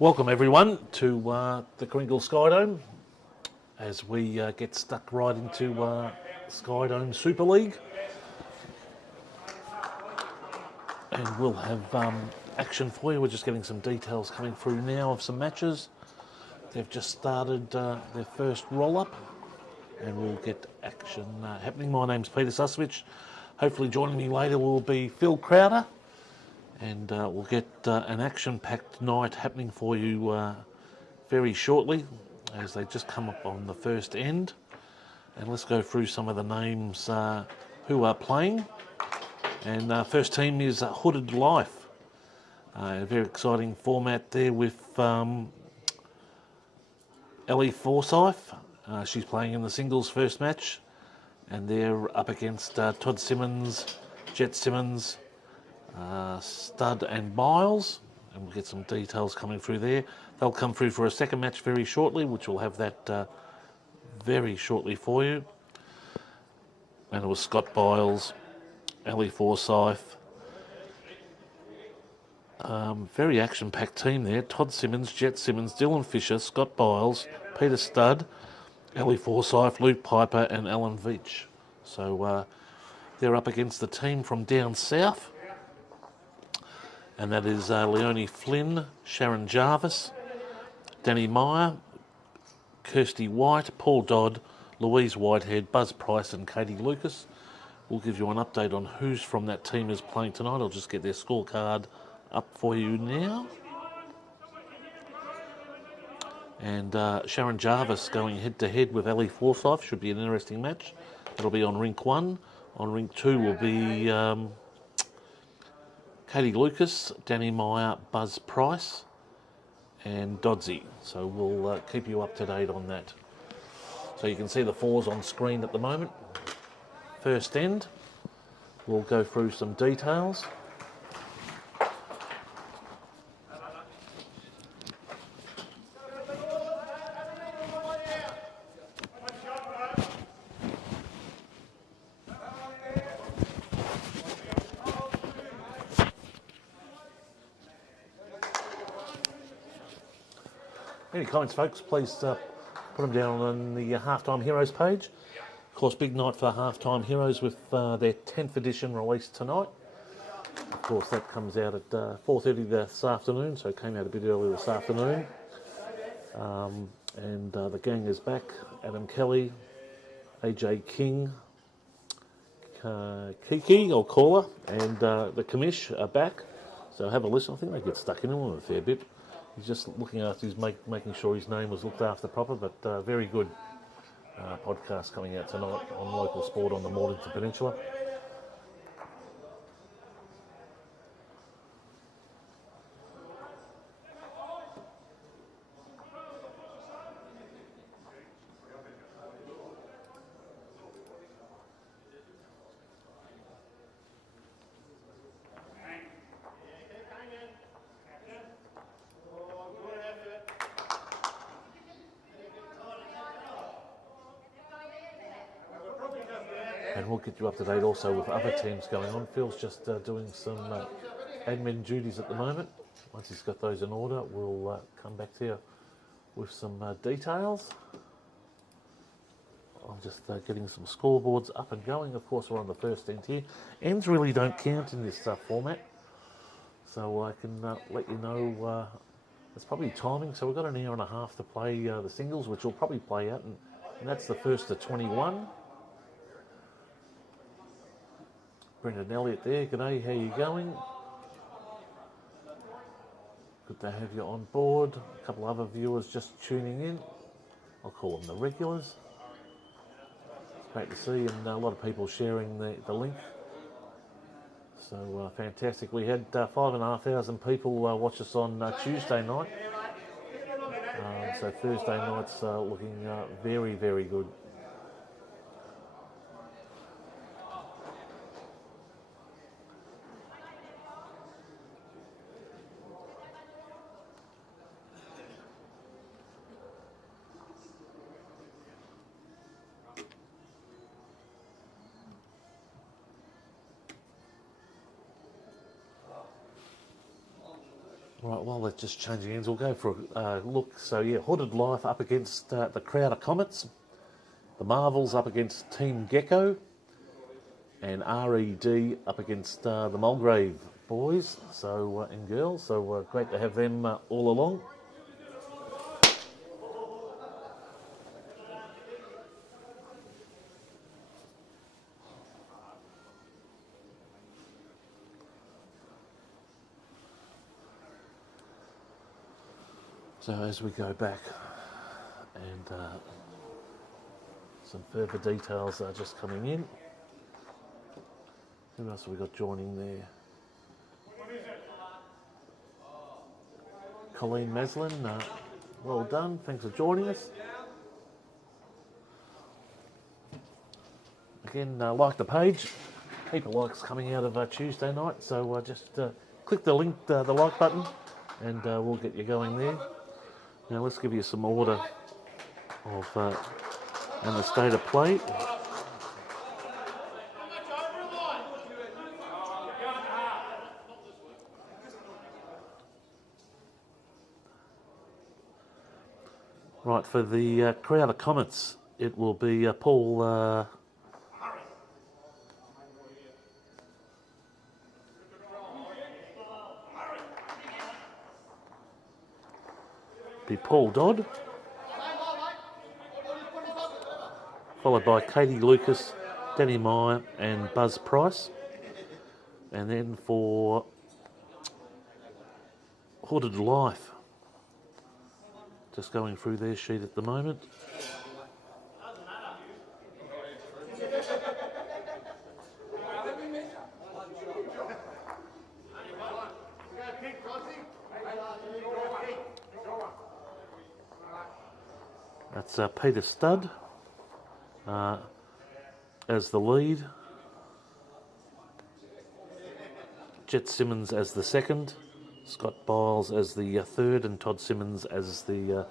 Welcome everyone to the Kringle Skydome as we get stuck right into Skyedome Super League, and we'll have action for you. We're just getting some details coming through now of some matches. They've just started their first roll-up and we'll get action happening. My name's Peter Suswich. Hopefully joining me later will be Phil Crowder, and we'll get an action-packed night happening for you very shortly as they just come up on the first end. And let's go through some of the names who are playing. And first team is Hooded Life. A very exciting format there with Ellie Forsyth. She's playing in the singles first match, and they're up against Todd Simmons, Jet Simmons, Stud and Miles, and we'll get some details coming through there. They'll come through for a second match very shortly, which we'll have that very shortly for you. And it was Scott Biles, Ellie Forsyth. Very action-packed team there. Todd Simmons, Jet Simmons, Dylan Fisher, Scott Biles, Peter Stud, Ellie Forsyth, Luke Piper and Alan Veach. So they're up against the team from down south. And that is Leonie Flynn, Sharon Jarvis, Danny Meyer, Kirsty White, Paul Dodd, Louise Whitehead, Buzz Price and Katie Lucas. We'll give you an update on who's from that team is playing tonight. I'll just get their scorecard up for you now. And Sharon Jarvis going head-to-head with Ellie Forsyth. Should be an interesting match. That'll be on rink 1. On rink 2 will be Katie Lucas, Danny Meyer, Buzz Price and Dodsey. So we'll keep you up to date on that. So you can see the fours on screen at the moment. First end, we'll go through some details. Any comments, folks, please put them down on the Halftime Heroes page. Of course, big night for Halftime Heroes with their 10th edition released tonight. Of course, that comes out at 4:30 this afternoon, so it came out a bit early this afternoon. And the gang is back. Adam Kelly, AJ King, Kiki, or Caller, and the Commish are back. So have a listen. I think they get stuck in them a fair bit. He's just looking after making sure his name was looked after proper, but very good podcast coming out tonight on local sport on the Mornington Peninsula. And we'll get you up to date also with other teams going on. Phil's just doing some admin duties at the moment. Once he's got those in order, we'll come back to you with some details. I'm just getting some scoreboards up and going. Of course, we're on the first end here. Ends really don't count in this format, so I can let you know it's probably timing. So we've got an hour and a half to play the singles, which will probably play out, and that's the first to 21. Brendan Elliott there. G'day, how you going? Good to have you on board. A couple other viewers just tuning in. I'll call them the regulars. It's great to see, and a lot of people sharing the link. So fantastic. We had 5,500 people watch us on Tuesday night. So Thursday night's looking very, very good. Right, while they're just changing hands, we'll go for a look. So yeah, Hooded Life up against the Crowd of Comets. The Marvels up against Team Gecko. And RED up against the Mulgrave boys and girls. So great to have them all along. So as we go back, and some further details are just coming in. Who else have we got joining there? Colleen Maslin, well done, thanks for joining us. Again, like the page, heap of likes coming out of Tuesday night, so just click the link, the like button, and we'll get you going there. Now let's give you some order of and the state of play. Right, for the Crowd of Comets, it will be Paul Dodd, followed by Katie Lucas, Danny Meyer and Buzz Price. And then for Hooded Life, just going through their sheet at the moment. That's Peter Studd as the lead, Jet Simmons as the second, Scott Biles as the third, and Todd Simmons as the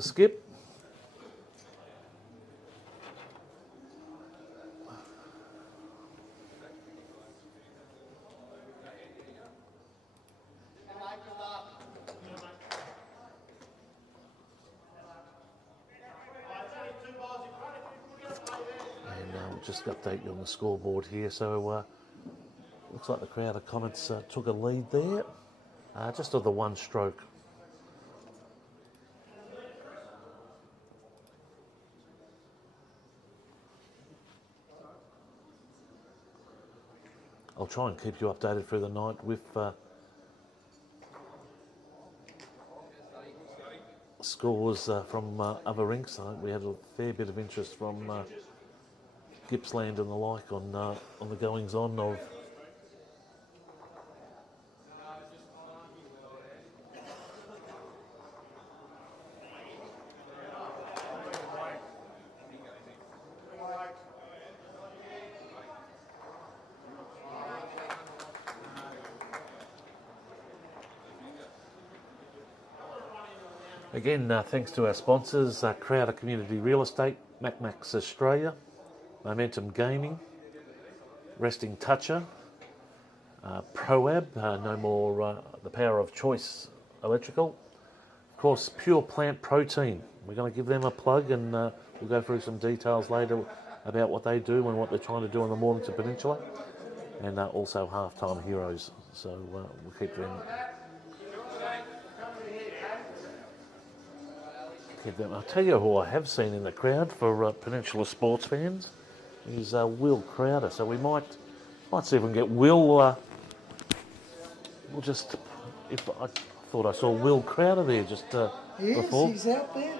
skip. Just update you on the scoreboard here. So looks like the Crowd of Comets took a lead there, just of the one stroke. I'll try and keep you updated through the night with scores from other rinks. I think we had a fair bit of interest from Gippsland and the like on the goings on of again, thanks to our sponsors, Crowder Community Real Estate, Macmax Australia, Momentum Gaming, Resting Toucher, Proab, no more the Power of Choice Electrical, of course Pure Plant Protein. We're going to give them a plug, and we'll go through some details later about what they do and what they're trying to do on the Mornington Peninsula, and also Halftime Heroes, so we'll keep them. I'll tell you who I have seen in the crowd for Peninsula sports fans is Will Crowder. So we might see if we can get Will. We'll just, if I thought I saw Will Crowder there just before. Yes, he's out there.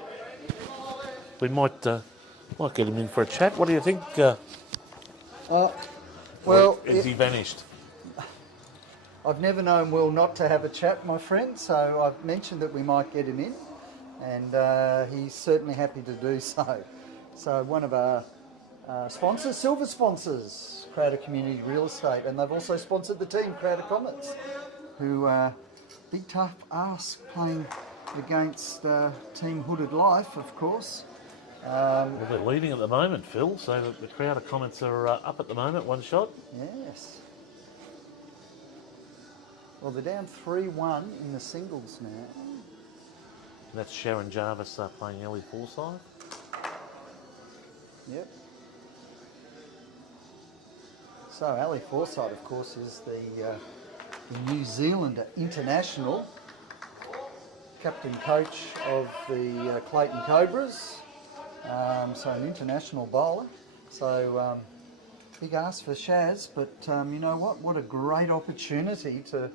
We might get him in for a chat. What do you think? Well, has he vanished? I've never known Will not to have a chat, my friend. So I've mentioned that we might get him in, and he's certainly happy to do so. So one of our sponsors, silver sponsors, Crowder Community Real Estate, and they've also sponsored the team, Crowder Comets, who big tough ask playing against Team Hooded Life, of course. Well, they're leading at the moment, Phil, so the Crowder Comets are up at the moment, one shot. Yes. Well, they're down 3-1 in the singles now. That's Sharon Jarvis playing Ellie Forsyth. Yep. So Ali Forsyth, of course, is the New Zealand international captain coach of the Clayton Cobras. So an international bowler. So big ask for Shaz, but you know what? What a great opportunity to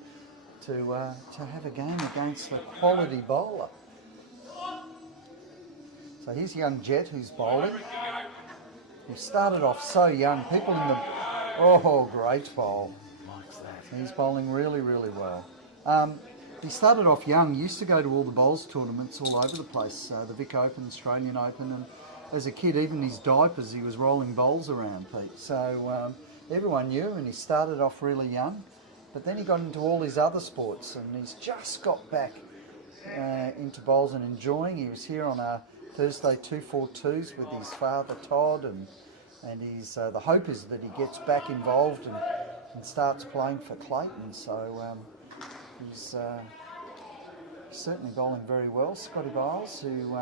have a game against a quality bowler. So here's young Jet who's bowling. He started off so young. People in the... Oh, great bowl. Likes that. He's bowling really, really well. He started off young. He used to go to all the bowls tournaments all over the place. The Vic Open, Australian Open. And as a kid, even his diapers, he was rolling bowls around, Pete. So everyone knew, and he started off really young. But then he got into all his other sports, and he's just got back into bowls and enjoying. He was here on a Thursday 242s with his father Todd, and he's the hope is that he gets back involved and starts playing for Clayton. So he's certainly bowling very well. Scotty Biles, who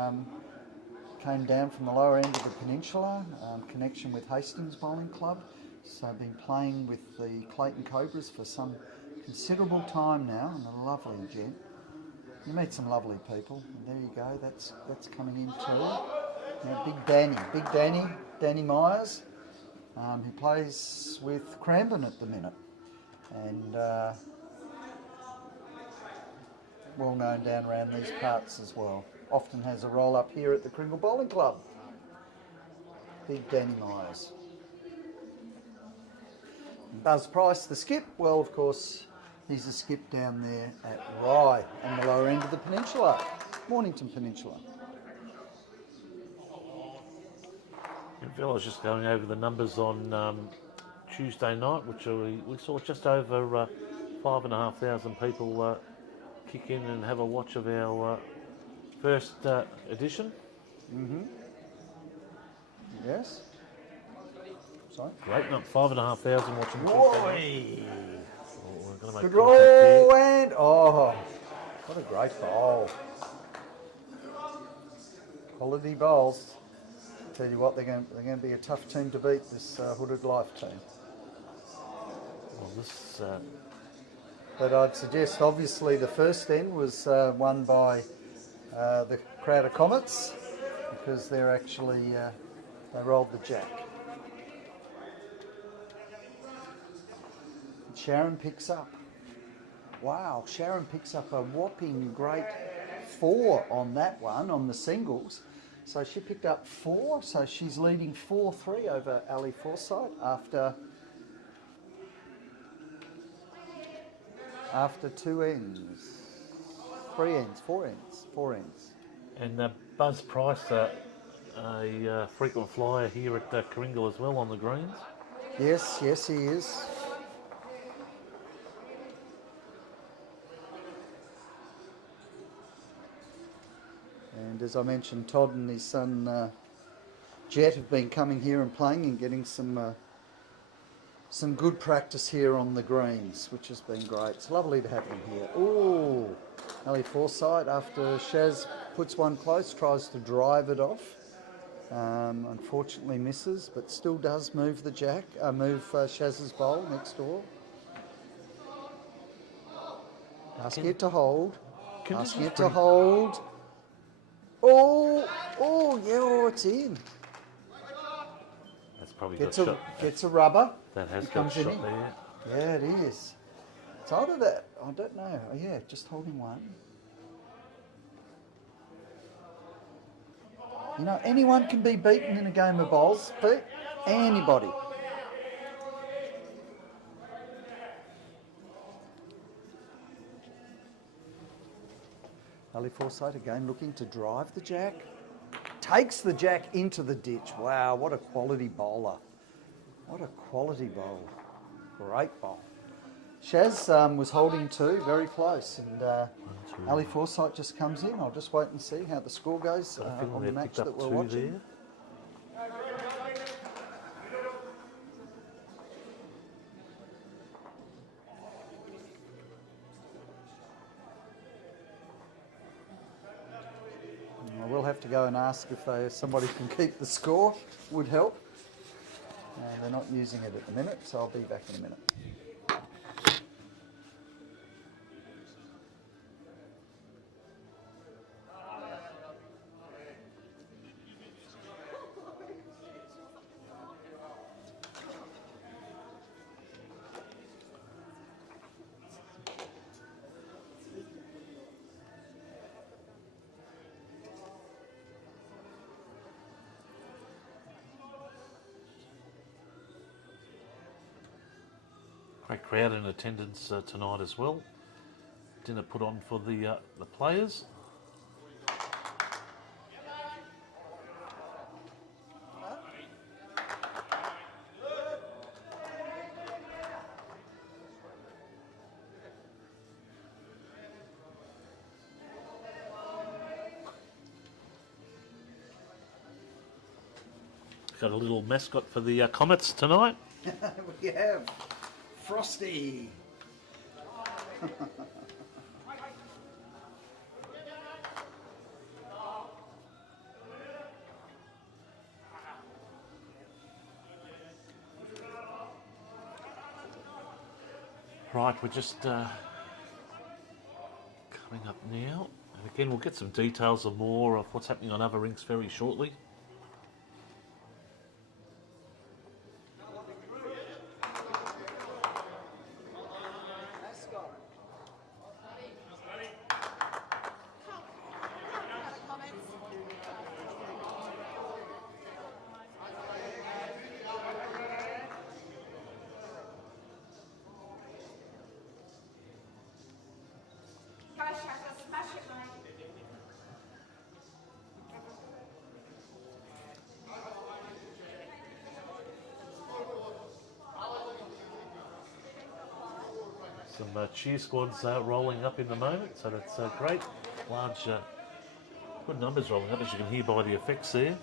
came down from the lower end of the peninsula, connection with Hastings Bowling Club. So I've been playing with the Clayton Cobras for some considerable time now, and a lovely gent. You meet some lovely people. And there you go, that's coming in too. Now Big Danny Myers, who plays with Cranbourne at the minute. And well known down around these parts as well. Often has a roll up here at the Kringle Bowling Club. Big Danny Myers. Buzz Price, the skip, well, of course, he's a skip down there at Rye on the lower end of the peninsula, Mornington Peninsula. Phil, I was just going over the numbers on Tuesday night, which we saw just over 5,500 people kick in and have a watch of our first edition. Mm-hmm. Yes. Sorry. Great number, 5,500 watching. Roy! We're going to make Good contact roll here. and oh, what a great bowl! Quality bowls. Tell you what, they're going to be a tough team to beat, this Hooded Life team. Well, this. But I'd suggest, obviously, the first end was won by the Crowd of Comets, because they're actually they rolled the jack. Sharon picks up. Wow, Sharon picks up a whopping great 4 on that one, on the singles. So she picked up 4, so she's leading 4-3 over Ali Forsyth after 2 ends. 3 ends, 4 ends. And Buzz Price, a frequent flyer here at Kringle as well on the greens. Yes, he is. And as I mentioned, Todd and his son Jet have been coming here and playing and getting some good practice here on the greens, which has been great. It's lovely to have them here. Ooh, Ali Forsyth, after Shaz puts one close, tries to drive it off. Unfortunately misses, but still does move the jack, Shaz's bowl next door. Asking it to hold. Asking it to hold. Oh, yeah, oh, it's in. That's probably gets a rubber. That has It got comes shot in. there. Yeah, it is. It's either that, I don't know. Oh, yeah, just holding one. You know, anyone can be beaten in a game of bowls, Pete. Anybody. Ali Forsyth again looking to drive the jack. Takes the jack into the ditch. Wow, what a quality bowler. What a quality bowl. Great bowl. Shaz was holding 2, very close, and Ali Forsyth just comes in. I'll just wait and see how the score goes on the match that we're watching. There. to go and ask if somebody can keep the score. Would help. They're not using it at the minute, so I'll be back in a minute. Great crowd in attendance tonight as well. Dinner put on for the players. Got a little mascot for the Comets tonight. We have Frosty. Right, we're just coming up now. And again, we'll get some details of more of what's happening on other rinks very shortly. Some cheer squads rolling up in the moment, so that's great. Large, good numbers rolling up, as you can hear by the effects there.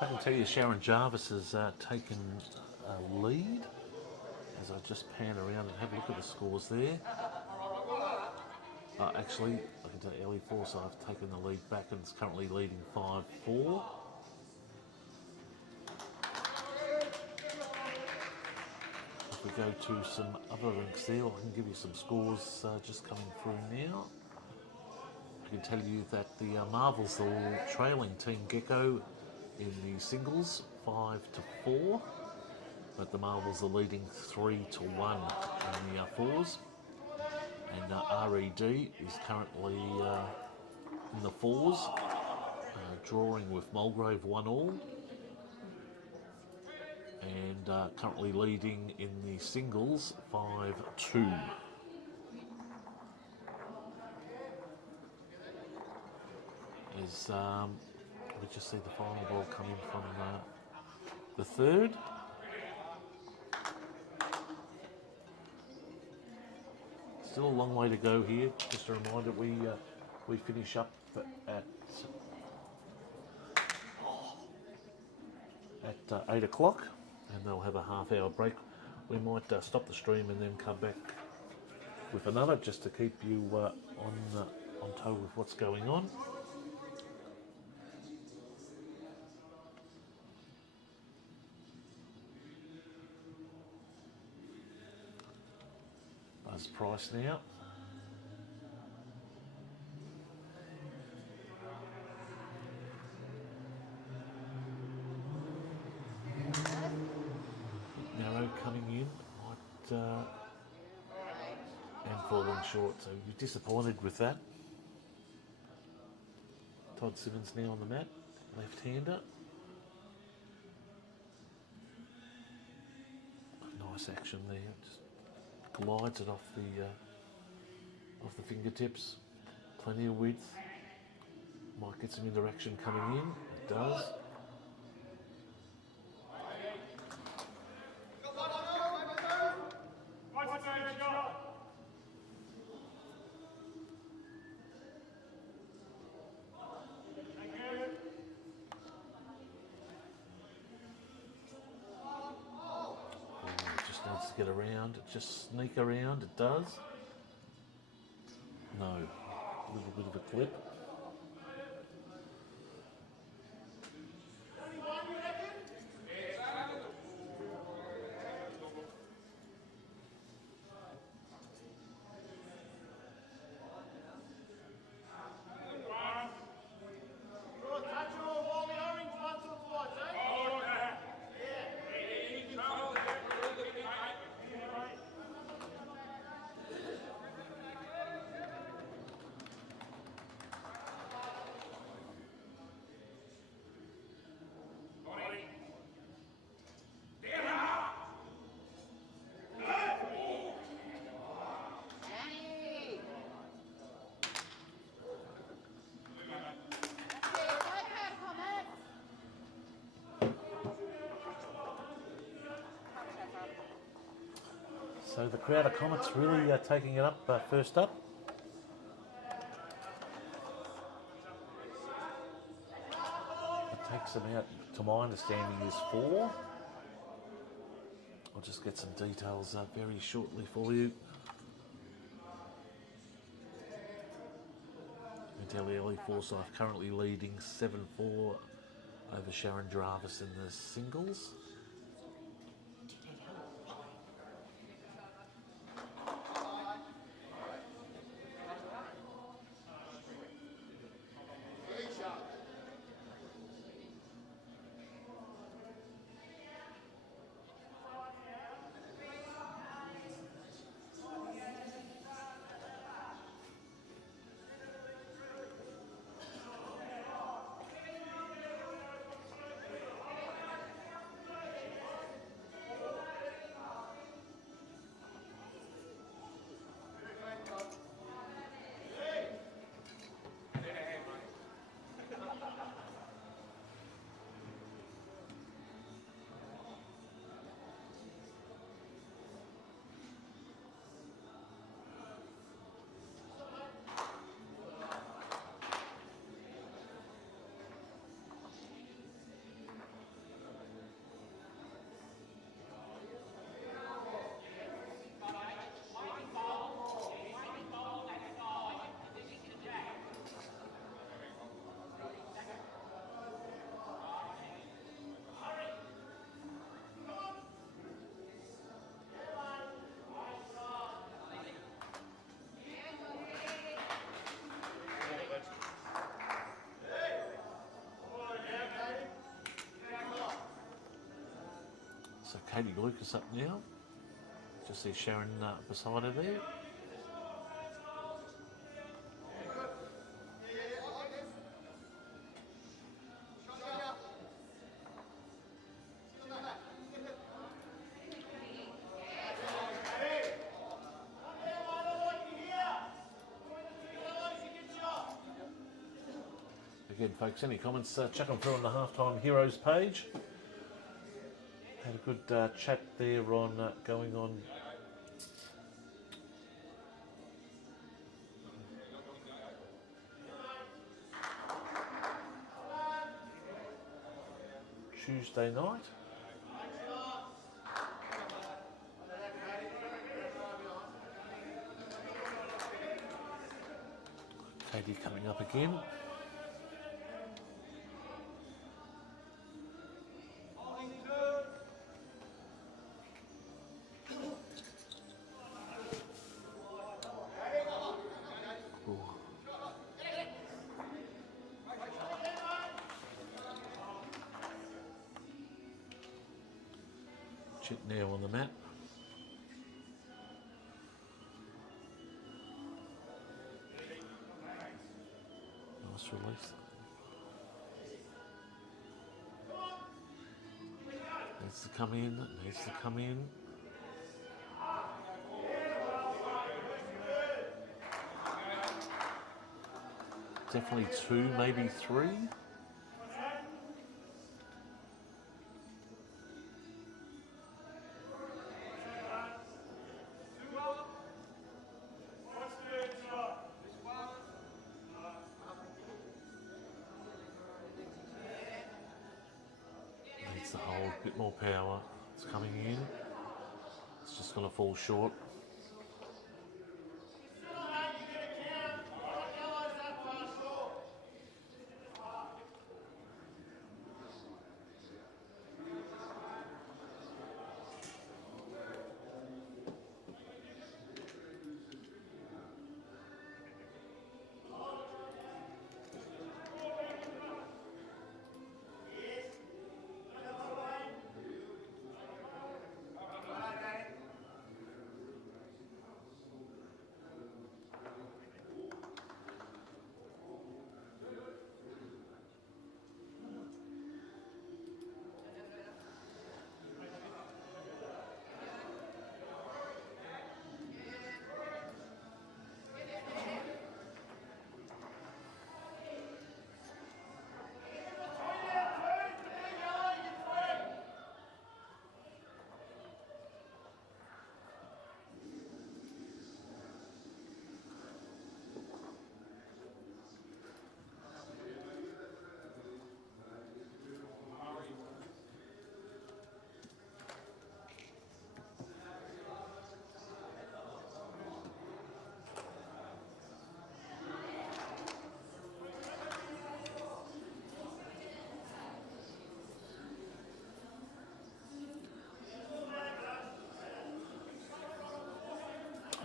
I can tell you Sharon Jarvis has taken a lead as I just pan around and have a look at the scores there. Actually, I can And Ellie Forsyth taken the lead back and is currently leading 5-4. If we go to some other rinks there, I can give you some scores just coming through now. I can tell you that the Marvels are trailing Team Gecko in the singles 5-4, but the Marvels are leading 3-1 in the fours. And RED is currently in the fours, drawing with Mulgrave 1-all, and currently leading in the singles 5-2. As we just see the final ball coming from the third. Still a long way to go here. Just a reminder, we finish up at 8 o'clock, and they'll have a half-hour break. We might stop the stream and then come back with another, just to keep you on toe with what's going on. Buzz price now. Narrow coming in, and falling short, so you're disappointed with that. Todd Simmons now on the mat, left-hander. Nice action there, just glides it off the fingertips. Plenty of width. Might get some interaction coming in. It does. Get around, just sneak around, it does. No, a little bit of a clip. So the crowd of Comets really taking it up first up. It takes them out, to my understanding, is 4. I'll just get some details very shortly for you. Ellie Forsyth currently leading 7-4 over Sharon Jarvis in the singles. So Katie Lucas up now. Just see Sharon beside her there. Again, folks, any comments, chuck them through on the Halftime Heroes page. Had a good chat there on going on Tuesday night. Katie coming up again. Chit now on the mat. Nice release. Needs to come in, needs to come in. Definitely 2, maybe 3. Needs to hold a bit more power. It's coming in. It's just going to fall short.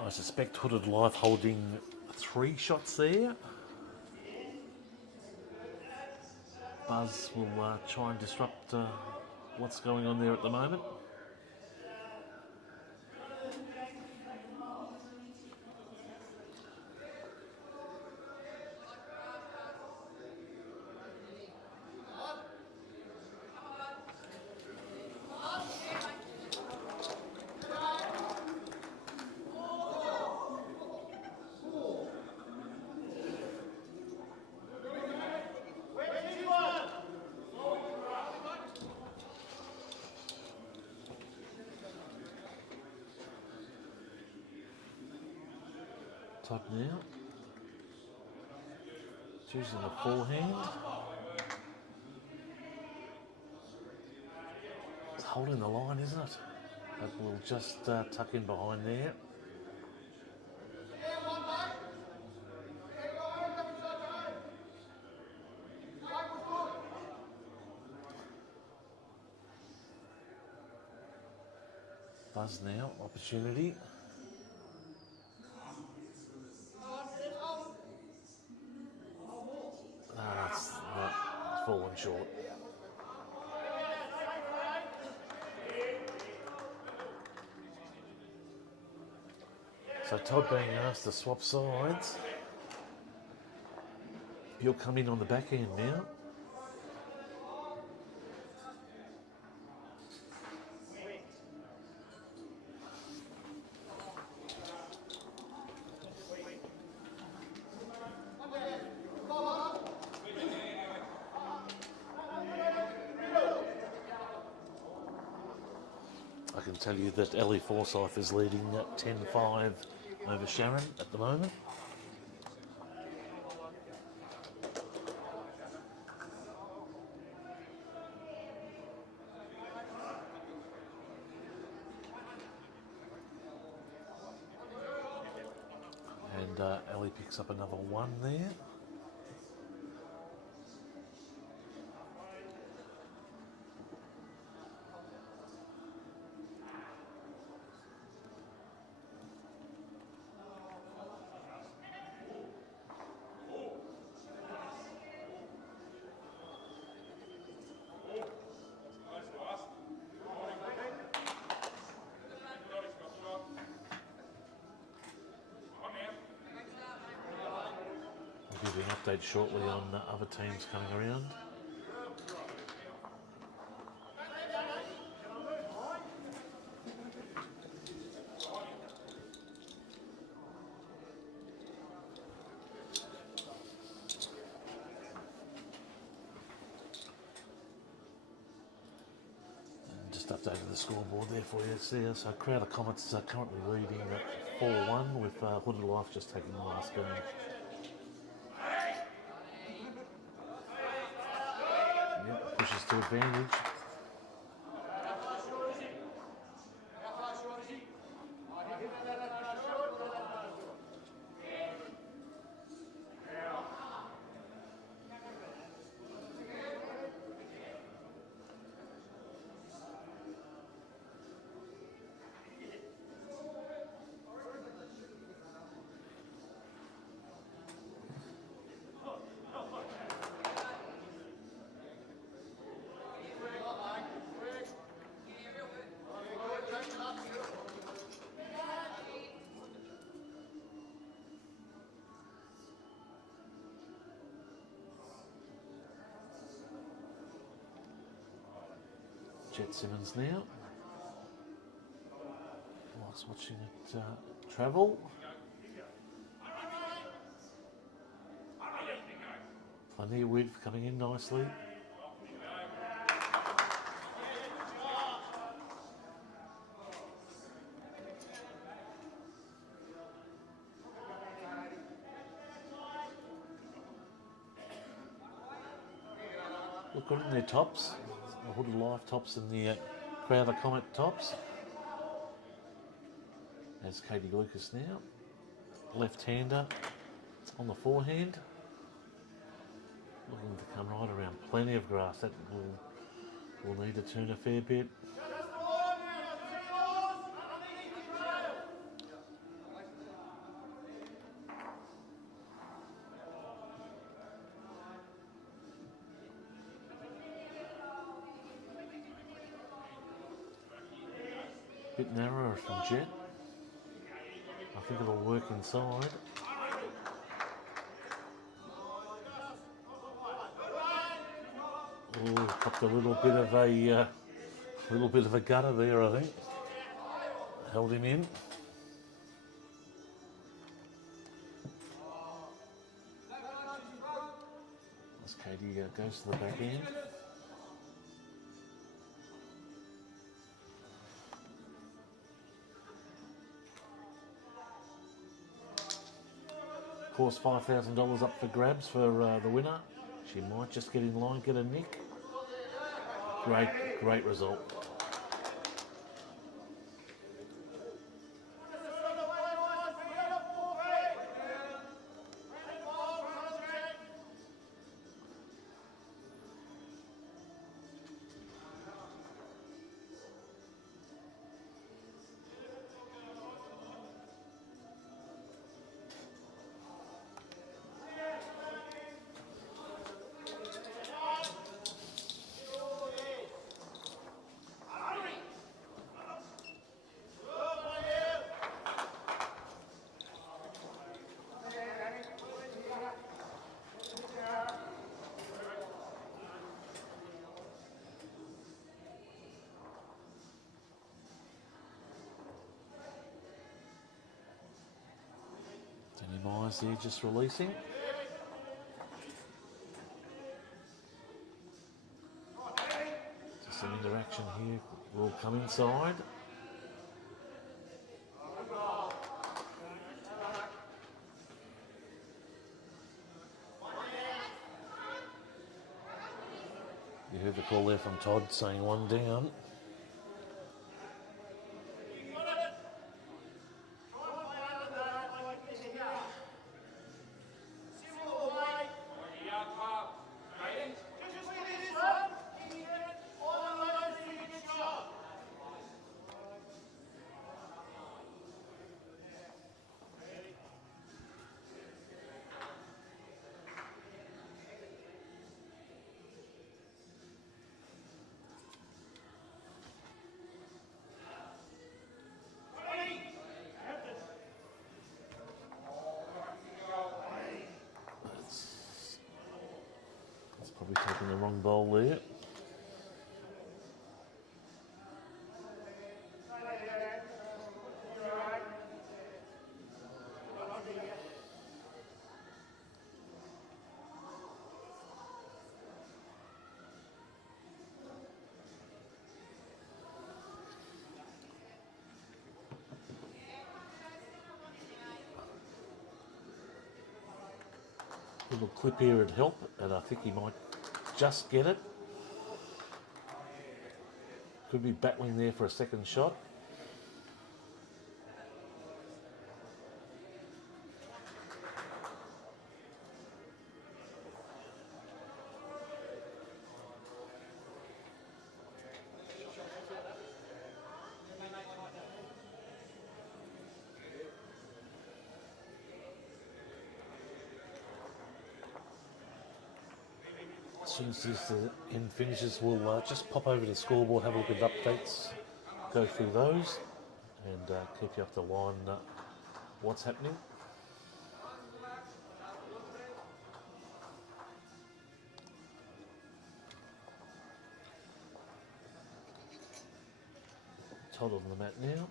I suspect Hooded Life holding 3 shots there. Buzz will try and disrupt what's going on there at the moment. Todd now. Choosing a forehand. It's holding the line, isn't it? But we'll just tuck in behind there. Buzz now, opportunity. It's fallen short. So Todd being asked to swap sides. He'll come in on the back end now. I can tell you that Ellie Forsyth is leading at 10-5 over Sharon at the moment. And Ellie picks up another 1 there. I'll give you an update shortly on other teams coming around. Just updated the scoreboard there for you. It's there. So Crowd of Comets are currently leading at 4-1 with Hooded Life just taking the last game. Yep, pushes to advantage. Jet Simmons now. Likes watching it travel. Plenty of width coming in nicely. Look good in their tops. The Hooded Life tops and the Crowd of Comet tops. There's Katie Lucas now. Left-hander on the forehand. Looking to come right around. Plenty of grass. That will need to turn a fair bit. Bit narrower from Jet. I think it'll work inside. Oh, popped a little bit of a gutter there, I think. Held him in. As Katie goes to the back end. Of course, $5,000 up for grabs for the winner. She might just get in line, get a nick. Great result. umpires there just releasing. Just some interaction here. Will come inside. You heard the call there from Todd saying 1 down. It's probably taking the wrong bowl there. Little clip here would help, and I think he might just get it. Could be battling there for a second shot. As soon as this end finishes, we'll just pop over to the scoreboard, have a look at updates, go through those, and keep you up to line what's happening. Todd on the mat now.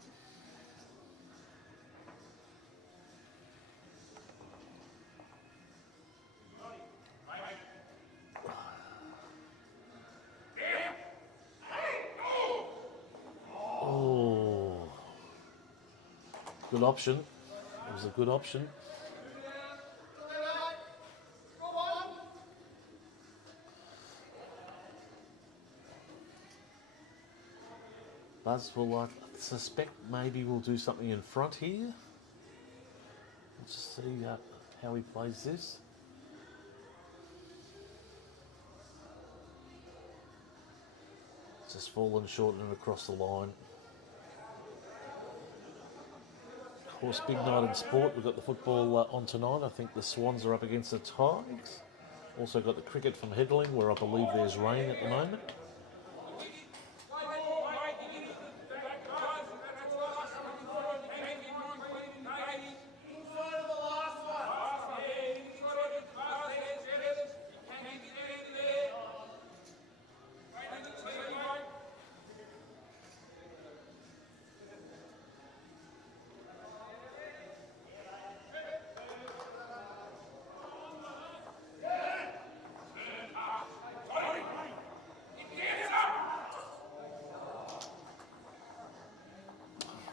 Good option. It was a good option. Buzz will, I suspect, maybe we'll do something in front here. Let's see how he plays this. Just fallen short and across the line. Of course, big night in sport. We've got the football on tonight. I think the Swans are up against the Tigers. Also got the cricket from Headling, where I believe there's rain at the moment.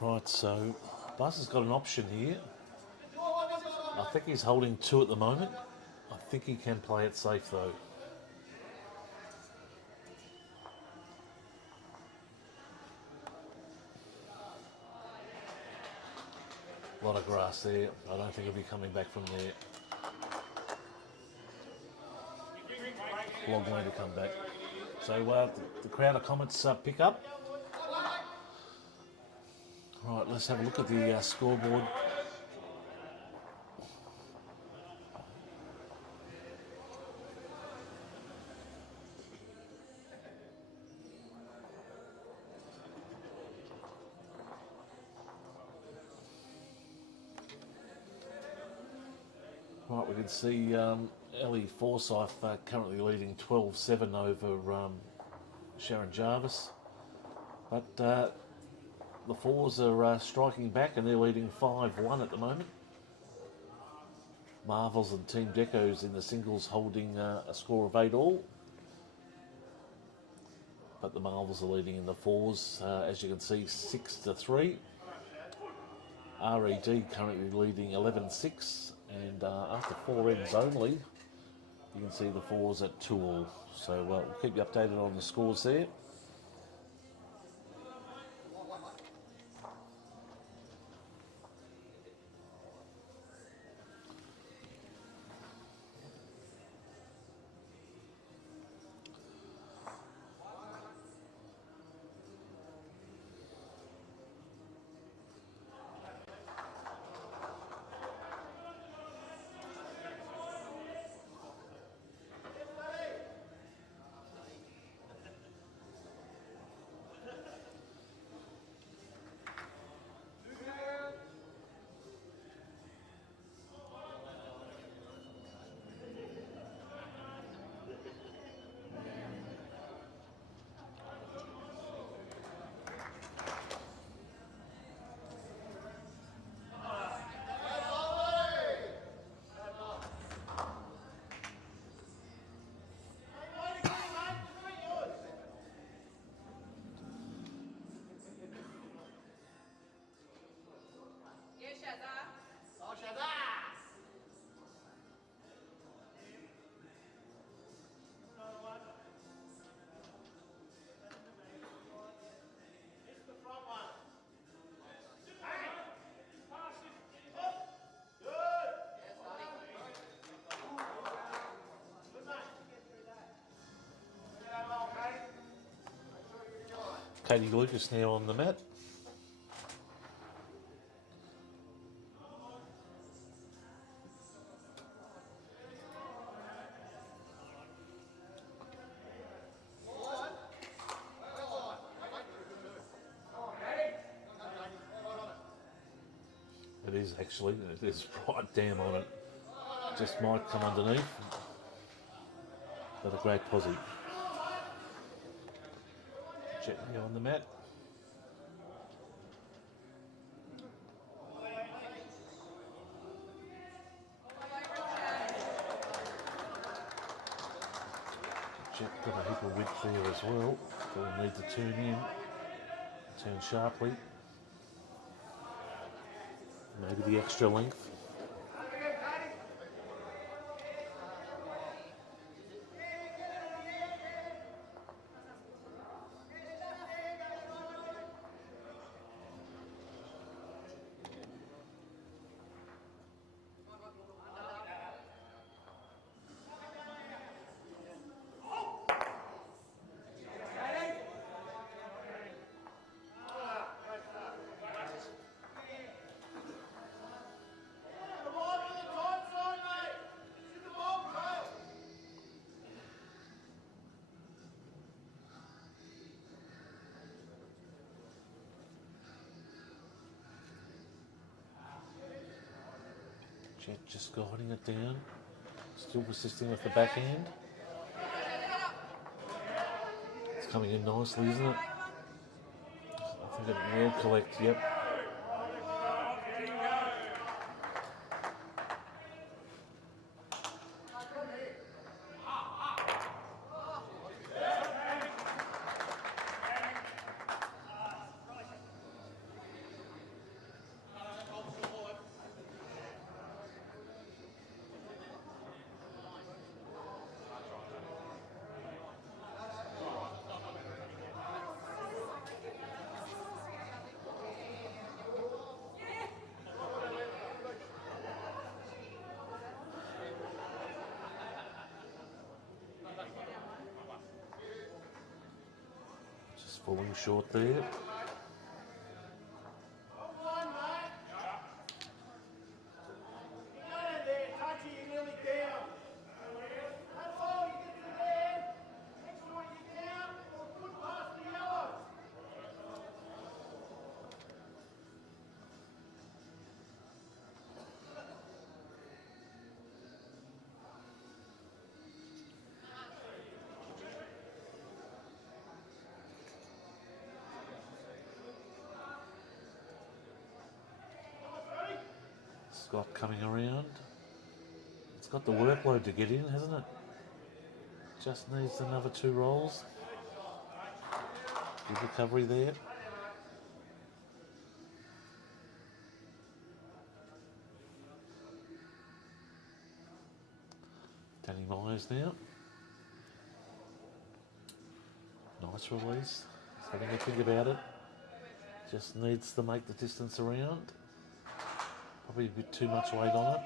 Right, so Buzz has got an option here. I think he's holding 2 at the moment. I think he can play it safe though. A lot of grass there. I don't think he'll be coming back from there. Long way to come back. So the crowd of comments pick up. Right, let's have a look at the scoreboard. Right, we can see Ellie Forsyth currently leading 12-7 over Sharon Jarvis. But the Fours are striking back and they're leading 5-1 at the moment. Marvels and Team Decos in the singles holding a score of 8-all. But the Marvels are leading in the fours, as you can see, 6-3. RED currently leading 11-6, and after 4 ends only, you can see the fours at 2-all. So we'll keep you updated on the scores there. Katie Lucas now on the mat. It is actually, it is right down on it. Just might come underneath, but a great posse. Gently on the mat. Jet got a heap of width there as well. So we'll need to turn in, turn sharply. Maybe the extra length. Jet just guiding it down, still persisting with the backhand. It's coming in nicely, isn't it? I think it will collect, yep. Just falling short there. Scott coming around. got the workload to get in, hasn't it? Just needs another 2 rolls. Good recovery there. Danny Myers now. Nice release. He's having a think about it. Just needs to make the distance around. Probably a bit too much weight on it.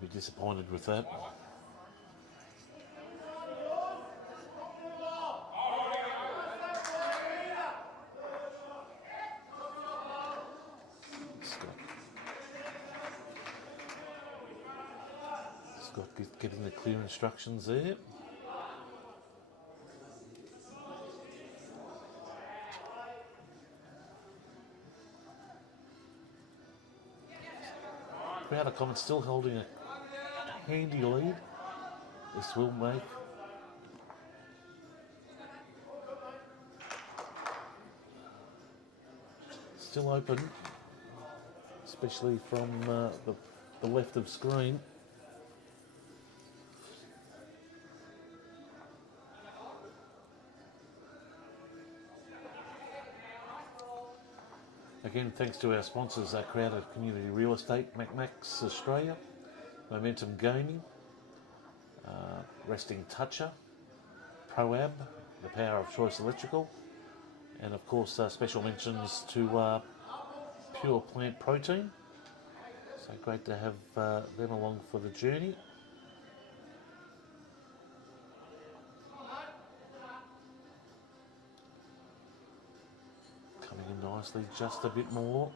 Be disappointed with that. Scott getting the clear instructions there. Crowder Commons still holding a handy lead. This will make still open, especially from the left of screen. Again, thanks to our sponsors, Crowder Community Real Estate, Macmax Australia, Momentum Gaming, Resting Toucher, ProAb, the Power of Choice Electrical, and of course special mentions to Pure Plant Protein. So great to have them along for the journey. Coming in nicely, just a bit more.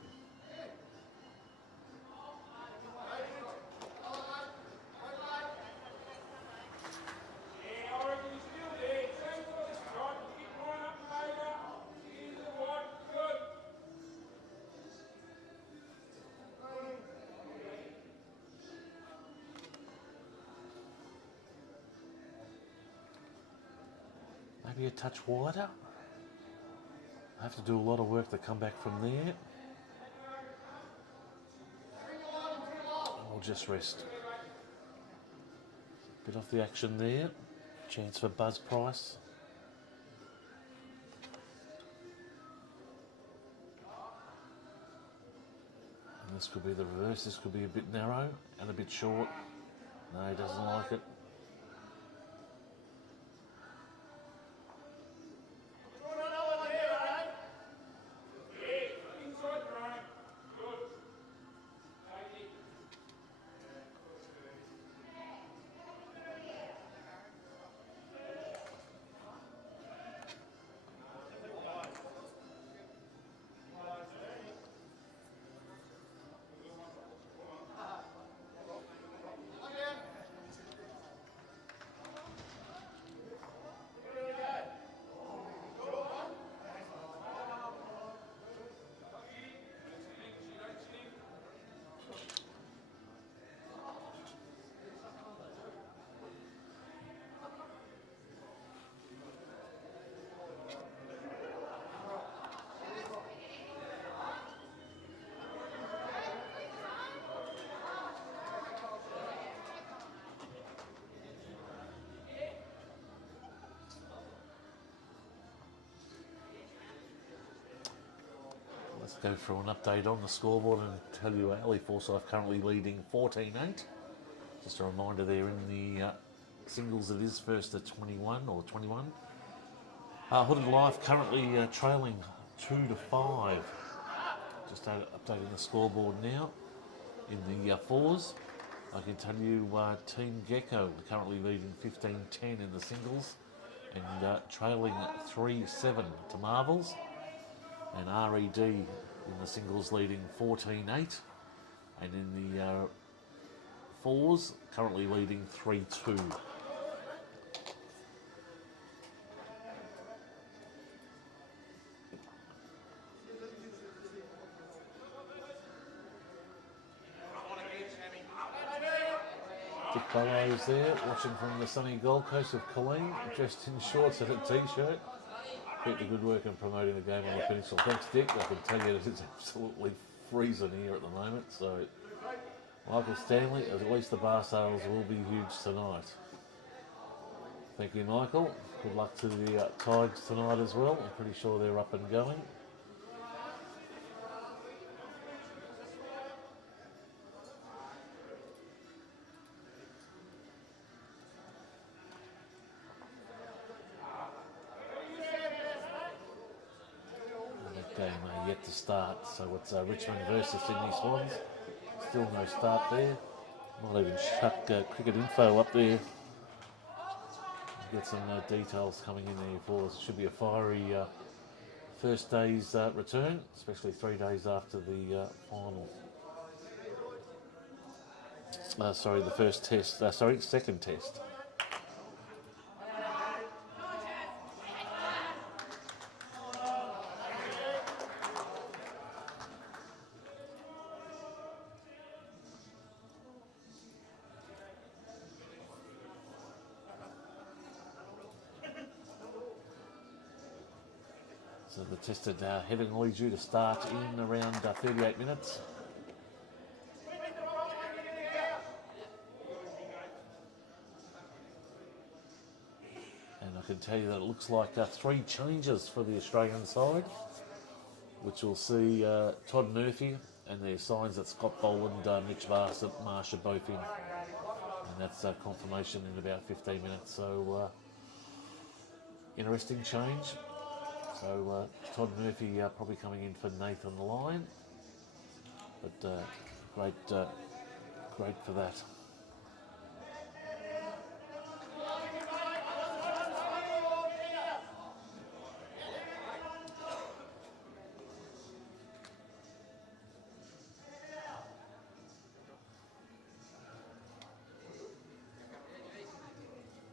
Maybe a touch wider. I have to do a lot of work to come back from there. I'll just rest. Bit off the action there. Chance for Buzz Price. And this could be the reverse. This could be a bit narrow and a bit short. No, he doesn't like it. Let's go through an update on the scoreboard and tell you Ali Forsyth currently leading 14-8. Just a reminder there in the singles it is first at 21 or 21. Hooded Life currently trailing 2-5. Just updating the scoreboard now in the fours. I can tell you Team Gecko currently leading 15-10 in the singles and trailing 3-7 to Marvels. And RED in the singles leading 14-8, and in the fours currently leading 3-2. Dick Burrows there, watching from the sunny Gold Coast of Colleen, dressed in shorts and a t-shirt. Keep the good work in promoting the game on the peninsula. Thanks, Dick. I can tell you that it's absolutely freezing here at the moment. So, Michael Stanley, at least the bar sales will be huge tonight. Thank you, Michael. Good luck to the Tigers tonight as well. I'm pretty sure they're up and going. Game yet to start, so it's Richmond versus Sydney Swans. Still no start there. Might even chuck cricket info up there. Get some details coming in there for us. It should be a fiery first day's return, especially 3 days after the final. Sorry, the first test. Second test. So the tested headingly due to start in around 38 minutes. And I can tell you that it looks like 3 changes for the Australian side, which will see Todd Murphy, and there's signs that Scott Boland, Mitch Marsh are both in. And that's confirmation in about 15 minutes. So interesting change. So Todd Murphy probably coming in for Nathan Lyon, but great for that.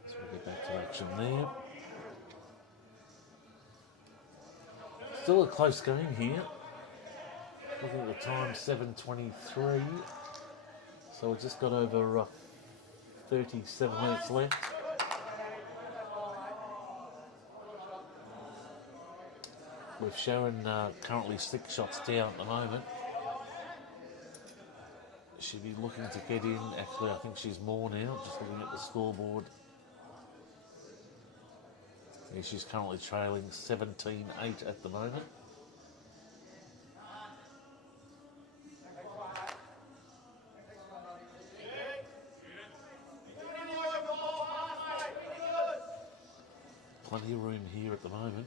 So we'll get back to action there. Still a close game here. Looking at the time, 7:23. So we've just got over 37 minutes left. With Sharon currently 6 shots down at the moment. She'll be looking to get in. Actually, I think she's more now. Just looking at the scoreboard. Yeah, she's currently trailing 17-8 at the moment. Plenty of room here at the moment.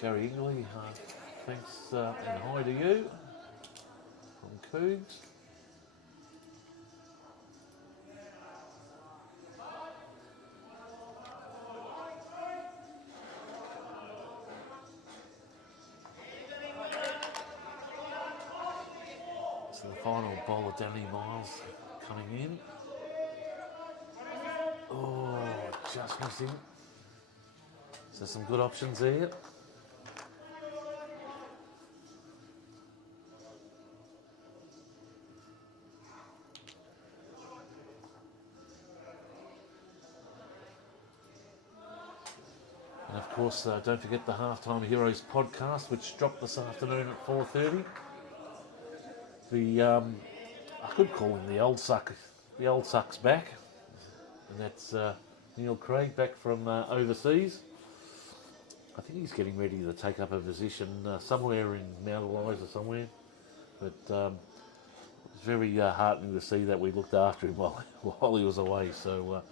Gary Ingley, thanks and hi to you from Cougs. So the final bowl of Danny Miles coming in. Oh, just missing. So some good options there. And of course, don't forget the Halftime Heroes podcast, which dropped this afternoon at 4:30. I could call him the old suck. The old suck's back, and that's Neil Craig back from overseas. I think he's getting ready to take up a position somewhere in Mount Eliza somewhere. But it's very heartening to see that we looked after him while he was away. So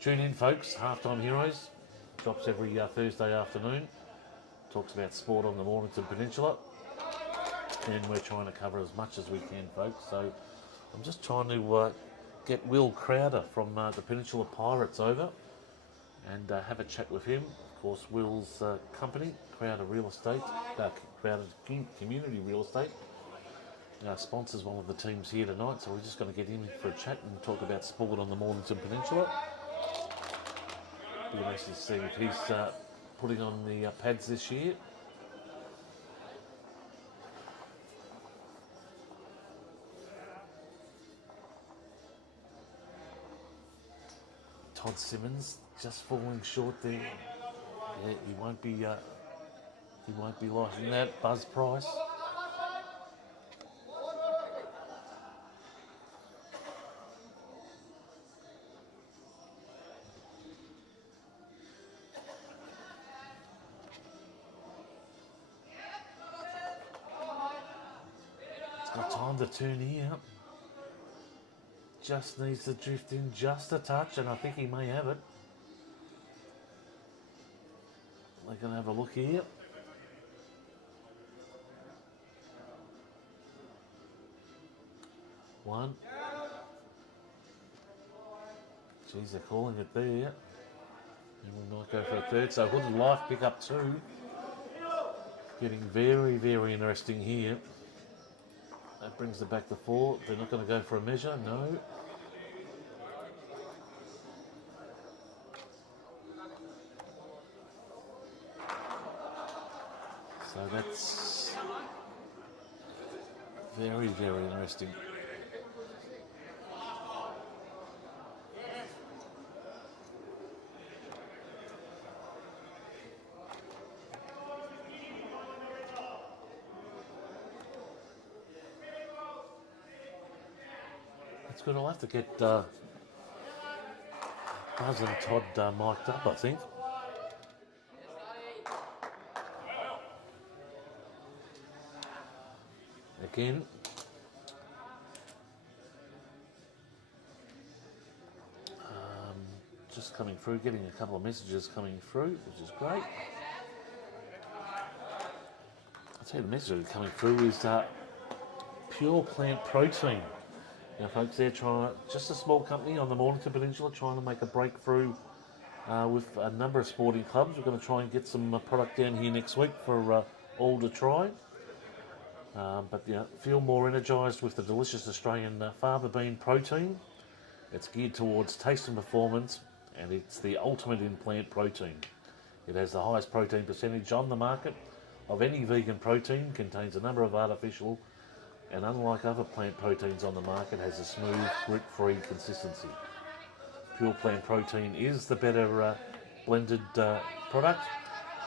tune in, folks. Halftime Heroes drops every Thursday afternoon. Talks about sport on the Mornington Peninsula. And we're trying to cover as much as we can, folks. So I'm just trying to get Will Crowder from the Peninsula Pirates over and have a chat with him. Of course, Will's company, Crowder Real Estate, Crowder Community Real Estate, sponsors one of the teams here tonight. So we're just going to get him for a chat and talk about sport on the Mornington Peninsula. Be nice to see if he's putting on the pads this year. Todd Simmons just falling short there. Yeah, he won't be liking that. Buzz Price. It's got time to turn here. Just needs to drift in just a touch, and I think he may have it. We're going to have a look here. One. Geez, they're calling it there. And we might go for a third. So Hood and Life pick up 2. Getting very, very interesting here. That brings it back to 4. They're not going to go for a measure, no. So that's very, very interesting. That's good. I'll have to get Buzz and Todd mic'd up, I think. Again, just coming through, getting a couple of messages coming through, which is great. I'll tell you, the message coming through is pure plant protein. Now, folks, they're trying, just a small company on the Mornington Peninsula, trying to make a breakthrough with a number of sporting clubs. We're going to try and get some product down here next week for all to try. But feel more energised with the delicious Australian fava bean protein. It's geared towards taste and performance, and it's the ultimate in plant protein. It has the highest protein percentage on the market of any vegan protein, contains a number of artificial, and unlike other plant proteins on the market, has a smooth, grit-free consistency. Pure plant protein is the better blended product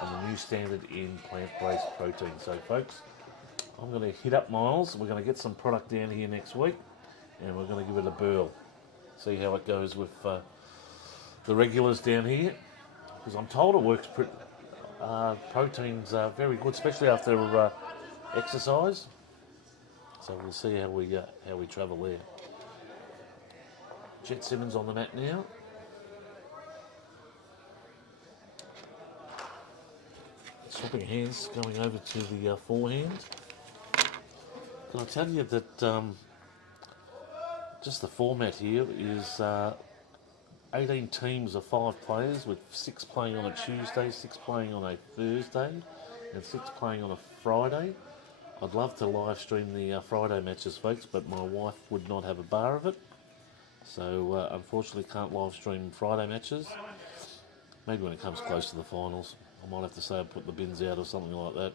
and the new standard in plant-based protein. So, folks, I'm going to hit up Miles. We're going to get some product down here next week, and we're going to give it a burl. See how it goes with the regulars down here, because I'm told it works. Protein's very good, especially after exercise. So we'll see how we travel there. Jet Simmons on the mat now. Swapping hands, going over to the forehand. Can I tell you that just the format here is 18 teams of 5 players, with 6 playing on a Tuesday, 6 playing on a Thursday, and 6 playing on a Friday. I'd love to live stream the Friday matches, folks, but my wife would not have a bar of it. So unfortunately can't live stream Friday matches. Maybe when it comes close to the finals. I might have to say I'll put the bins out or something like that.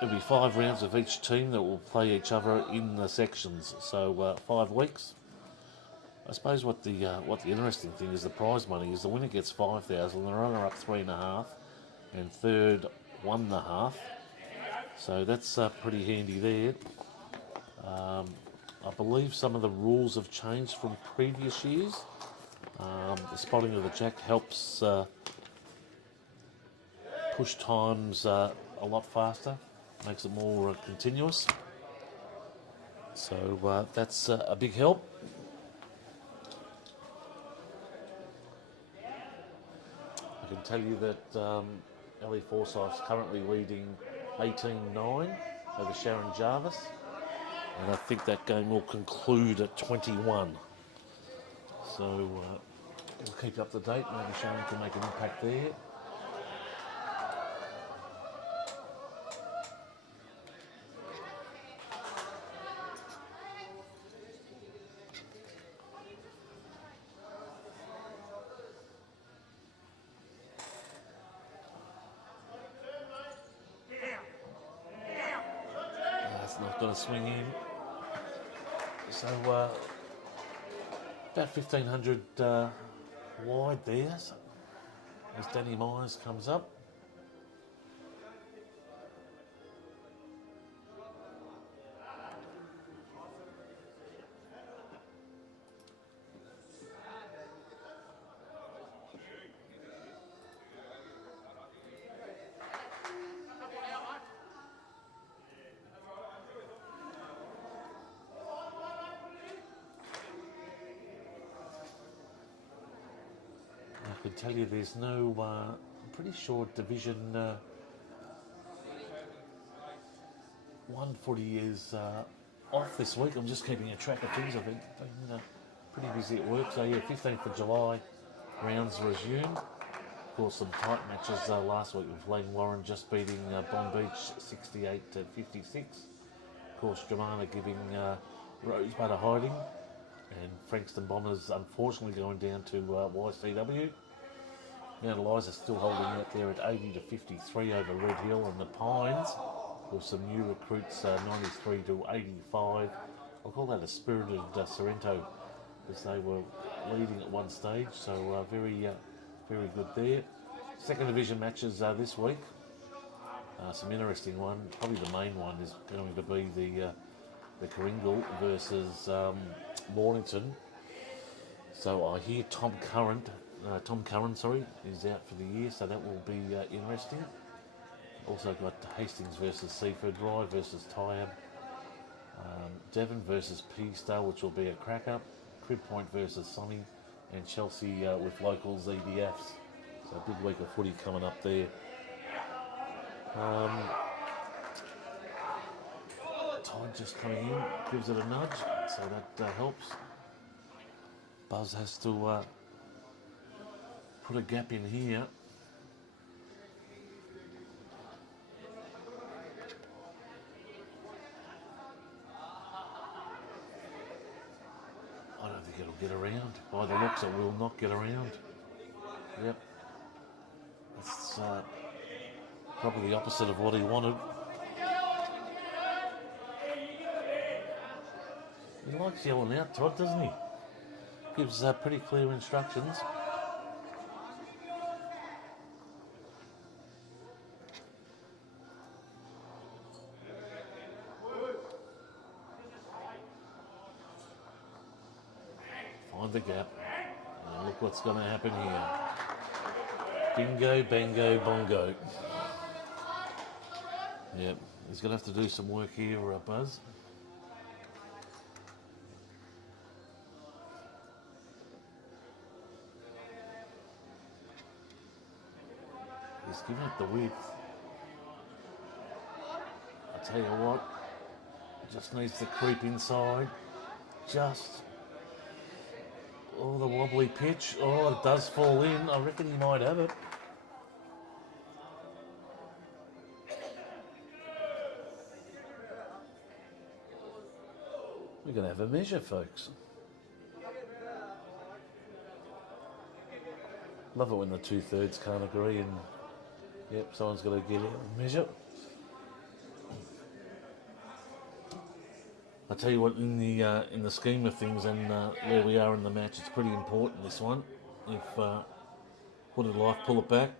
There'll be 5 rounds of each team that will play each other in the sections. So 5 weeks. I suppose what the interesting thing is, the prize money is the winner gets 5,000, the runner up 3.5, and third 1.5. So that's pretty handy there. I believe some of the rules have changed from previous years. The spotting of the jack helps push times a lot faster, makes it more continuous. So that's a big help. I can tell you that Ellie Forsyth's currently leading 18-9 over Sharon Jarvis, and I think that game will conclude at 21. So we'll keep up to date. Maybe Sharon can make an impact there. That's not going to swing in. So About 1500 wide there as Danny Myers comes up. I can tell you there's no, I'm pretty sure Division 1 footy is off this week. I'm just keeping a track of things. I've been pretty busy at work. So yeah, 15th of July, rounds resume. Of course, some tight matches last week with Lang Warren just beating Bond Beach 68 to 56. Of course, Germana giving Rosebud a hiding. And Frankston Bombers unfortunately going down to YCW. Mount Eliza's still holding out there at 80 to 53 over Red Hill and the Pines, with some new recruits 93 to 85. I'll call that a spirited Sorrento, as they were leading at one stage, so very good there. Second division matches this week. Some interesting one. Probably the main one is going to be the Coringal versus Mornington. So I hear Tom Curran, is out for the year, so that will be interesting. Also got Hastings versus Seaford, Rye versus Tyab, Devon versus P-Star, which will be a crack-up, Crib Point versus Sonny, and Chelsea with locals EDFs. So a big week of footy coming up there. Tide just coming in, gives it a nudge, so that helps. Buzz has to put a gap in here. I don't think it'll get around. By the looks, it will not get around. Yep. It's probably the opposite of what he wanted. He likes yelling out, Todd, doesn't he? Gives pretty clear instructions. Find the gap. And look what's going to happen here. Bingo, bango, bongo. Yep, he's going to have to do some work here, Buzz. He's giving it the width. I tell you what, just needs to creep inside. Just. Oh, the wobbly pitch. Oh, it does fall in. I reckon he might have it. We're going to have a measure, folks. Love it when the 2/3 can't agree and, yep, someone's got to get out and measure. I tell you what, in the scheme of things and where we are in the match, it's pretty important, this one. If Wooded Life pull it back,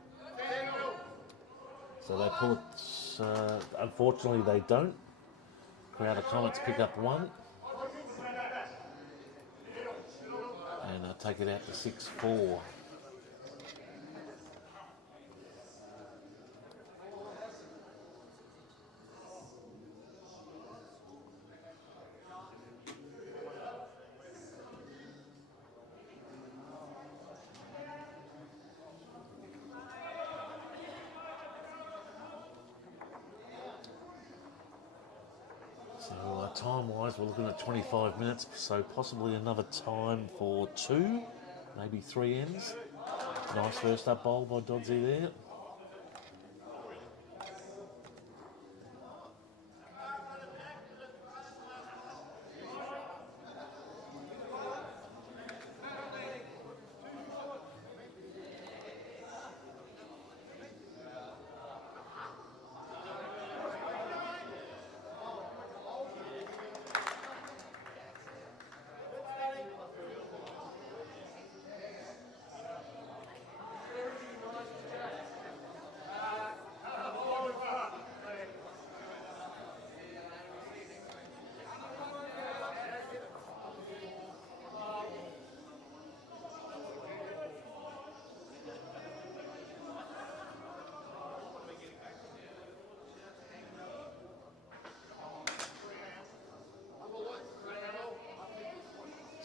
so they pull it. Unfortunately, they don't. Crowd of Comets pick up one, and take it out to 6-4. So time-wise, we're looking at 25 minutes, so possibly another time for 2, maybe 3 ends. Nice first up bowl by Dodsey there.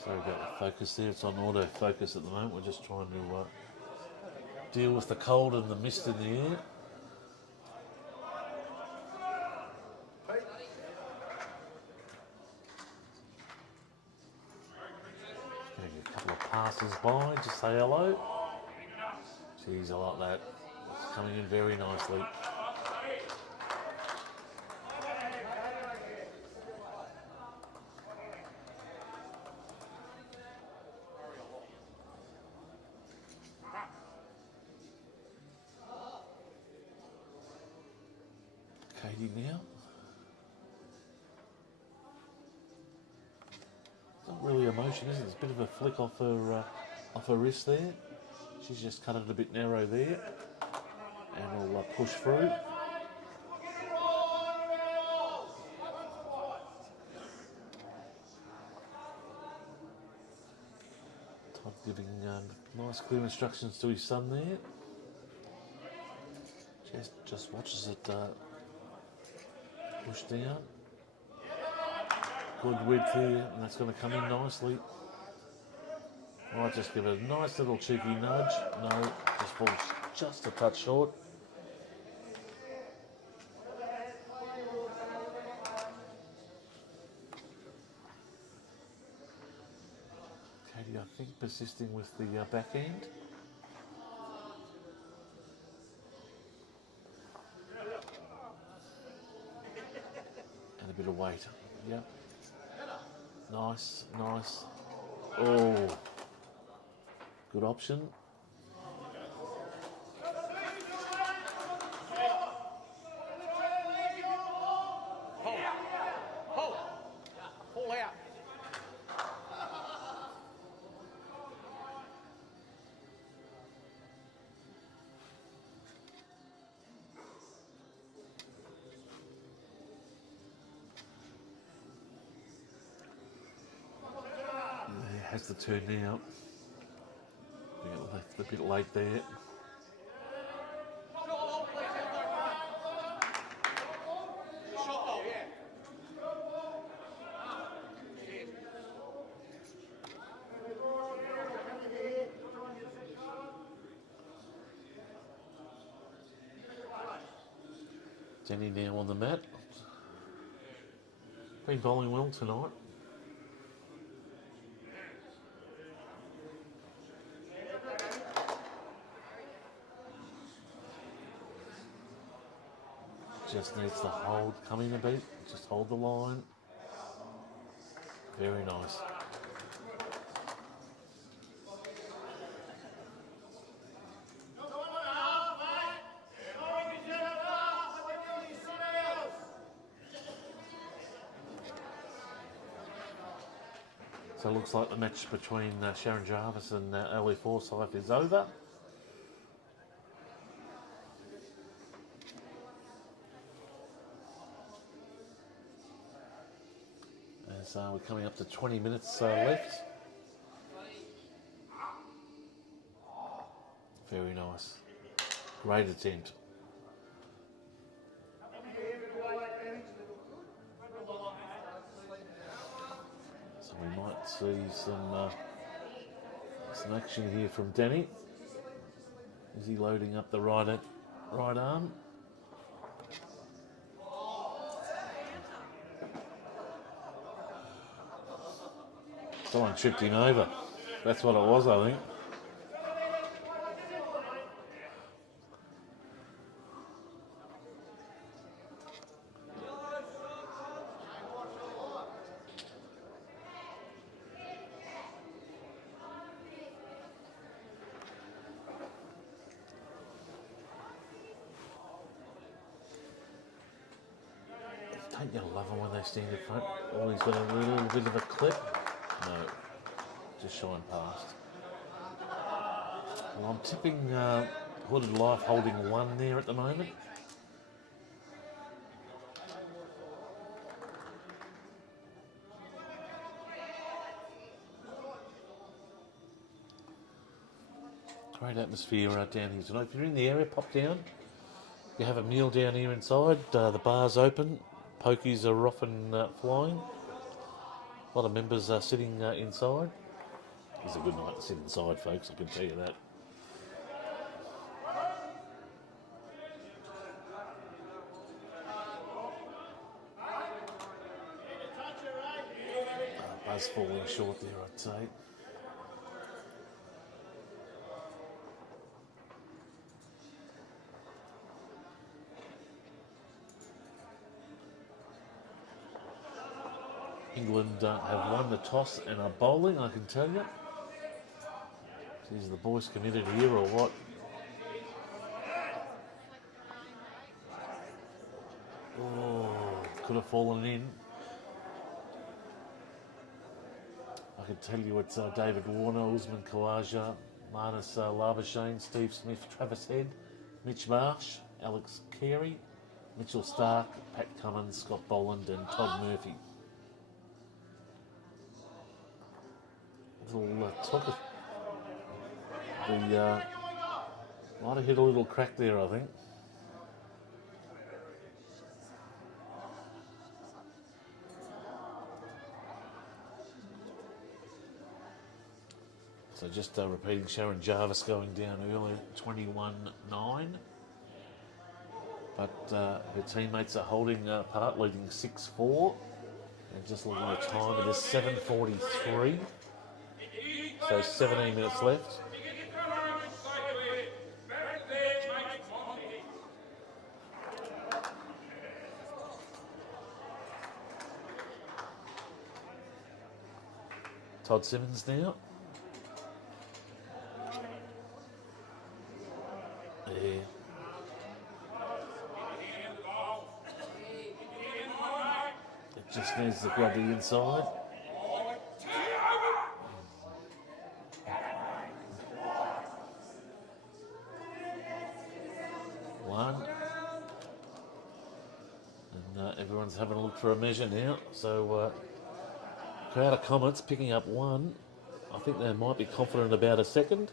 Sorry about the focus there, it's on auto focus at the moment. We're just trying to deal with the cold and the mist in the air. Getting a couple of passers by, just say hello. Jeez, I like that. It's coming in very nicely. Katie now. It's not really a motion, is it? It's a bit of a flick off her wrist there. She's just cut it a bit narrow there, and we'll push through. Todd giving nice clear instructions to his son there. Just watches it push down. Good width here, and that's going to come in nicely. Might just give it a nice little cheeky nudge. No, just falls just a touch short. Katie, I think, persisting with the backhand. And a bit of weight. Yep. Nice, nice. Oh, good option. Pull out. Has the turn now. Yeah, left a bit late there. Jenny now on the mat. Been bowling well tonight. Just needs to hold, come in a bit, just hold the line. Very nice. So it looks like the match between Sharon Jarvis and Ellie Forsyth is over. So we're coming up to 20 minutes left. Very nice. Great attempt. So we might see some action here from Danny. Is he loading up the right arm? Someone tripped him over. That's what it was, I think. Don't you love them when they stand in front? Always got a little bit of a clip. No, just shine past. Well, I'm tipping Hooded Life holding one there at the moment. Great atmosphere down here tonight. If you're in the area, pop down. You have a meal down here inside. The bar's open. Pokies are off and flying. A lot of members are sitting inside. It's a good night to sit inside, folks, I can tell you that. Buzz falling short there, I'd say. England have won the toss and are bowling, I can tell you. Is the boys committed here or what? Oh, could have fallen in. I can tell you it's David Warner, Usman Khawaja, Marnus Labuschagne, Steve Smith, Travis Head, Mitch Marsh, Alex Carey, Mitchell Stark, Pat Cummins, Scott Boland and Todd Murphy. Little talk of the might have hit a little crack there, I think. So just repeating, Sharon Jarvis going down early, 21-9. But her teammates are holding part, leading 6-4. And just looking at the time, it is 7:43. So 17 minutes left. Todd Simmons now. Yeah. It just needs to grab the inside. One. And everyone's having a look for a measure now. So crowd of comments picking up one. I think they might be confident about a second.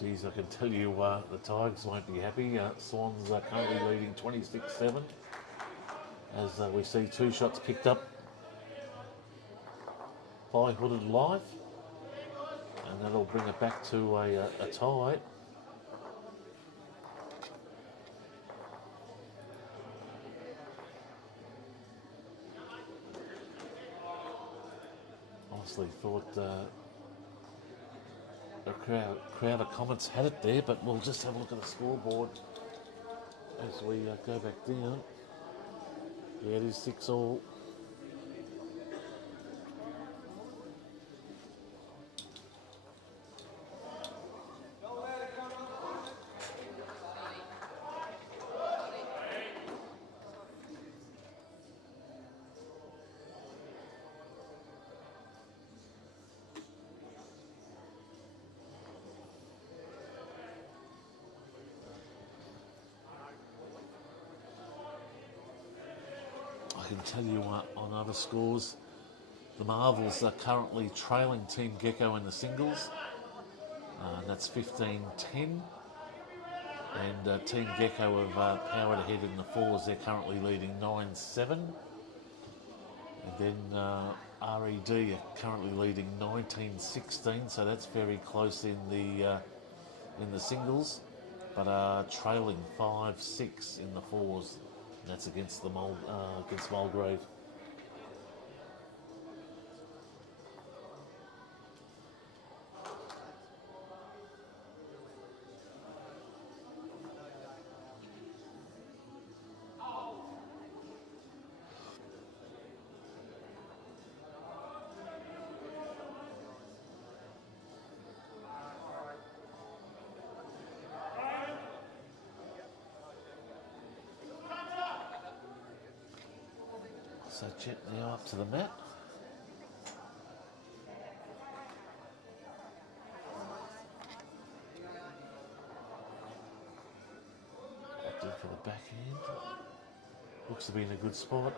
Geez, I can tell you the Tigers won't be happy. Swans are currently leading 26-7 as we see two shots picked up by Hooded Life, and that'll bring it back to a tie. Honestly thought a crowd of comments had it there, but we'll just have a look at the scoreboard as we go back down. Yeah, it is 6-all. I can tell you on other scores, the Marvels are currently trailing Team Gecko in the singles. And that's 15-10. And Team Gecko have powered ahead in the fours. They're currently leading 9-7. And then RED are currently leading 19-16. So that's very close in the singles, but are trailing 5-6 in the fours. And that's against the against Mulgrave. So gently up to the mat. Up in for the backhand. Looks to be in a good spot.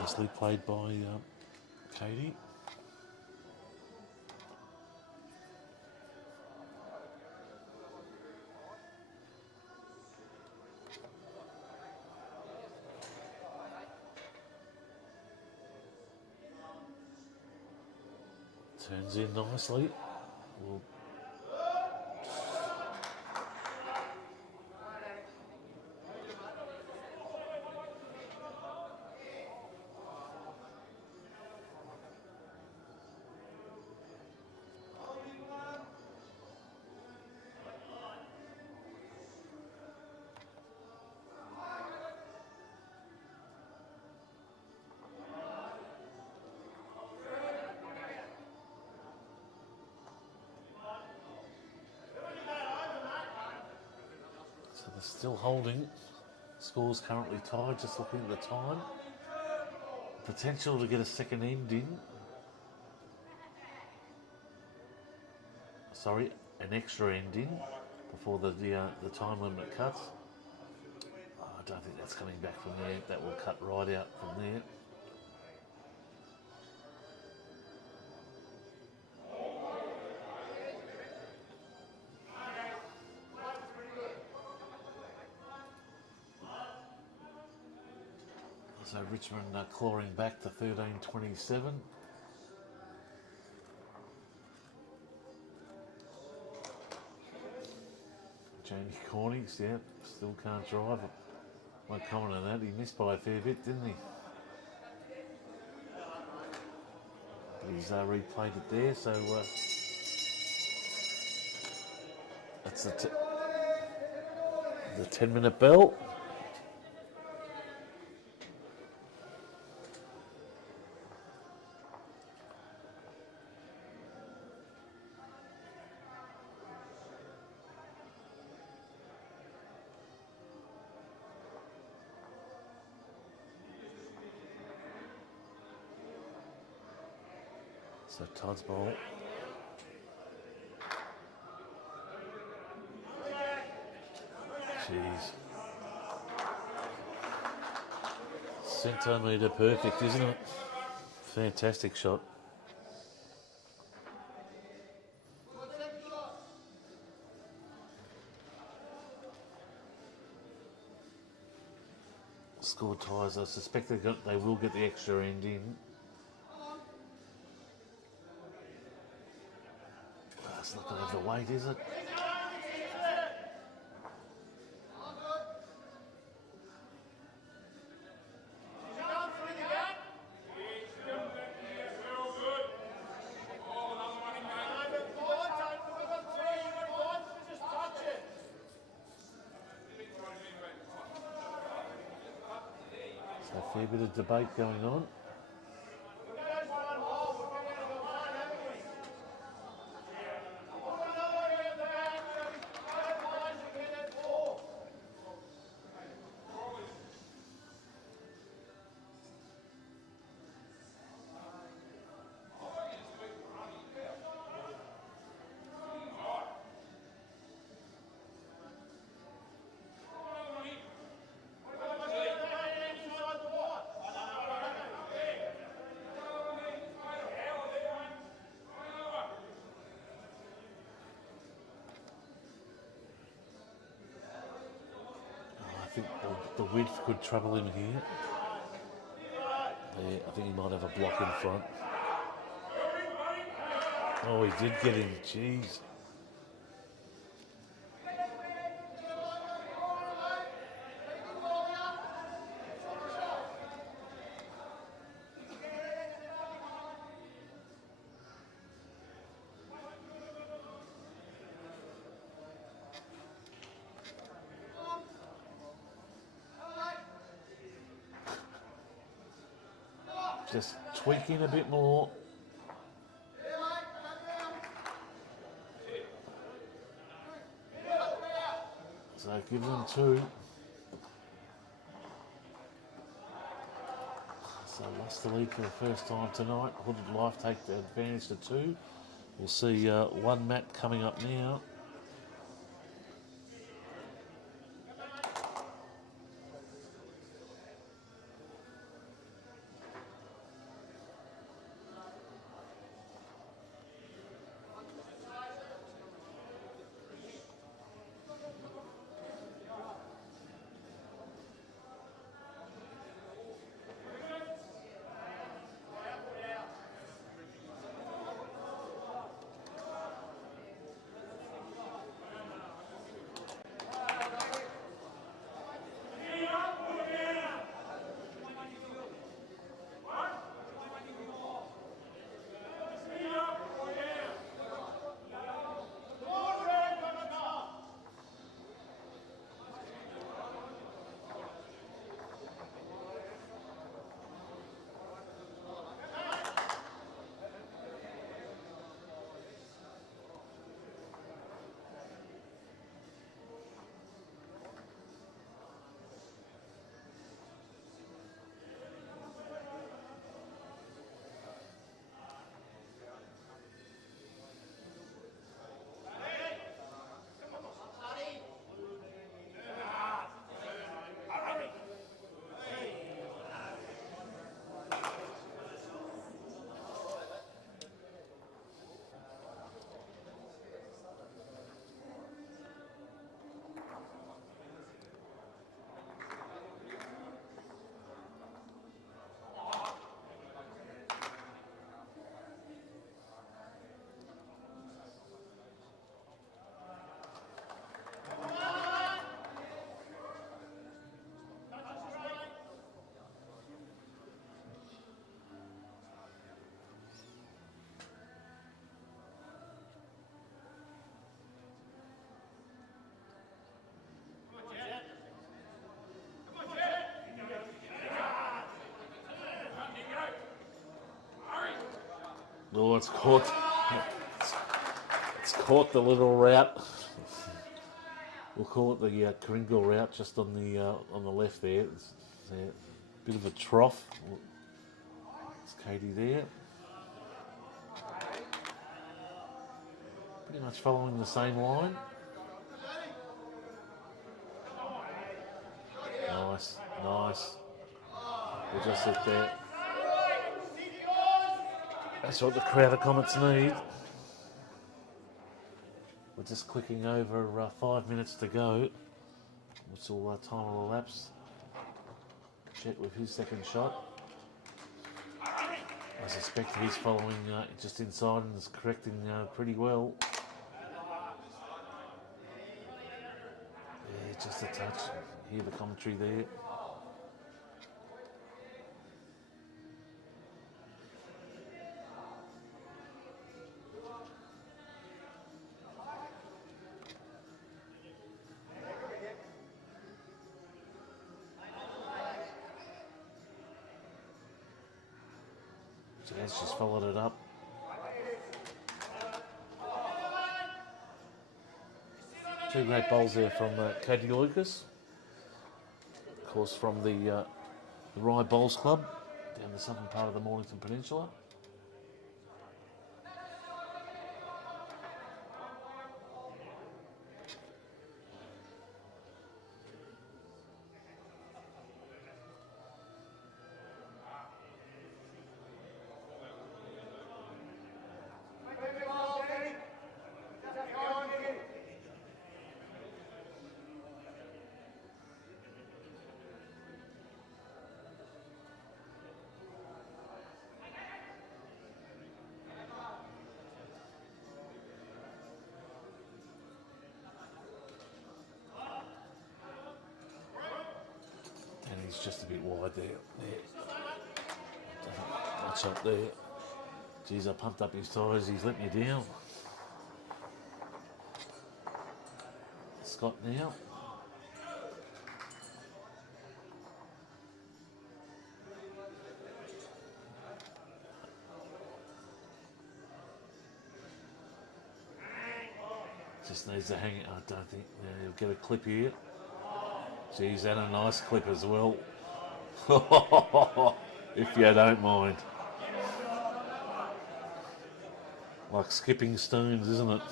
Nicely played by Katie. Turns in nicely. Well, so they're still holding. Score's currently tied, just looking at the time. Potential to get a second end in. Sorry, an extra end in before the time limit cuts. Oh, I don't think that's coming back from there. That will cut right out from there. So Richmond clawing back to 13-27. Jamie Cornings, yeah, still can't drive. Won't comment on that. He missed by a fair bit, didn't he? But he's replayed it there, so that's the 10-minute bell. So Todd's ball. Jeez. Centimetre perfect, isn't it? Fantastic shot. Score ties. I suspect they will get the extra end in. It's not going to have the weight, is it? So a fair bit of debate going on. think the width could trouble him here. Yeah, I think he might have a block in front. Oh, he did get him. Jeez. Just tweaking a bit more. So give them 2. So lost the lead for the first time tonight. Hooded Life take the advantage to 2. We'll see one mat coming up now. Oh, it's caught. It's caught the little route. We'll call it the Kringle route, just on the left there. It's a bit of a trough. It's Katie there. Pretty much following the same line. Nice, nice. We'll just sit there. That's what the crowd of comments need. We're just clicking over 5 minutes to go, which will time will elapse. Jet with his second shot. I suspect he's following just inside and is correcting pretty well. Yeah, just a touch. Hear the commentary there. Jazz just followed it up. Two great bowls there from Katie Lucas. Of course, from the Rye Bowls Club down the southern part of the Mornington Peninsula. he's just a bit wide there. Doesn't much up there. Geez, I pumped up his tyres, he's let me down. Scott now. Just needs to hang it. I don't think he'll get a clip here. Geez, and a nice clip as well. If you don't mind. Like skipping stones, isn't it?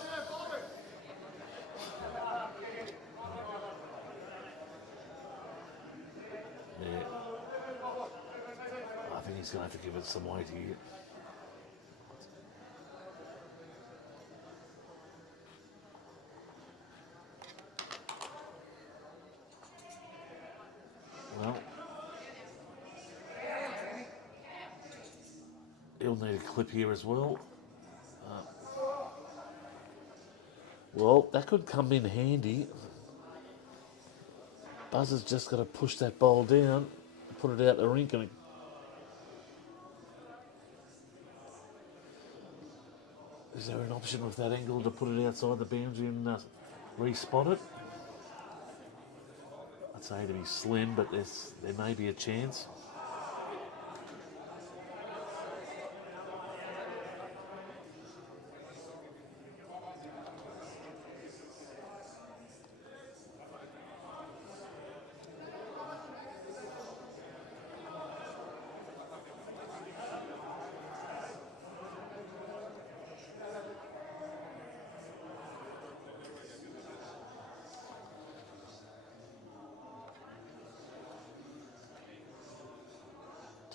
Yeah. I think he's going to have to give it some weight here. Well, he'll need a clip here as well. Well, that could come in handy. Buzz has just got to push that bowl down, put it out the rink, and is there an option with that angle to put it outside the boundary and re-spot it? I'd say to be slim, but there may be a chance.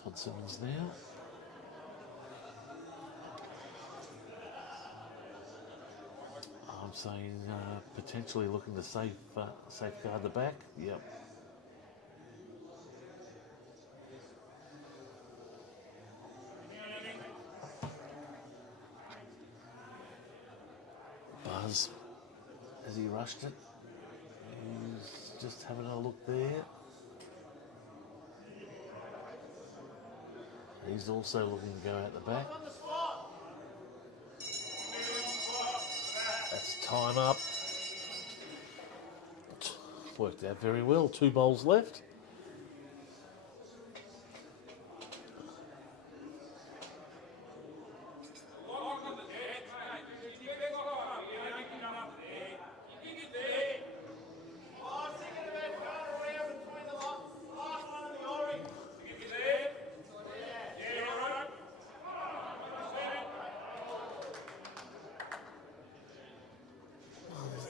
Todd Simmons now. I'm saying potentially looking to safeguard the back. Yep. Buzz, has he rushed it? He's just having a look there. He's also looking to go out the back. That's time up. Worked out very well. 2 bowls left.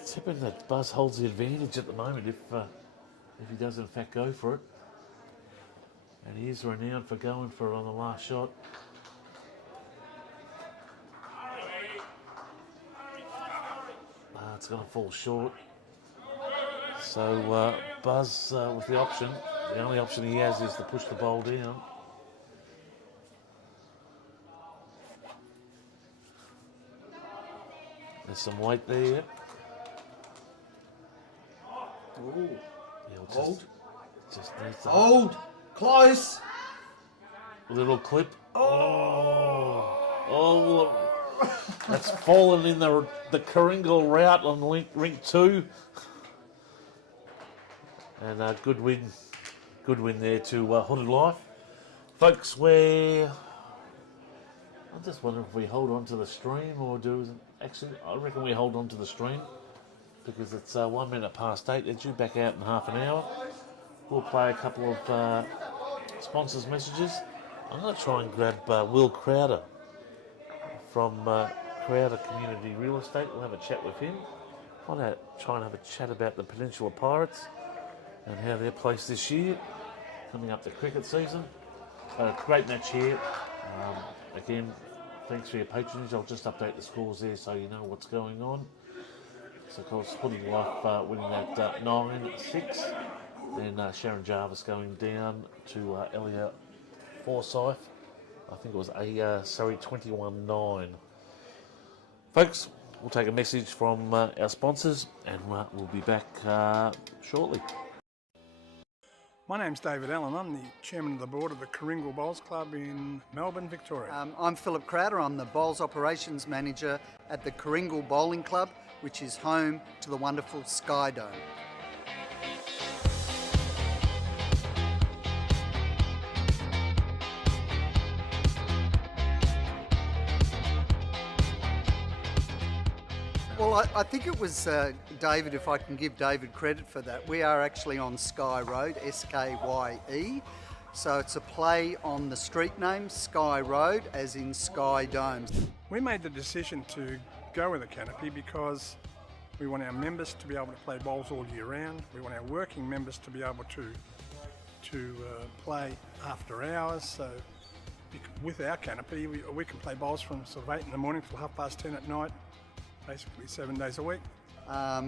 Tipping that Buzz holds the advantage at the moment if he does in fact go for it. And he is renowned for going for it on the last shot. It's going to fall short. So Buzz with the option, the only option he has is to push the bowl down. There's some weight there. Ooh. Hold. Just needs to Hold. Close. Little clip. Oh, that's fallen in the Kringle route on rink 2. And good win there to Hooded Life. Folks, I'm just wondering if we hold on to the stream or actually, I reckon we hold on to the stream because it's 1 minute past 8. They're due back out in half an hour. We'll play a couple of sponsors' messages. I'm going to try and grab Will Crowder from Crowder Community Real Estate. We'll have a chat with him. I'll try and have a chat about the Peninsula Pirates and how they're placed this year, coming up to cricket season. Great match here. Again, thanks for your patronage. I'll just update the scores there so you know what's going on. So, of course, Hooded Life winning that 9-6. Then Sharon Jarvis going down to Elliot Forsyth. I think it was Surrey 21-9. Folks, we'll take a message from our sponsors and we'll be back shortly. My name's David Allen. I'm the chairman of the board of the Kringle Bowls Club in Melbourne, Victoria. I'm Philip Crowder. I'm the bowls operations manager at the Kringle Bowling Club, which is home to the wonderful Skyedome. Well, I think it was David, if I can give David credit for that. We are actually on Sky Road, S-K-Y-E. So it's a play on the street name, Sky Road, as in Skyedome. We made the decision to go with a canopy because we want our members to be able to play bowls all year round. We want our working members to be able to play after hours. So with our canopy, we can play bowls from sort of 8 in the morning till 10:30 at night, basically 7 days a week.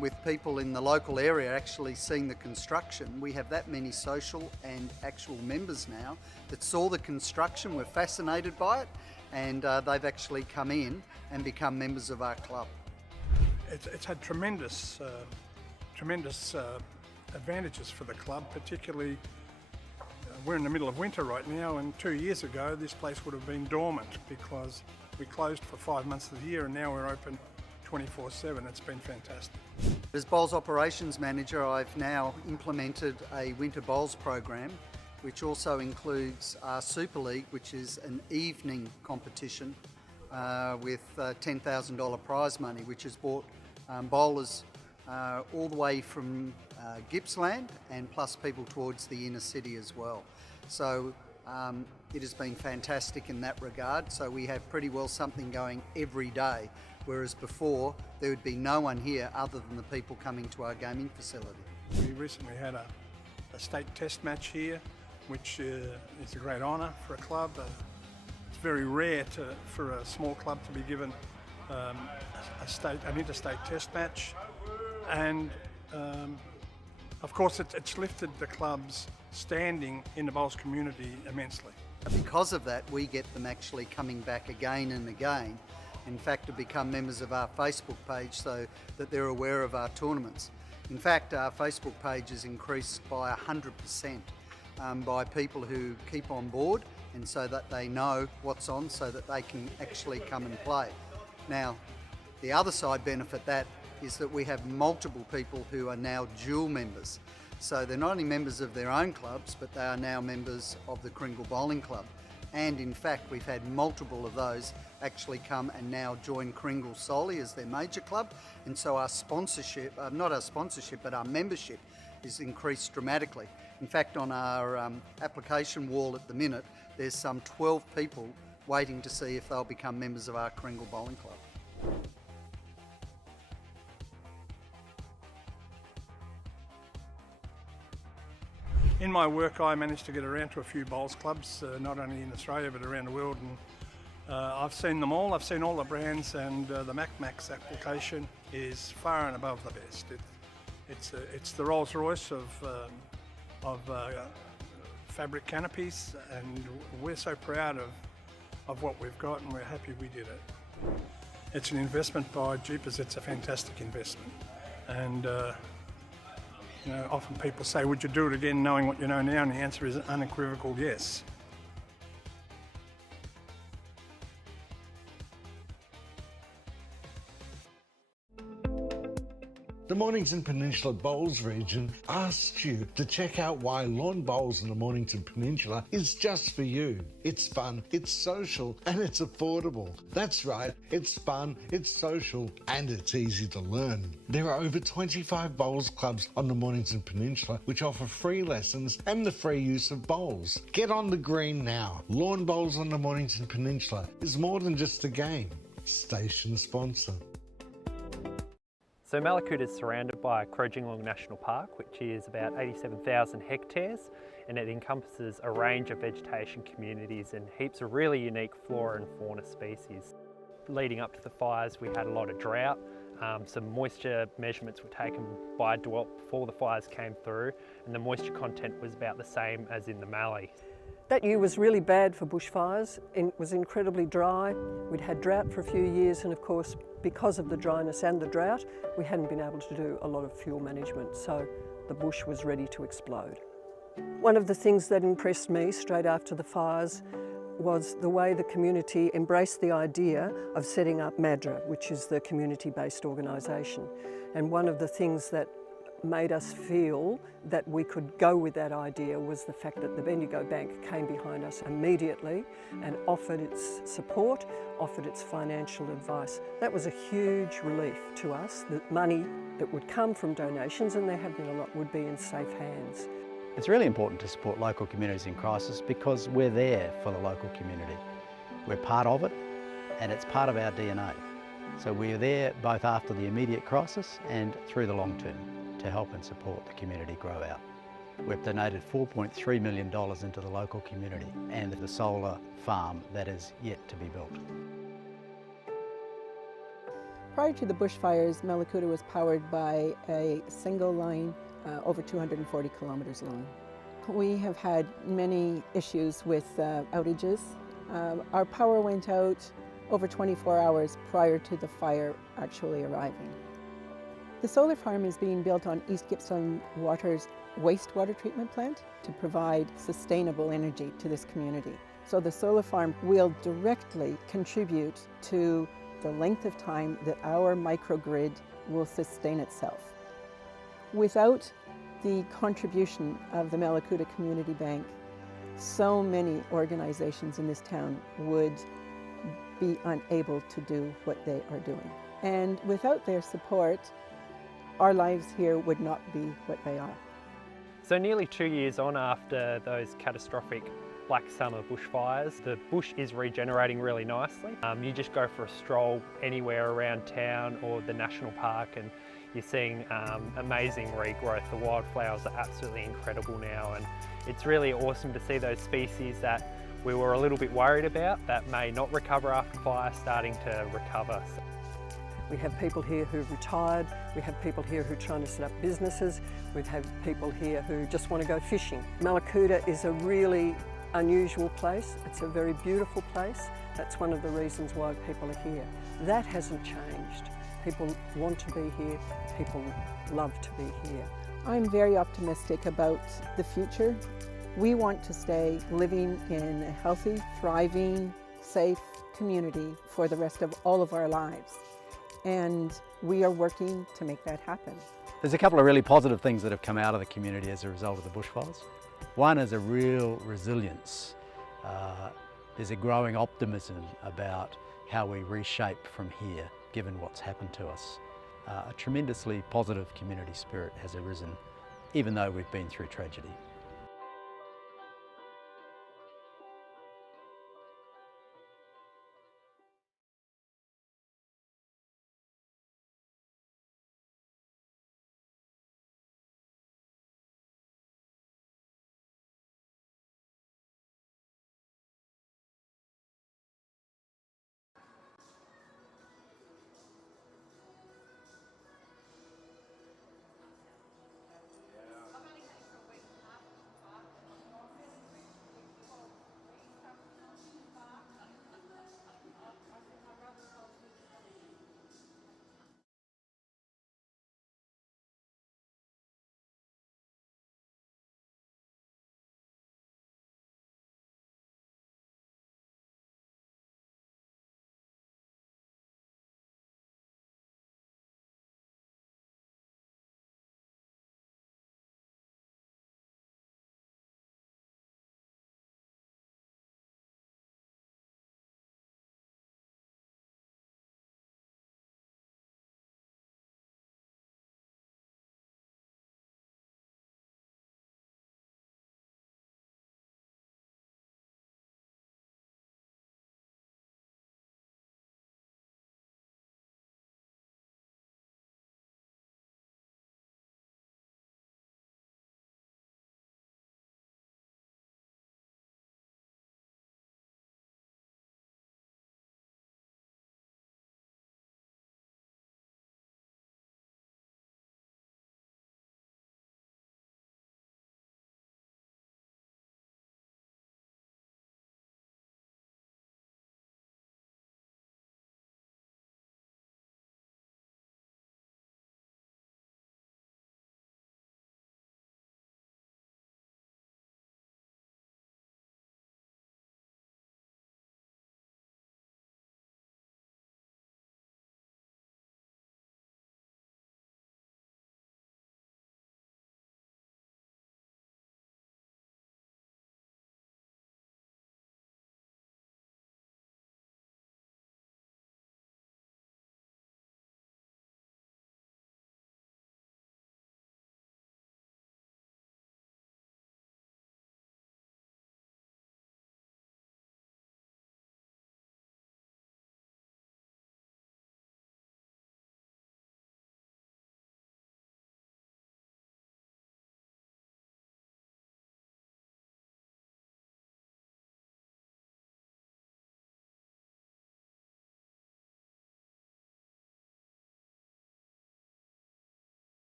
With people in the local area actually seeing the construction, we have that many social and actual members now that saw the construction, were fascinated by it, and they've actually come in and become members of our club. It's had tremendous advantages for the club, particularly we're in the middle of winter right now, and 2 years ago this place would have been dormant because we closed for 5 months of the year, and now we're open 24/7. It's been fantastic. As Bowls Operations Manager, I've now implemented a winter bowls program, which also includes our Super League, which is an evening competition with $10,000 prize money, which has brought bowlers all the way from Gippsland and plus people towards the inner city as well. So it has been fantastic in that regard. So we have pretty well something going every day, whereas before there would be no one here other than the people coming to our gaming facility. We recently had a state test match here, which is a great honour for a club. It's very rare for a small club to be given an interstate test match, and of course it's lifted the club's standing in the bowls community immensely. Because of that, we get them actually coming back again and again. In fact, to become members of our Facebook page so that they're aware of our tournaments. In fact, our Facebook page is increased by 100% by people who keep on board, and so that they know what's on so that they can actually come and play. Now, the other side benefit that is that we have multiple people who are now dual members. So they're not only members of their own clubs, but they are now members of the Kringle Bowling Club. And in fact, we've had multiple of those actually come and now join Kringle solely as their major club. And so our sponsorship, not our sponsorship, but our membership is increased dramatically. In fact, on our application wall at the minute, there's some 12 people waiting to see if they'll become members of our Kringle Bowling Club. In my work, I managed to get around to a few bowls clubs, not only in Australia but around the world, and I've seen them all. I've seen all the brands, and the MacMax application is far and above the best. It's the Rolls Royce of fabric canopies, and we're so proud of what we've got, and we're happy we did it. It's an investment by Jeepers. It's a fantastic investment, and you know, often people say, would you do it again knowing what you know now? And the answer is an unequivocal yes. The Mornington Peninsula Bowls region asks you to check out why lawn bowls in the Mornington Peninsula is just for you. It's fun, it's social, and it's affordable. That's right, it's fun, it's social, and it's easy to learn. There are over 25 bowls clubs on the Mornington Peninsula which offer free lessons and the free use of bowls. Get on the green now. Lawn bowls on the Mornington Peninsula is more than just a game. Station sponsor. So Malakoota is surrounded by Crojinglong National Park, which is about 87,000 hectares, and it encompasses a range of vegetation communities and heaps of really unique flora and fauna species. Leading up to the fires, we had a lot of drought. Some moisture measurements were taken by DeWalt before the fires came through, and the moisture content was about the same as in the Mallee. That year was really bad for bushfires. It was incredibly dry. We'd had drought for a few years, and of course, because of the dryness and the drought, we hadn't been able to do a lot of fuel management, so the bush was ready to explode. One of the things that impressed me straight after the fires was the way the community embraced the idea of setting up MADRA, which is the community-based organisation. And one of the things that made us feel that we could go with that idea was the fact that the Bendigo Bank came behind us immediately and offered its support, offered its financial advice. That was a huge relief to us. The money that would come from donations, and there have been a lot, would be in safe hands. It's really important to support local communities in crisis because we're there for the local community. We're part of it and it's part of our DNA. So we're there both after the immediate crisis and through the long term to help and support the community grow out. We've donated $4.3 million into the local community and the solar farm that is yet to be built. Prior to the bushfires, Mallacoota was powered by a single line over 240 kilometres long. We have had many issues with outages. Our power went out over 24 hours prior to the fire actually arriving. The solar farm is being built on East Gippsland Water's wastewater treatment plant to provide sustainable energy to this community. So the solar farm will directly contribute to the length of time that our microgrid will sustain itself. Without the contribution of the Mallacoota Community Bank, so many organizations in this town would be unable to do what they are doing. And without their support, our lives here would not be what they are. So nearly 2 years on after those catastrophic Black Summer bushfires, the bush is regenerating really nicely. You just go for a stroll anywhere around town or the national park and you're seeing amazing regrowth. The wildflowers are absolutely incredible now, and it's really awesome to see those species that we were a little bit worried about that may not recover after fire starting to recover. We have people here who've retired, we have people here who are trying to set up businesses, we've had people here who just want to go fishing. Mallacoota is a really unusual place, it's a very beautiful place. That's one of the reasons why people are here. That hasn't changed. People want to be here, people love to be here. I'm very optimistic about the future. We want to stay living in a healthy, thriving, safe community for the rest of all of our lives. And we are working to make that happen. There's a couple of really positive things that have come out of the community as a result of the bushfires. One is a real resilience. There's a growing optimism about how we reshape from here, given what's happened to us. A tremendously positive community spirit has arisen, even though we've been through tragedy.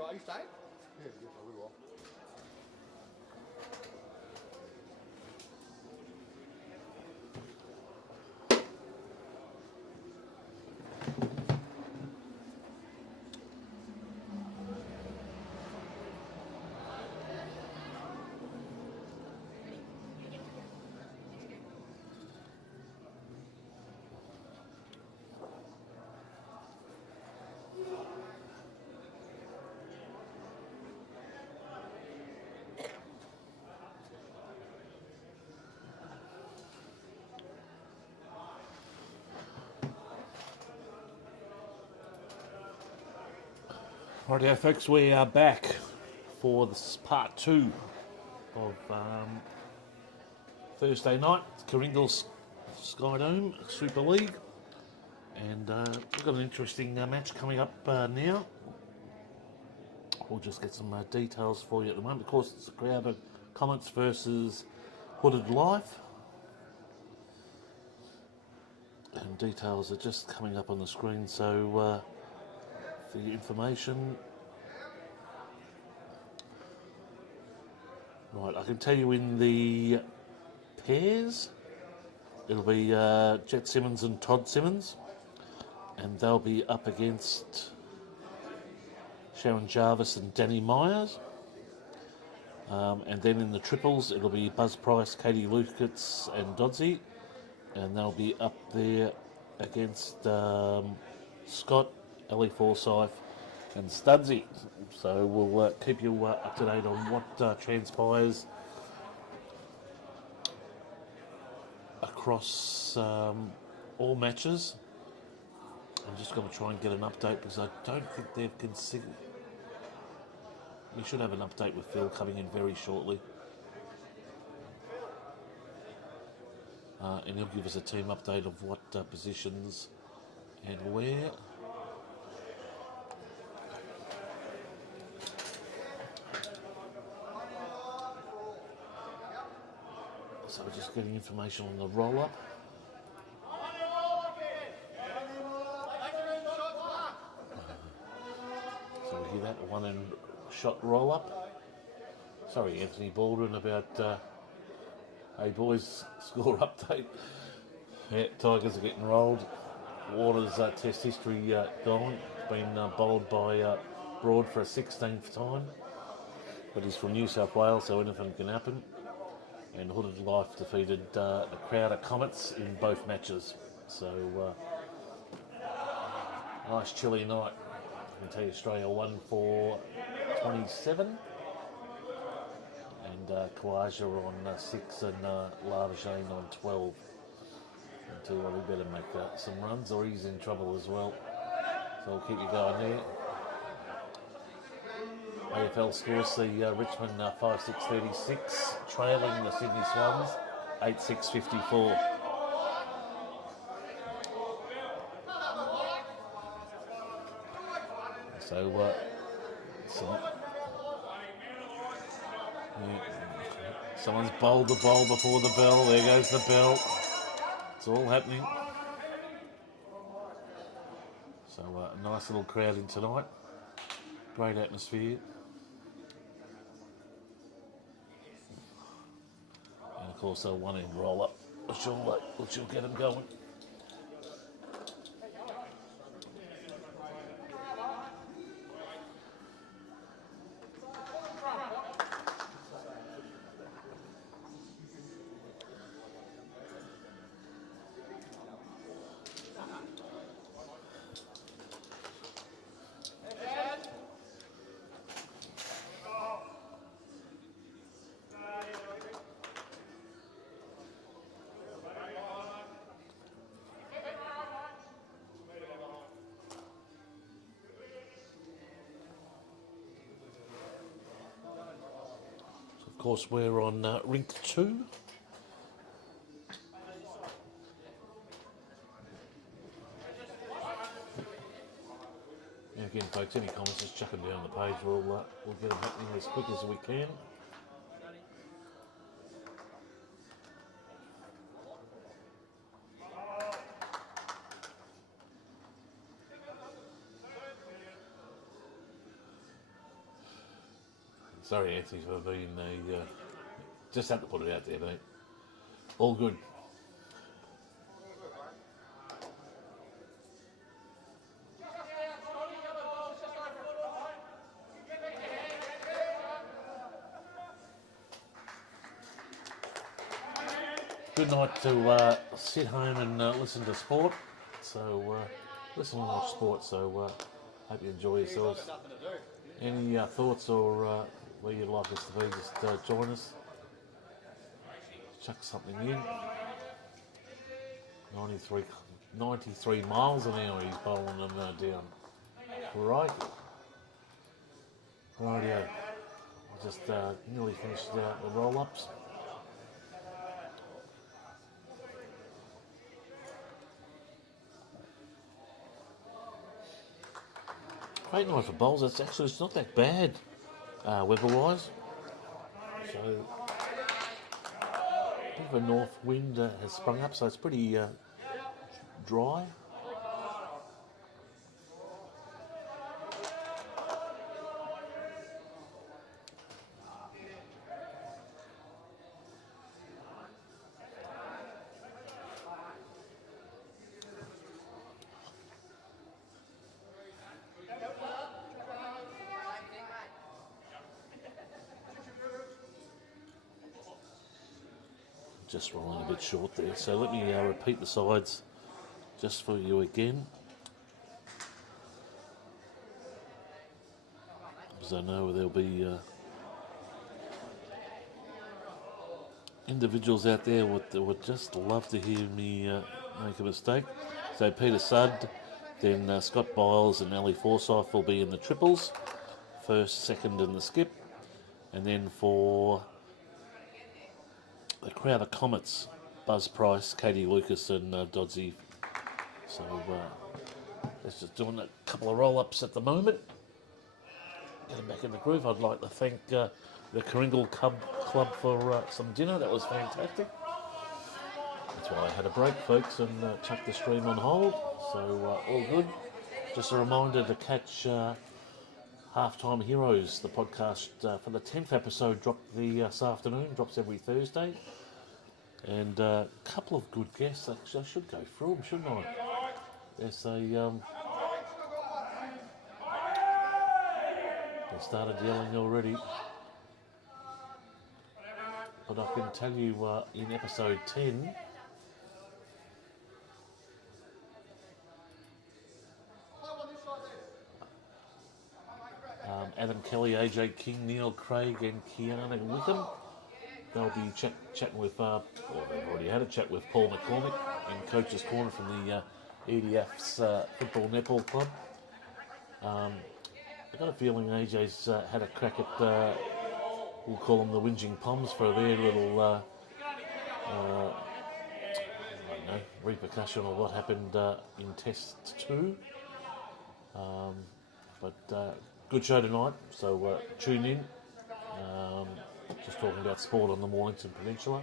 Are you staying? Yeah, for a little while. Rightio folks, we are back for this part 2 of Thursday night, Kooringal's Skyedome Super League, and we've got an interesting match coming up now. We'll just get some details for you at the moment. Of course, it's a Crowded Comets versus Hooded Life, and details are just coming up on the screen, so for your information. Right, I can tell you in the pairs, it'll be Jet Simmons and Todd Simmons, and they'll be up against Sharon Jarvis and Danny Myers. And then in the triples, it'll be Buzz Price, Katie Lukitz and Dodsey, and they'll be up there against Scott, Ellie Forsyth and Studsy. So we'll keep you up to date on what transpires across all matches. I'm just going to try and get an update because I don't think they've considered. We should have an update with Phil coming in very shortly. And he'll give us a team update of what positions and where. So we're just getting information on the roll-up. So we hear that one and shot roll-up. Sorry, Anthony Baldwin, about hey boys, score update. Yeah, Tigers are getting rolled. Waters test history gone. It's been bowled by Broad for a 16th time. But he's from New South Wales, so anything can happen. And Hooded Life defeated the Crowder Comets in both matches. So, nice chilly night. I can tell you Australia won for 27. And Kawaja on 6 and Lavashane on 12. I'll tell you what, we better make some runs or he's in trouble as well. So we'll keep you going there. AFL scores the Richmond 5-6-36, trailing the Sydney Swans 8-6-54. So, someone's bowled the ball before the bell. There goes the bell. It's all happening. So, a nice little crowd in tonight. Great atmosphere. And of course, a one end roll up, which will get them going. Of course, we're on rink 2. Again, folks, any comments, just chuck them down the page. We'll get them happening as quick as we can. Sorry, Anthony, for being just had to put it out there, mate. All good. Good night to sit home and listen to sport. So, listen and watch sport. So, hope you enjoy yourselves. Any thoughts or where you'd like us to be, just join us. Chuck something in. 93 miles an hour he's bowling them down. Right. Rightio. Just nearly finished out the roll-ups. Great night for bowls. It's not that bad weather-wise. So, a bit of a north wind has sprung up, so it's pretty dry. Just rolling a bit short there, so let me repeat the sides just for you again, because I know there'll be individuals out there that would just love to hear me make a mistake. So Peter Sudd, then Scott Biles and Ali Forsyth will be in the triples, first, second and the skip, and then for the Crowd of Comets, Buzz Price, Katie Lucas and Dodsey. So let's just doing a couple of roll-ups at the moment. Getting back in the groove. I'd like to thank the Kringle Club for some dinner. That was fantastic. That's why I had a break, folks, and chucked the stream on hold. So all good. Just a reminder to catch Halftime Heroes, the podcast for the 10th episode, dropped this afternoon, drops every Thursday. And a couple of good guests. Actually, I should go through them, shouldn't I? There's a... they started yelling already. But I can tell you in episode 10... Adam Kelly, AJ King, Neil Craig and Kiana Wickham. They'll be chatting with, or they've already had a chat with Paul McCormick in Coach's Corner from the EDF's Football Netball Club. I've got a feeling AJ's had a crack at, we'll call them the Whinging Poms for their little, I don't know, repercussion of what happened in Test 2. But good show tonight, so tune in. Just talking about sport on the Mornington Peninsula.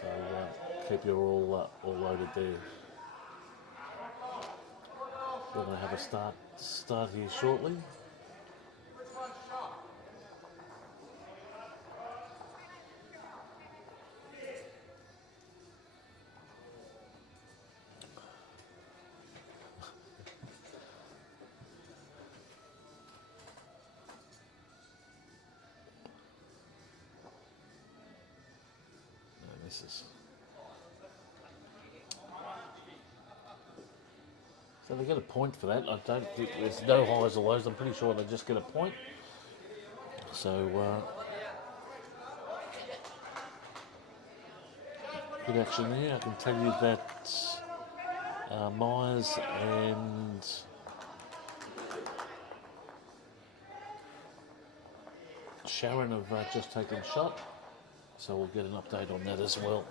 So keep you all loaded there. We're going to have a start here shortly. So they get a point for that. I don't think there's no highs or lows. I'm pretty sure they just get a point. So good action there. I can tell you that Myers and Sharon have just taken shot. So we'll get an update on that as well.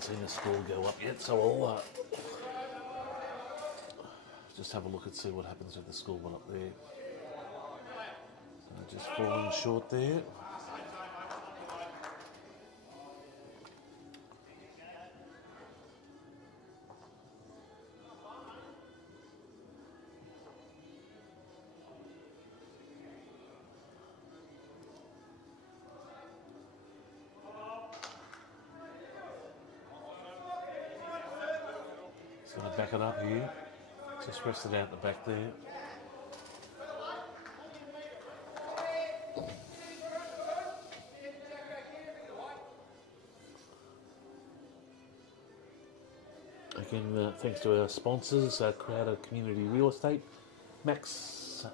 haven't seen the score go up yet, so I'll just have a look and see what happens with the score one up there. So just falling short there. Just going to back it up here. Just rest it out the back there. Again, thanks to our sponsors, Crowder Community Real Estate, Max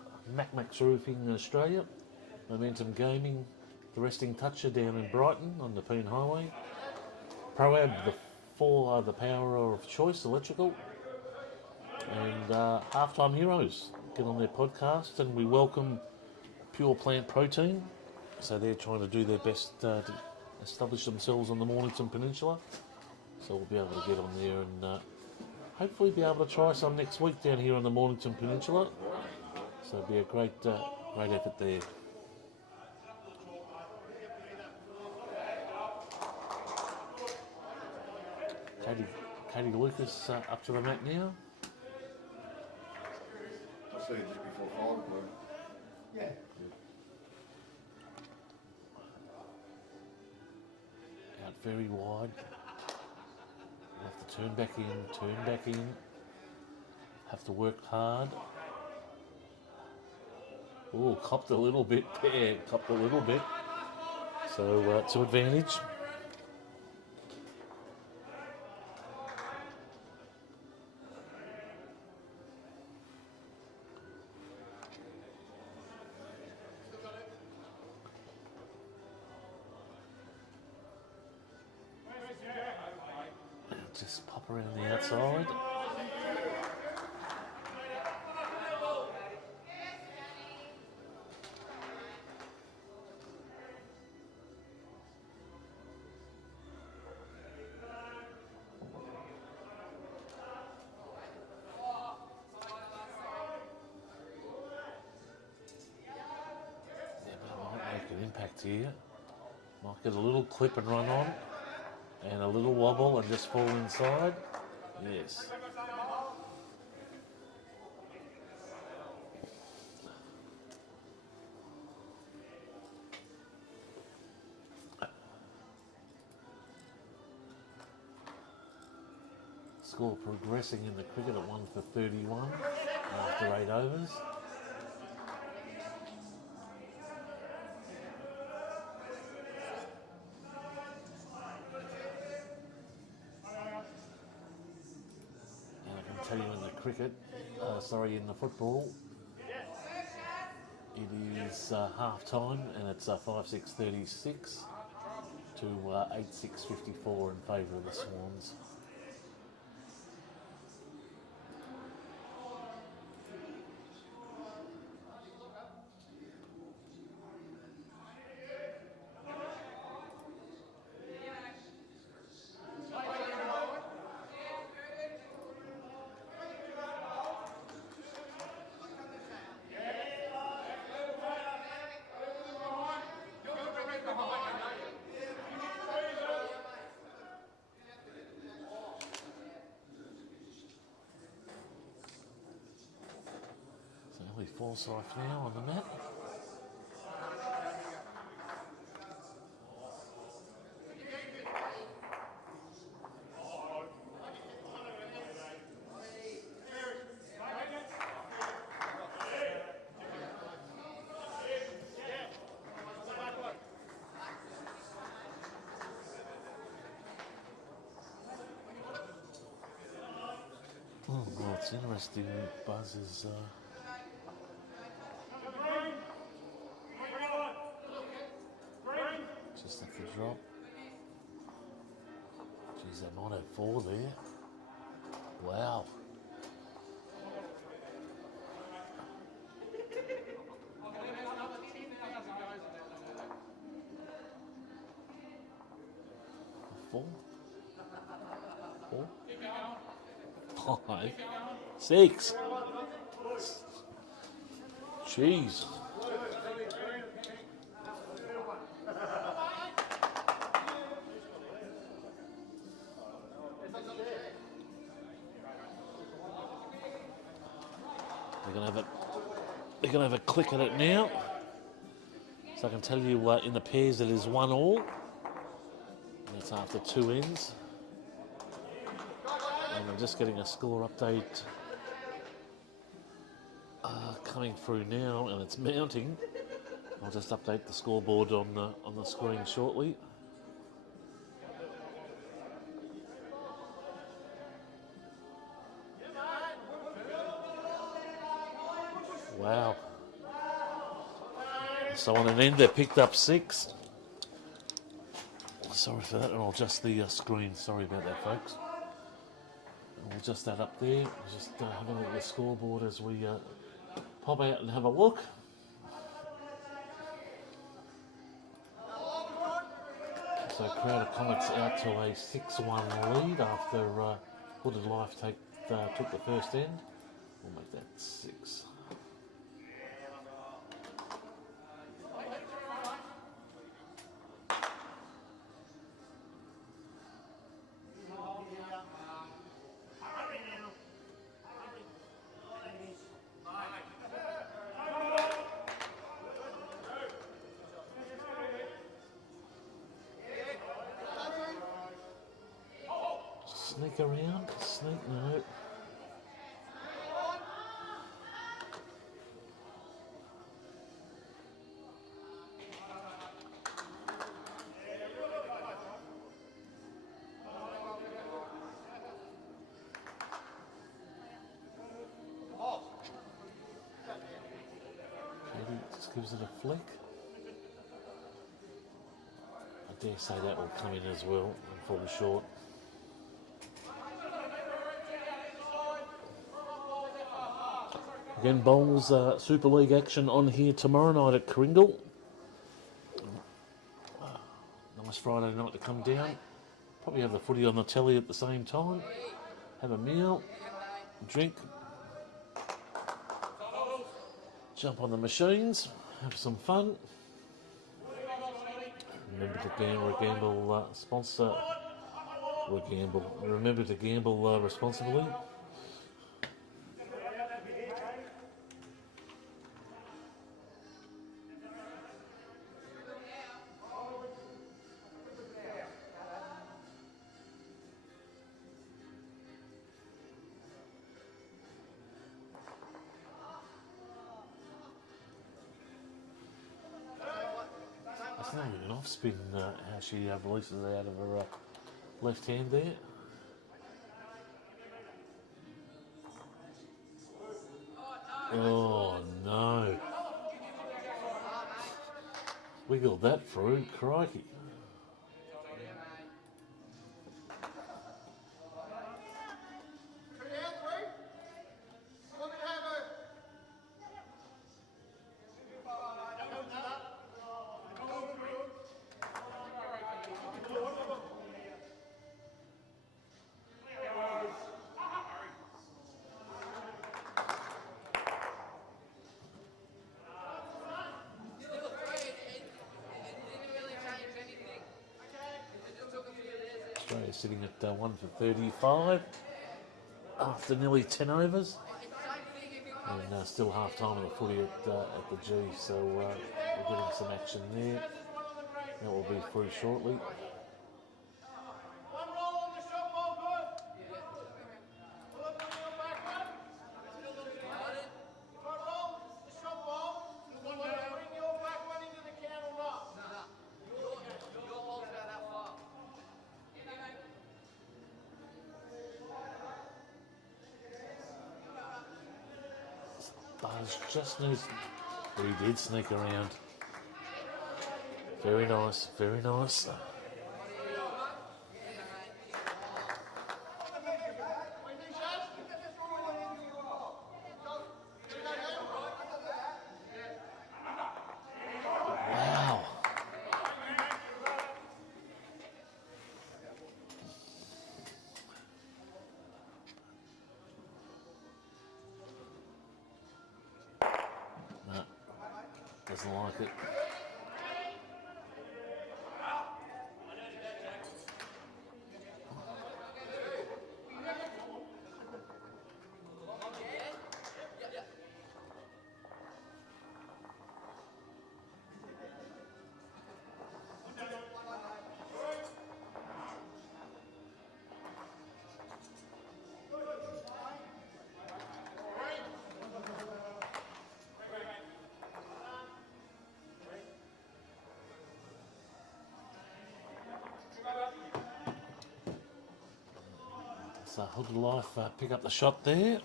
Roofing in Australia, Momentum Gaming, The Resting Toucher down in Brighton on the Poon Highway, ProAb, the power of choice, electrical, and Halftime Heroes. Get on their podcast, and we welcome Pure Plant Protein. So they're trying to do their best to establish themselves on the Mornington Peninsula. So we'll be able to get on there and hopefully be able to try some next week down here on the Mornington Peninsula. So it'll be a great effort there. Katie Lucas up to the mat now. I see it just before 5 o'clock. Yeah. Out very wide. We'll have to turn back in. Have to work hard. Oh, copped a little bit there, So to advantage. Just pop around the outside. Impact here. Might get a little clip and run on, and a little wobble and just fall inside. Yes. Score progressing in the cricket at 1 for 31 after 8 overs. Tell you in the cricket, in the football, it is half time and it's 5-6-36 to 8-6-54 in favour of the Swans. Forsyth now on the mat. Oh, well, it's interesting. Buzz is just at the drop. Geez, they might have 4 there. Wow. A 4? 4, 5, 6. Jeez. They're gonna have a click at it now. So I can tell you in the pairs it is 1-1. That's after 2 ends. And I'm just getting a score update coming through now, and it's mounting. I'll just update the scoreboard on the screen shortly. Wow. So on an end, they picked up 6. Sorry for that, and I'll adjust the screen. Sorry about that, folks. And we'll adjust that up there. Just have a look at the scoreboard as we pop out and have a look. So Crowd of Comets out to a 6-1 lead after Hooded Life took the first end. We'll make that 6. Sneak around, sneak, no. Just gives it a flick. I dare say that will come in as well and fall short. Again, Bowls Super League action on here tomorrow night at Kringle. Nice Friday night to come down. Probably have the footy on the telly at the same time. Have a meal, drink, jump on the machines, have some fun. Remember to gamble sponsor. Remember to gamble responsibly. That's not even an off spin, how she releases it out of her left hand there. Oh no. Wiggled that through, crikey. Australia sitting at 1 for 35 after nearly 10 overs. And still half time of the footy at the G, so we're getting some action there. That will be through shortly. Buzz just needs. He did sneak around. Very nice, very nice. Wow. doesn't like it. So Hood of Life pick up the shot there.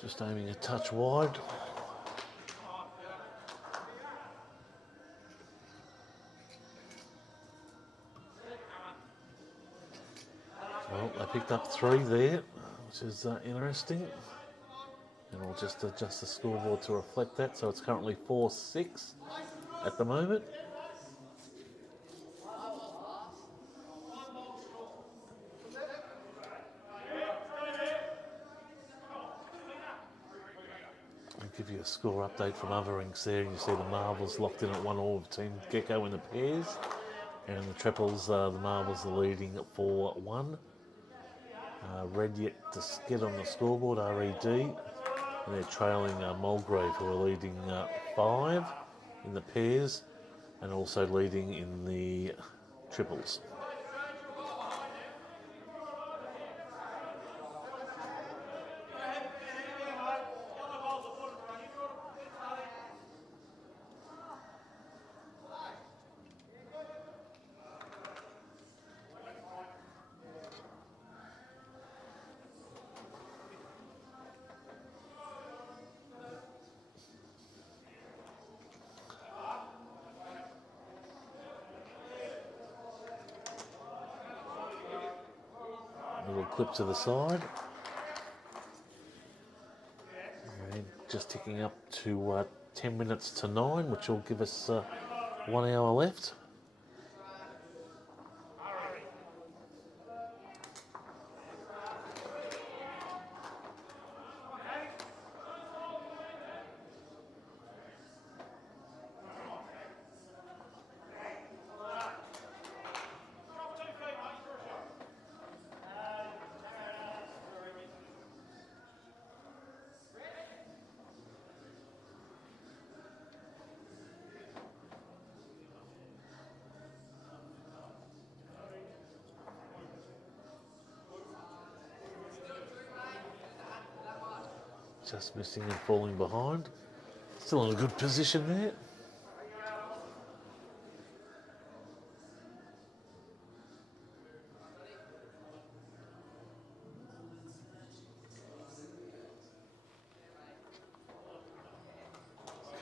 Just aiming a touch wide. Well, they picked up 3 there, which is interesting. And I'll just adjust the scoreboard to reflect that. So it's currently 4-6 at the moment. I'll give you a score update from other rinks there. You see the marbles locked in at 1-all between Gecko in the pairs. And in the triples, the marbles are leading at 4-1. Red yet to get on the scoreboard, RED. And they're trailing Mulgrave, who are leading 5 in the pairs and also leading in the triples. Little clip to the side. And just ticking up to 10 minutes to 9, which will give us 1 hour left. Just missing and falling behind. Still in a good position there.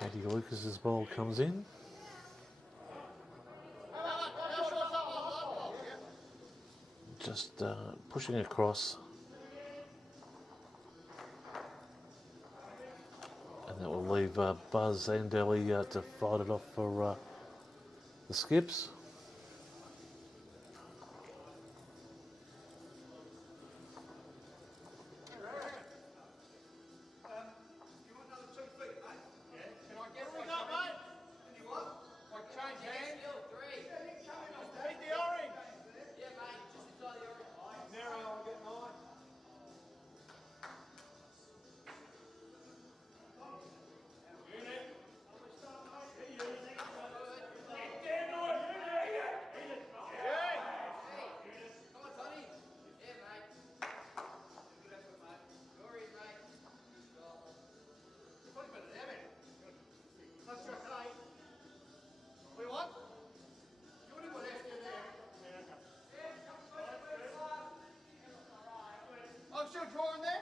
Katie Lucas's ball comes in. Just pushing across. And that will leave Buzz and Ellie to fight it off for the skips. still drawing there?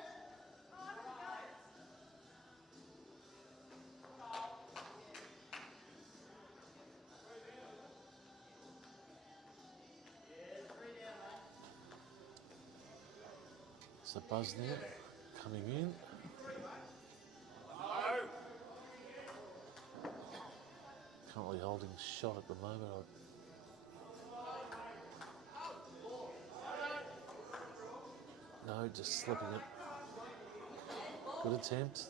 It's a buzz now, coming in. Currently holding shot at the moment. No, just slipping it. Good attempt.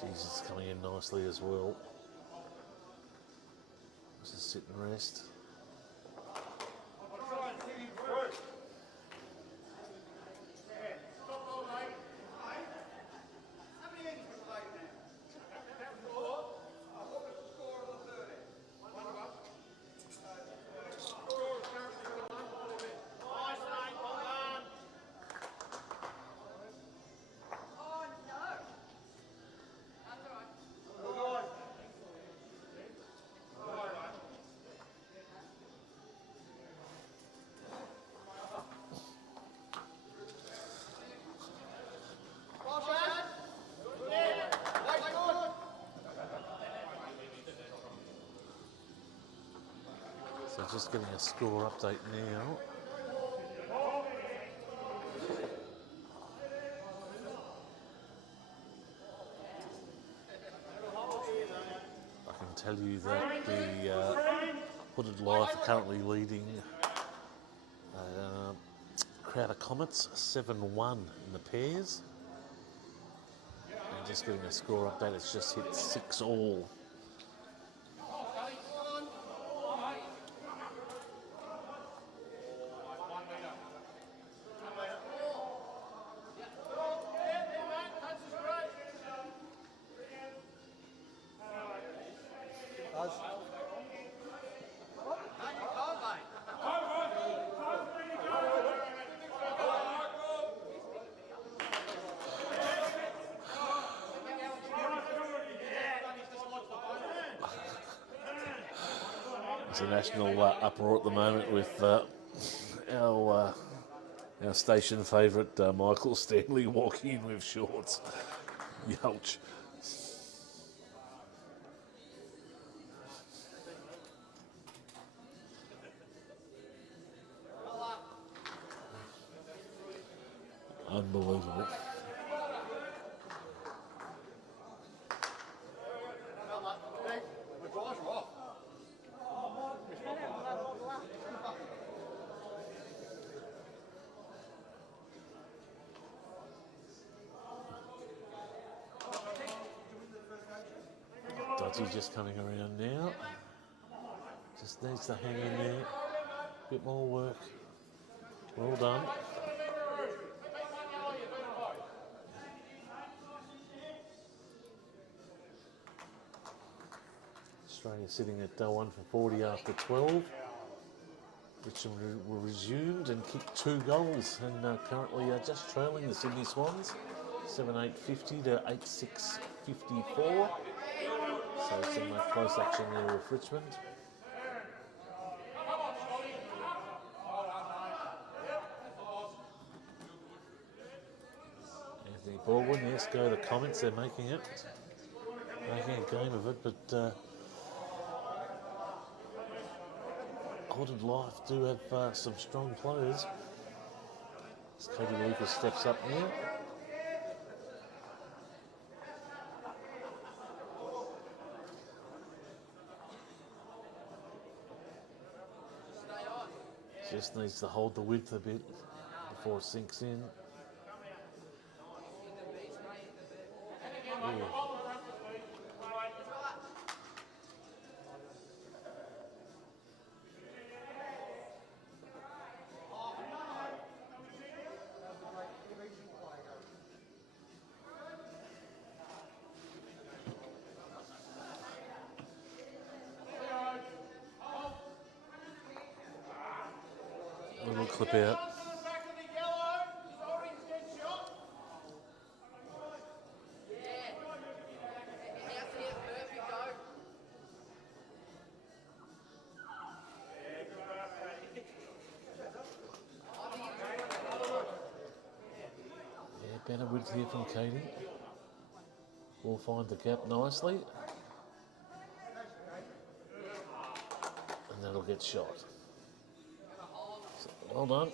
Jesus, coming in nicely as well. Just sit and rest. So just getting a score update now. I can tell you that the Hooded Life are currently leading Crowd of Comets 7-1 in the pairs. And just getting a score update, it's just hit 6-all. It's a national uproar at the moment with our station favourite Michael Stanley walking in with shorts. Yelch. Unbelievable. Dodgy just coming around now. Just needs to hang in there. Bit more work. Well done. Australia sitting at 1 for 40 after 12. Which were resumed and kicked 2 goals and currently just trailing the Sydney Swans 7-8-50 to 8-6-54. So some close action there with Richmond. Anthony Baldwin, yes, go to comments, they're making a game of it, but Hooded Life do have some strong players. As Katie Lucas steps up now. Just needs to hold the width a bit before it sinks in. Ooh. little clip out. Yeah, better width here from Katie. We'll find the gap nicely. And that'll get shot. So, well done.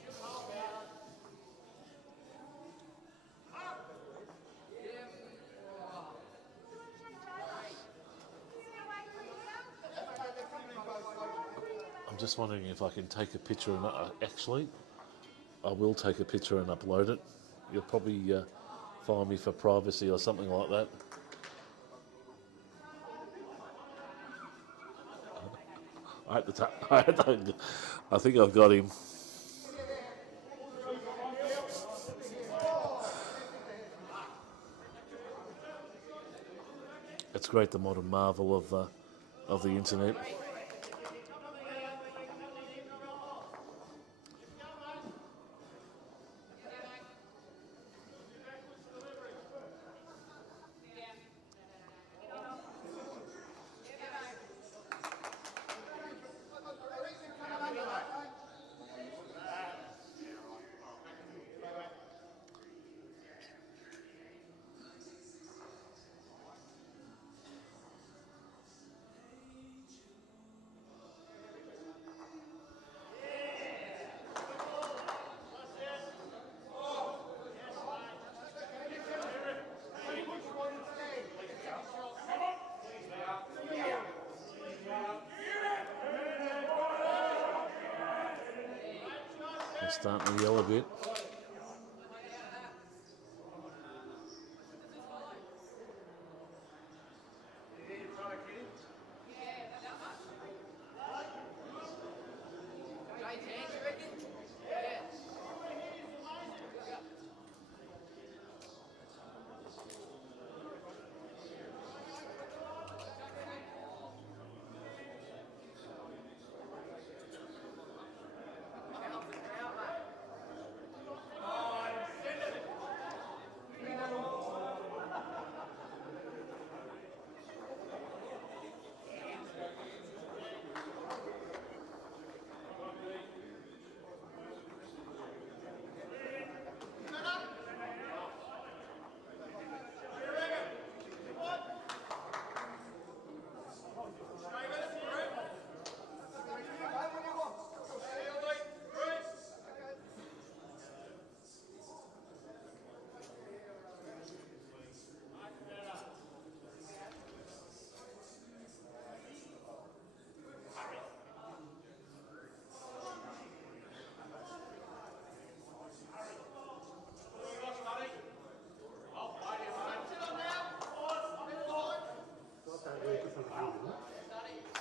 I'm just wondering if I can take a picture and actually, I will take a picture and upload it. You'll probably fine me for privacy or something like that. I think I've got him. It's great, the modern marvel of the internet. They're starting to yell a bit.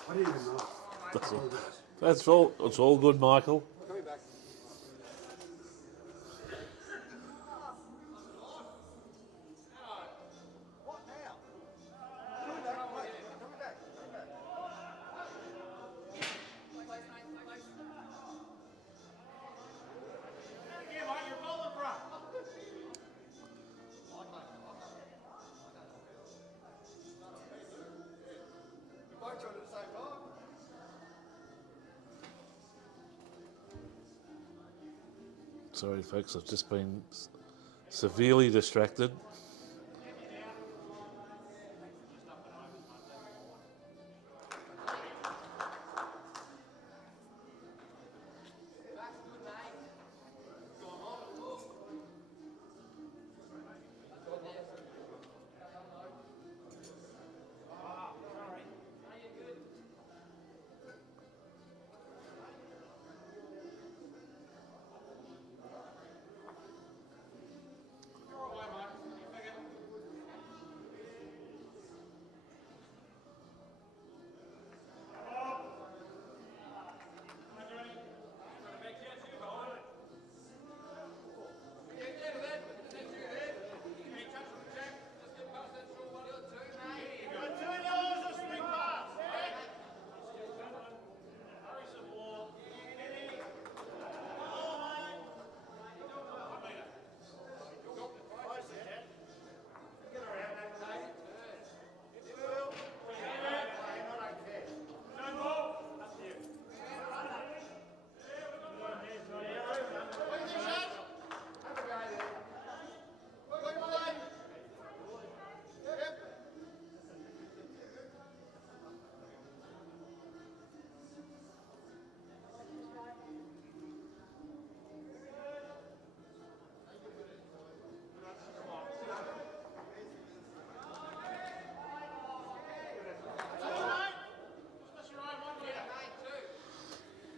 I didn't even know. It's all good, Michael. Sorry, folks, I've just been severely distracted.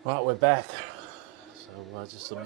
Right, we're back. So just some.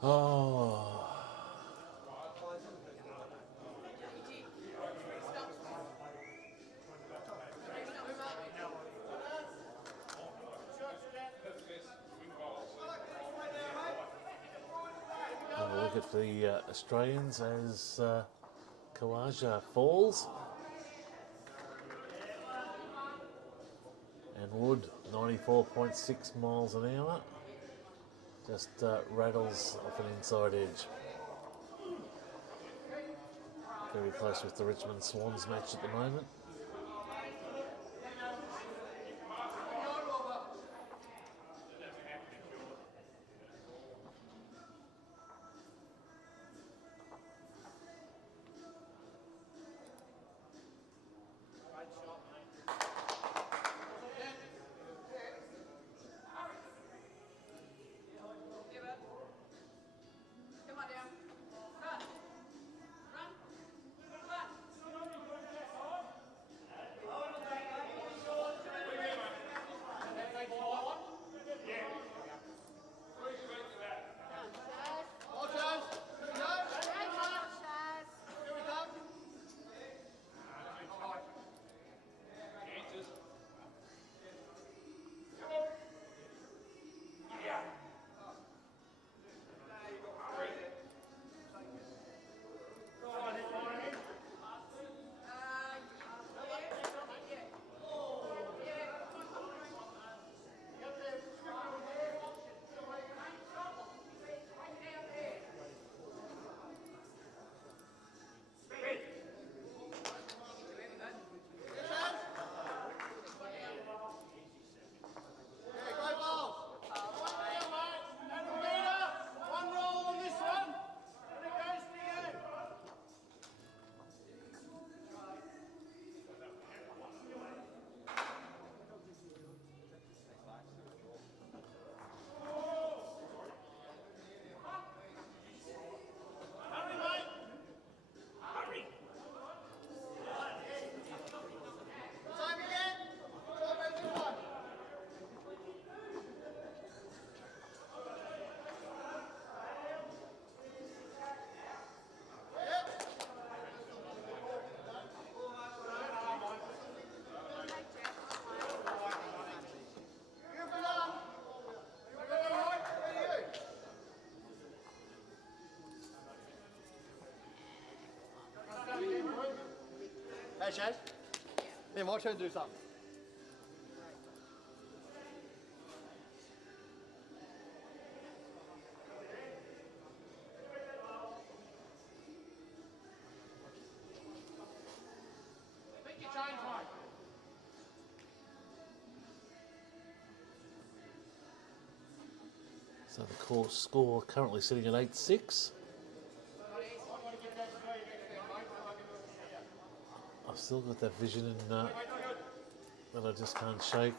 Oh. Have a look at the Australians as Kawaja falls. And Wood, 94.6 miles an hour, just rattles off an inside edge. Very close with the Richmond Swans match at the moment. Hey, Shaz. Yeah, my turn to do something. So the course score currently sitting at 8-6. I've still got that vision in that I just can't shake.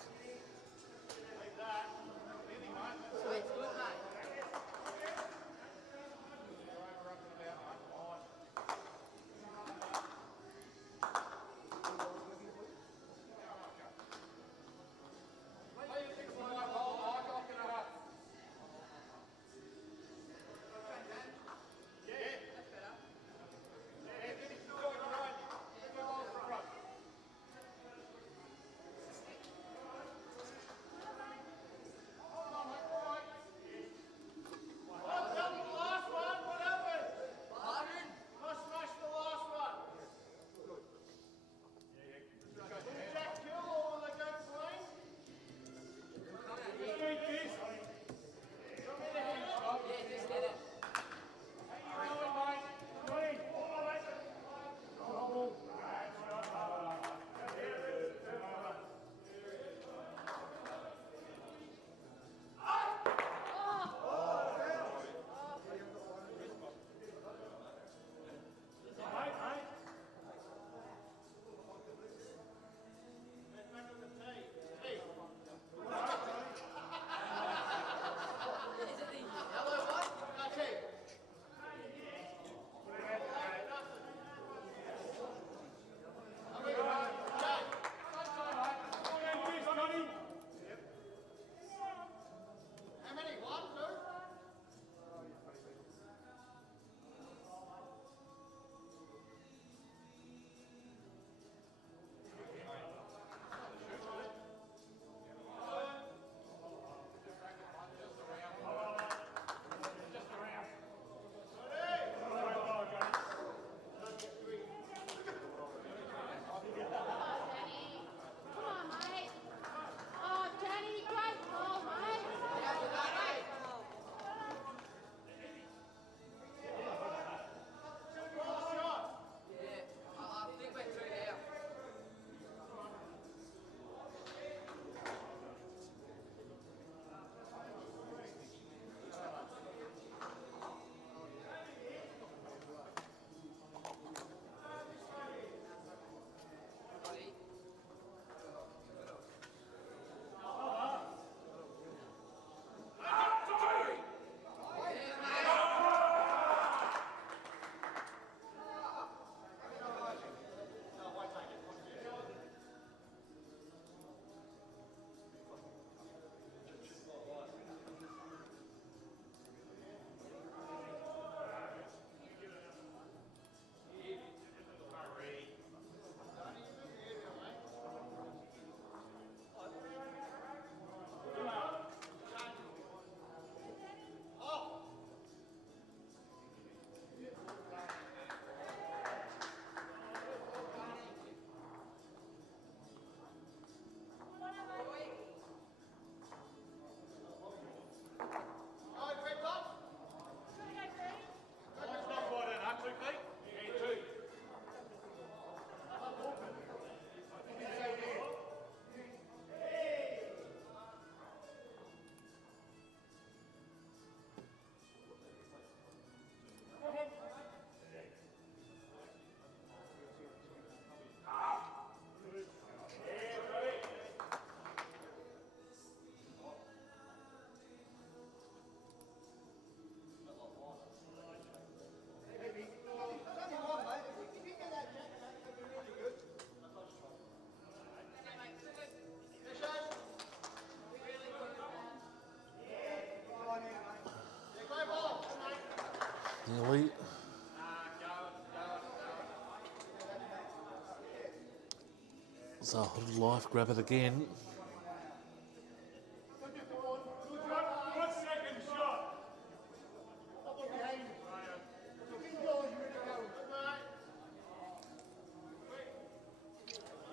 So Hooded Life grab it again.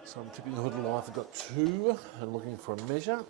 So I'm tipping Hooded Life. I've got 2 and looking for a measure.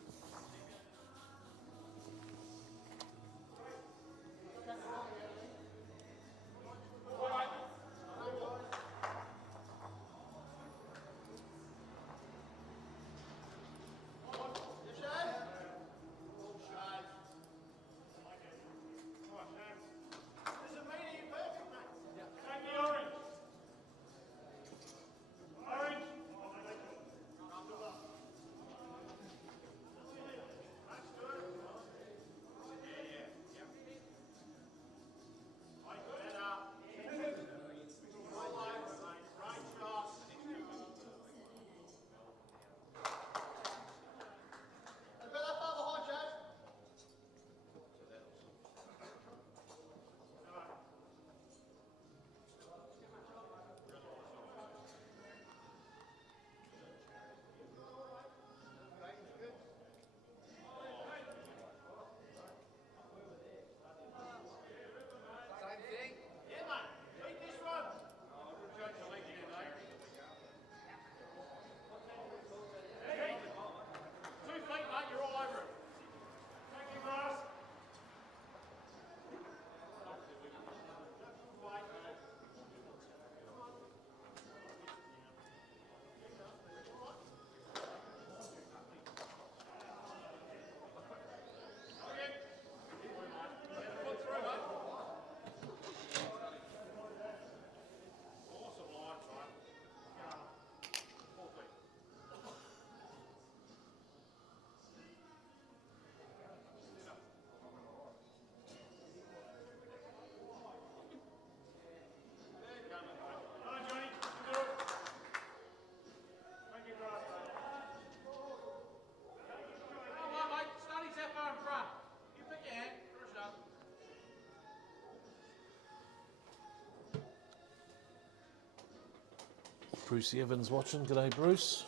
Bruce Evans watching. G'day, Bruce.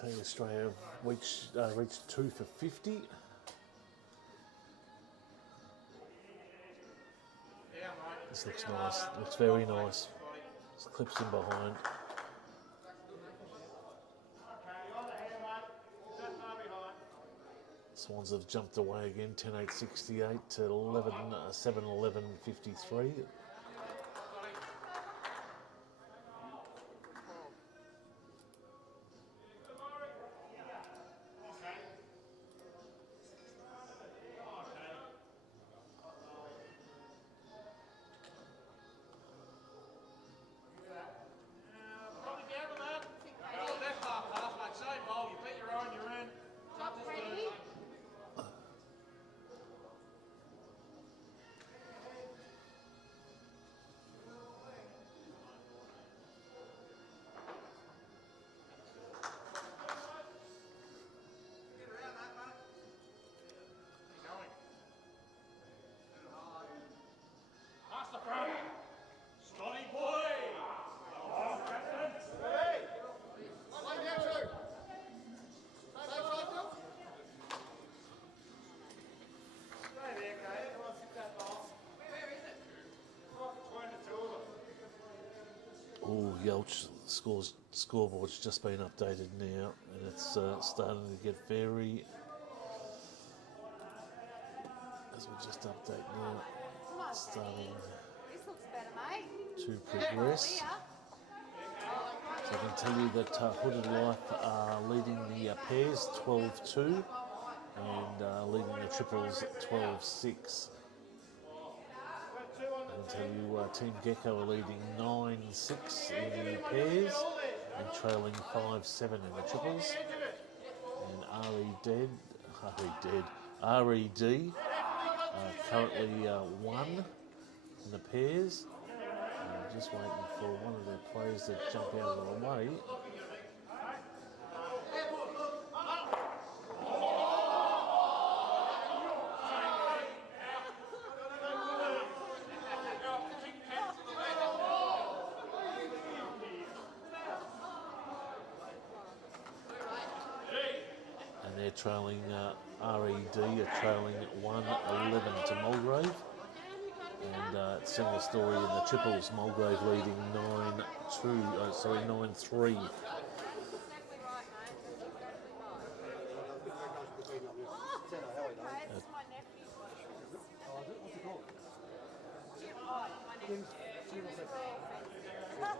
Team Australia reached 2 for 50. This looks nice. Looks very nice. This clips in behind. Swans have jumped away again, 10-8-68 to 7-11-53. Yelch scoreboard's just been updated now, and it's starting to get very, as we just update now, it's starting to progress. So I can tell you that Hooded Life are leading the pairs 12-2 and leading the triples 12-6. I can tell you Team Gecko are leading 9-6 in the pairs and trailing 5-7 in the triples. And RED currently 1 in the pairs. I'm just waiting for one of their players to jump out of the way. trailing RED are trailing 1-11 to Mulgrave. And similar story in the triples, Mulgrave leading 9-3.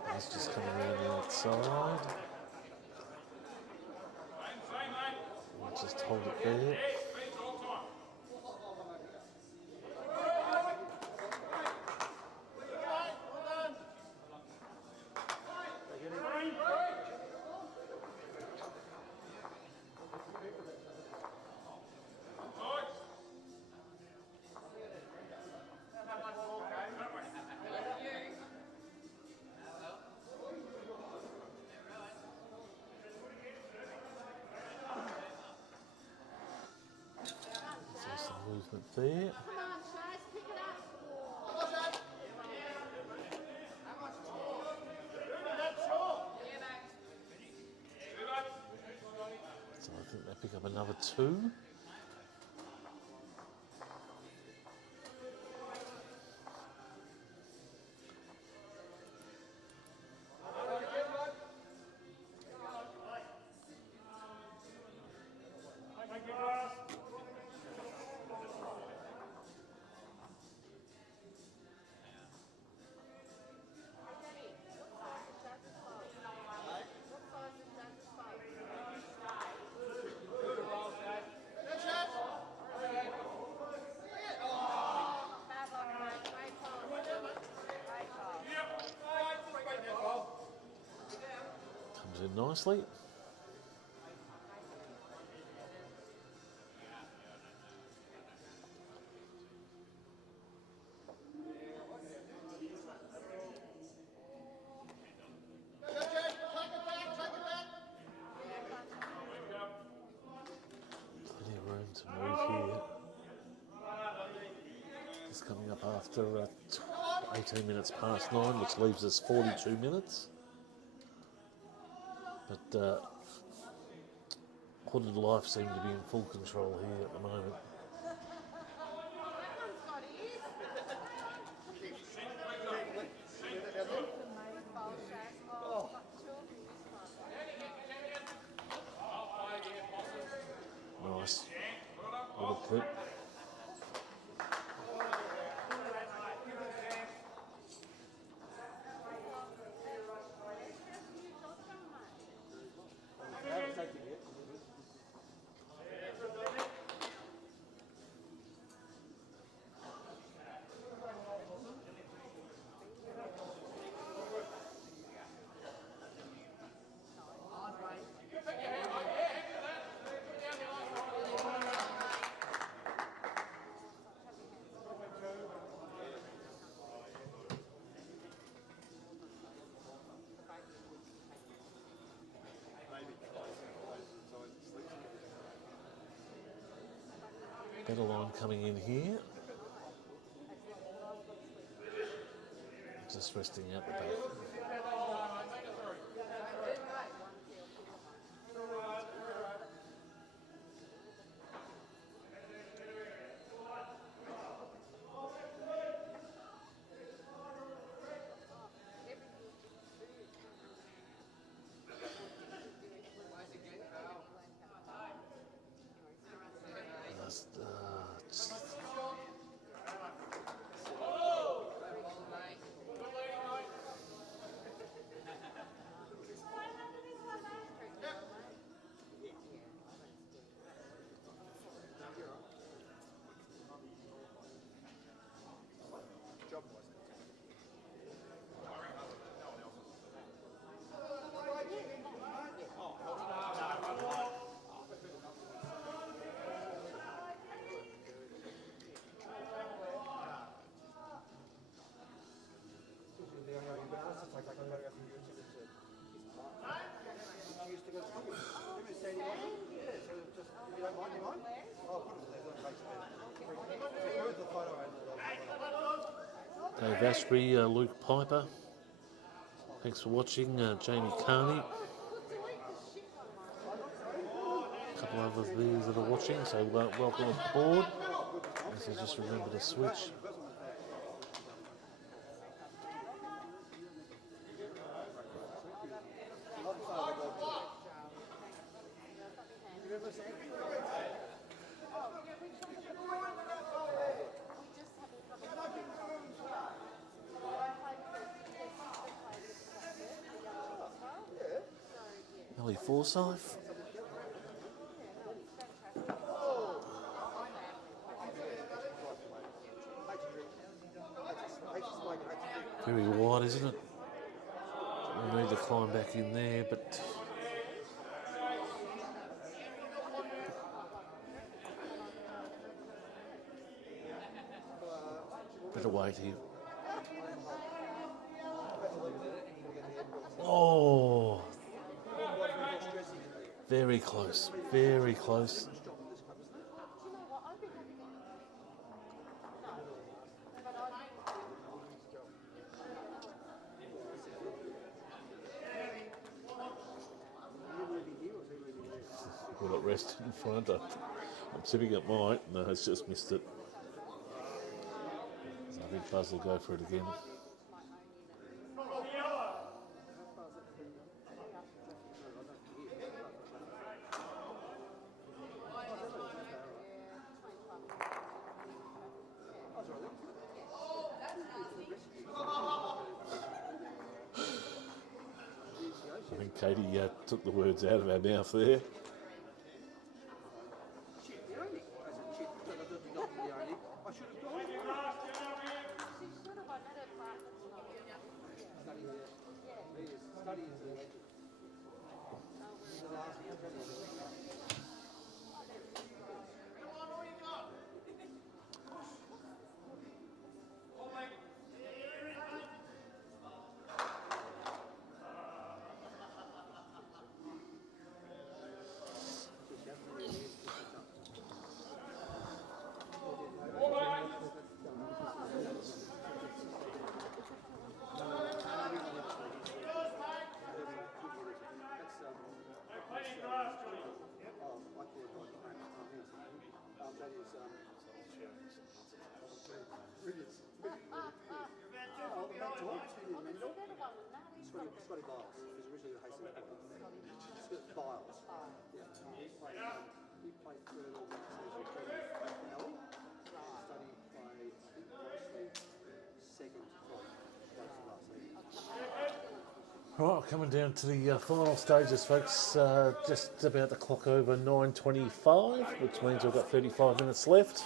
That's just coming around the outside. We'll just hold it there. Movement there. So I think they pick up another 2. Comes in nicely. Plenty of room to move here. It's coming up after 18 minutes past 9, which leaves us 42 minutes. But Hooded Life seem to be in full control here at the moment. Nice little clip. Better line coming in here. Just resting out the back. Dave Ashbury, Luke Piper. Thanks for watching. Jamie Carney. A couple couple of others there that are watching, so welcome aboard. So just remember to switch. Ellie Forsyth. Very wide, isn't it? We need to climb back in there, but better wait here. Oh, very close, very close. Will it rest in front? I'm tipping it might. No, it's just missed it. So I think Buzz will go for it again. I think Katie took the words out of our mouth there. Right, coming down to the final stages, folks. Just about the clock over 9:25, which means we've got 35 minutes left.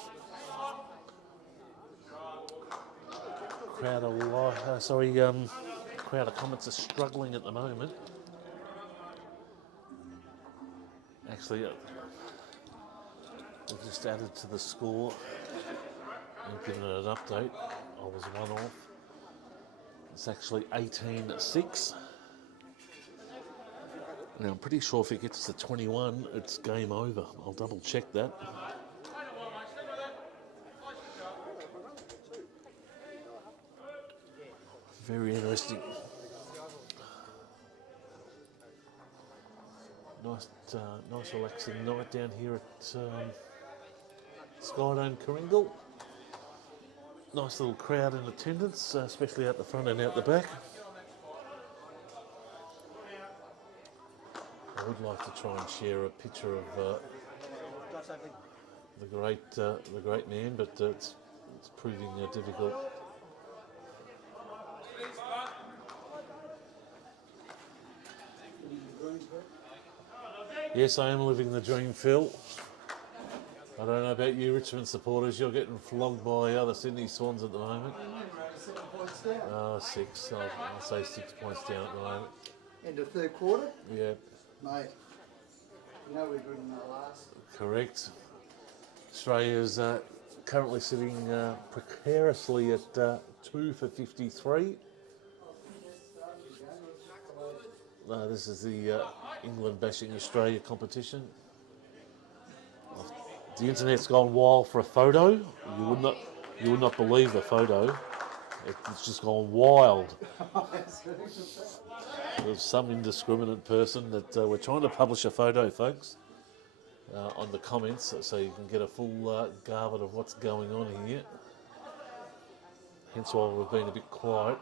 Crowd of comments are struggling at the moment. Actually, we've just added to the score and given it an update. I was one off. It's actually 18-6. Now, I'm pretty sure if it gets to 21, it's game over. I'll double check that. Very interesting. Nice relaxing night down here at Skyedome Coringle. Nice little crowd in attendance, especially out the front and out the back. I would like to try and share a picture of the great man, but it's proving difficult. Yes, I am living the dream, Phil. I don't know about you Richmond supporters, you're getting flogged by other Sydney Swans at the moment. 7 points down. Oh, 6. I'll say 6 points down at the moment. End of third quarter? Yeah. Mate, you know we're good in the last. Correct. Australia's currently sitting precariously at 2 for 53. This is the England bashing Australia competition. The internet's gone wild for a photo. You would not believe the photo. It's just gone wild. There's some indiscriminate person that we're trying to publish a photo, folks. on the comments so you can get a full garment of what's going on here. Hence why we've been a bit quiet.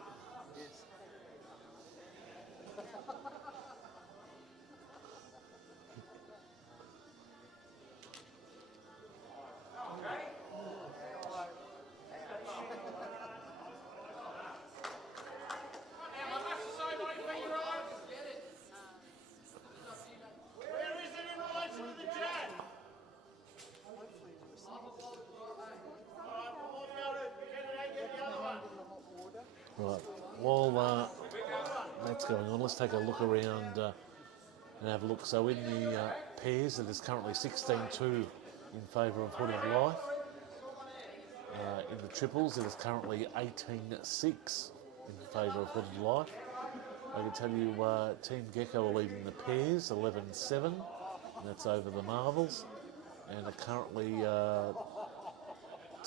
Right, while that's going on, let's take a look around and have a look. So in the pairs, it is currently 16-2 in favour of Hood of Life. In the triples, it is currently 18-6 in favour of Hood of Life. I can tell you Team Gecko are leading the pairs, 11-7, and that's over the marbles. And currently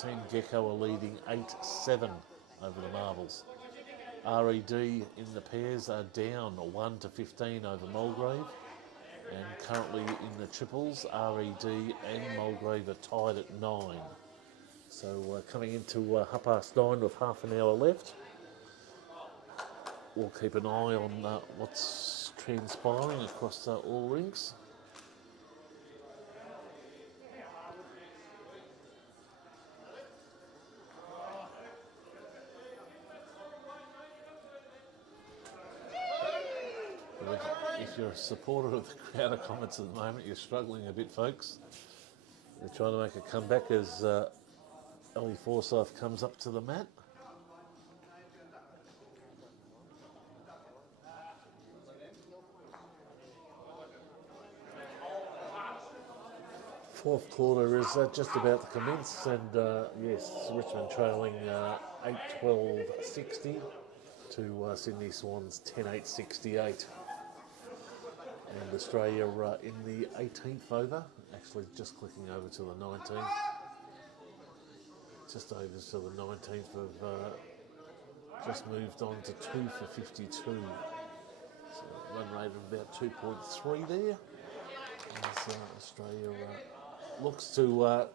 Team Gecko are leading 8-7 over the marbles. RED in the pairs are down 1-15 over Mulgrave, and currently in the triples, RED and Mulgrave are tied at 9. So coming into 9:30 with half an hour left, we'll keep an eye on what's transpiring across all rinks. If you're a supporter of the Crowder Comets at the moment, you're struggling a bit, folks. They're trying to make a comeback as Ellie Forsyth comes up to the mat. Fourth quarter is just about to commence, and yes, Richmond trailing 8-12-60 to Sydney Swans 10-8-68. And Australia in the 18th over, actually just clicking over to the 19th. Just over to the 19th of just moved on to 2 for 52. So run rate of about 2.3 there. As Australia looks to, I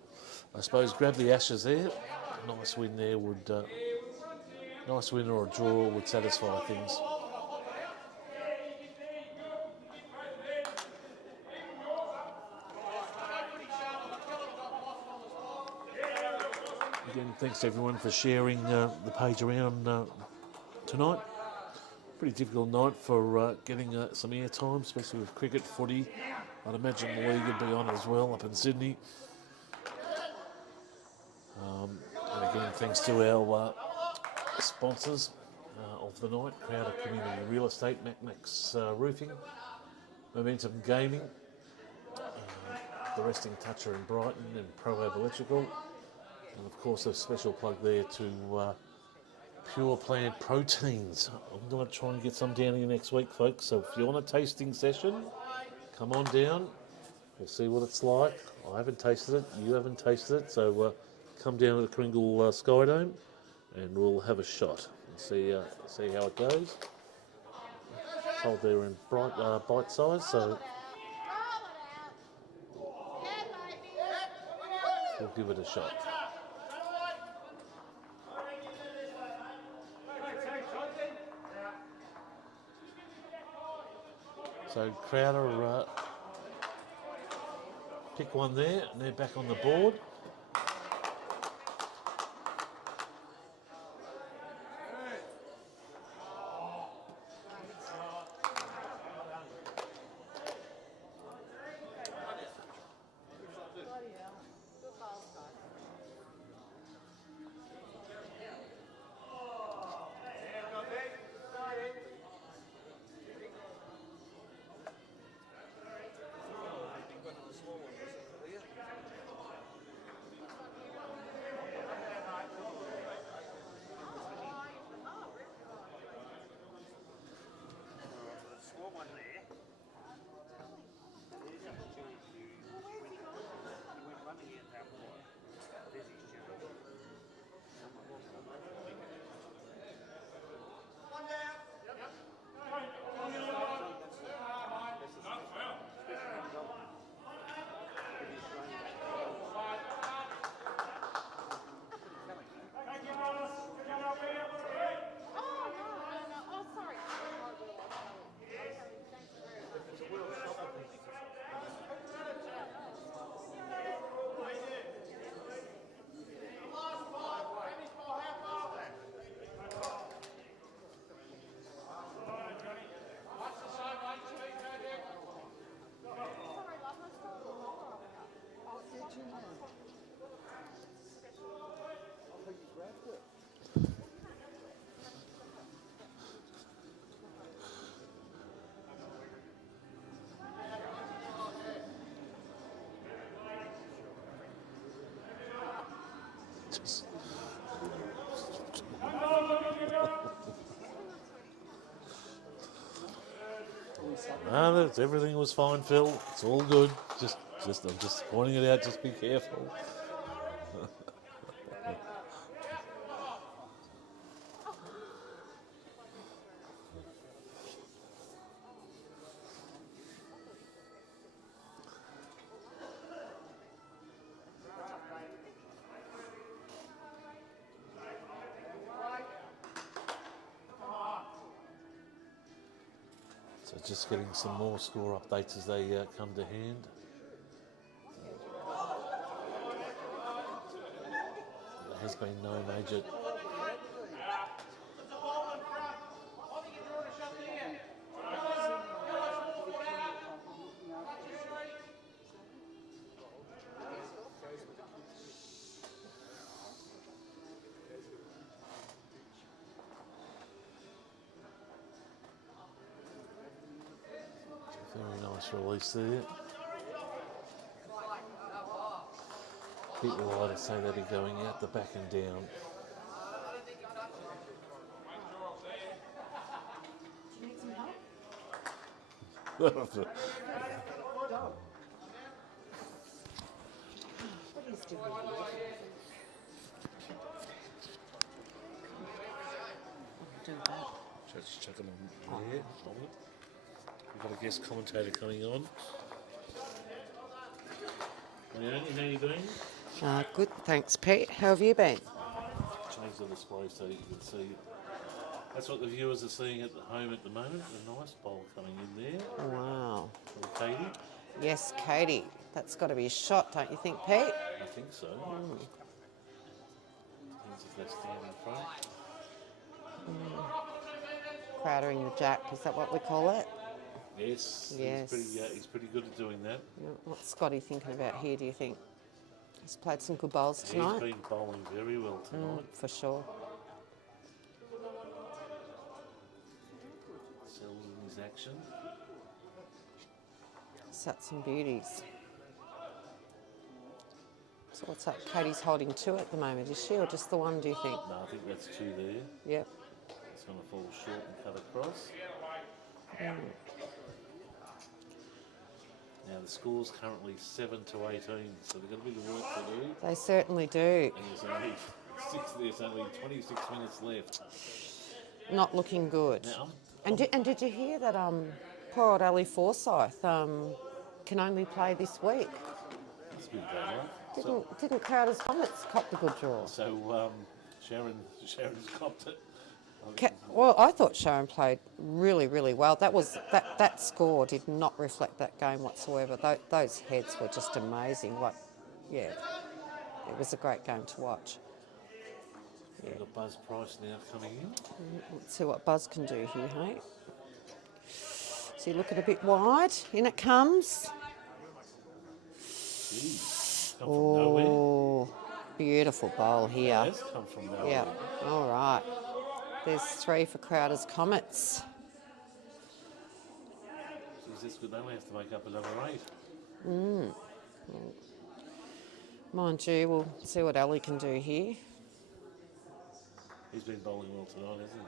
suppose, grab the Ashes there. Nice win there would, nice win or a draw would satisfy things. Again, thanks to everyone for sharing the page around tonight. Pretty difficult night for getting some airtime, especially with cricket, footy. I'd imagine the league would be on as well up in Sydney. And again, thanks to our sponsors of the night, Crowder Community Real Estate, Macmax Roofing, Momentum Gaming, The Resting Toucher in Brighton, and ProAb Electrical. And of course, a special plug there to Pure Plant Proteins. I'm going to try and get some down here next week, folks. So if you want a tasting session, come on down. We'll see what it's like. I haven't tasted it. You haven't tasted it. So come down to the Kringle Skydome and we'll have a shot and see how it goes. Told they're in bite size, so we'll give it a shot. So Crowder pick one there, and they're back on the board. Just no, everything was fine, Phil. It's all good. I'm just pointing it out. Just be careful. So just getting some more score updates as they come to hand. There has been no major. Very nice release there. Bit wider, so they'll be going out the back and down. Just chucking on there. We've got a guest commentator coming on. Leonie, how are you doing? Good, thanks, Pete. How have you been? Change the display so you can see. That's what the viewers are seeing at home at the moment. A nice bowl coming in there. Wow. From Katie. Yes, Katie. That's got to be a shot, don't you think, Pete? I think so. Depends if they stand in front. Crowdering the jack, is that what we call it? Yes. Yes. He's pretty good at doing that. What's Scotty thinking about here, do you think? He's played some good bowls tonight. He's been bowling very well tonight. For sure. Sells in his action. Sat some beauties. So what's up? Katie's holding two at the moment, is she, or just the one, do you think? No, I think that's two there. Yep. It's going to fall short and cut across. Now the score's currently 7-18, so they've got a bit of work to do. They certainly do. And there's only 26 minutes left. Not looking good. Now, and did you hear that poor old Ali Forsyth can only play this week? That's a bit bad luck. Didn't Crowder's Comets cop the good draw? So Sharon's copped it. Well, I thought Sharon played really, really well. That score did not reflect that game whatsoever. Those heads were just amazing. It was a great game to watch. We've got Buzz Price now coming in. Let's see what Buzz can do here, hey? So you look at a bit wide. In it comes. Jeez, come from nowhere. Beautiful bowl here. It has come from nowhere. Yeah, all right. There's 3 for Crowder's Comets. Geez, that's good. They only have to make up another 8. Mind you, we'll see what Ali can do here. He's been bowling well tonight, hasn't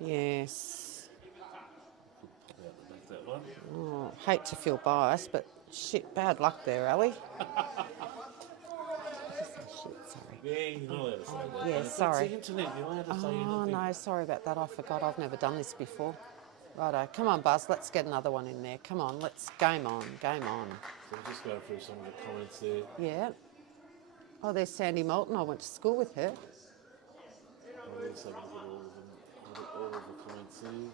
he? Yes. Out the back that one. Oh, hate to feel biased, but shit, bad luck there, Ali. Yeah, you're not allowed to say that. Yeah, It's sorry. the internet, you're allowed to say Oh, anything. no, sorry about that. I forgot. I've never done this before. Righto. Come on, Buzz. Let's get another one in there. Come on. Let's game on. Game on. So we'll just go through some of the comments there. Yeah. Oh, there's Sandy Moulton. I went to school with her. I'll also look at all of the comments there.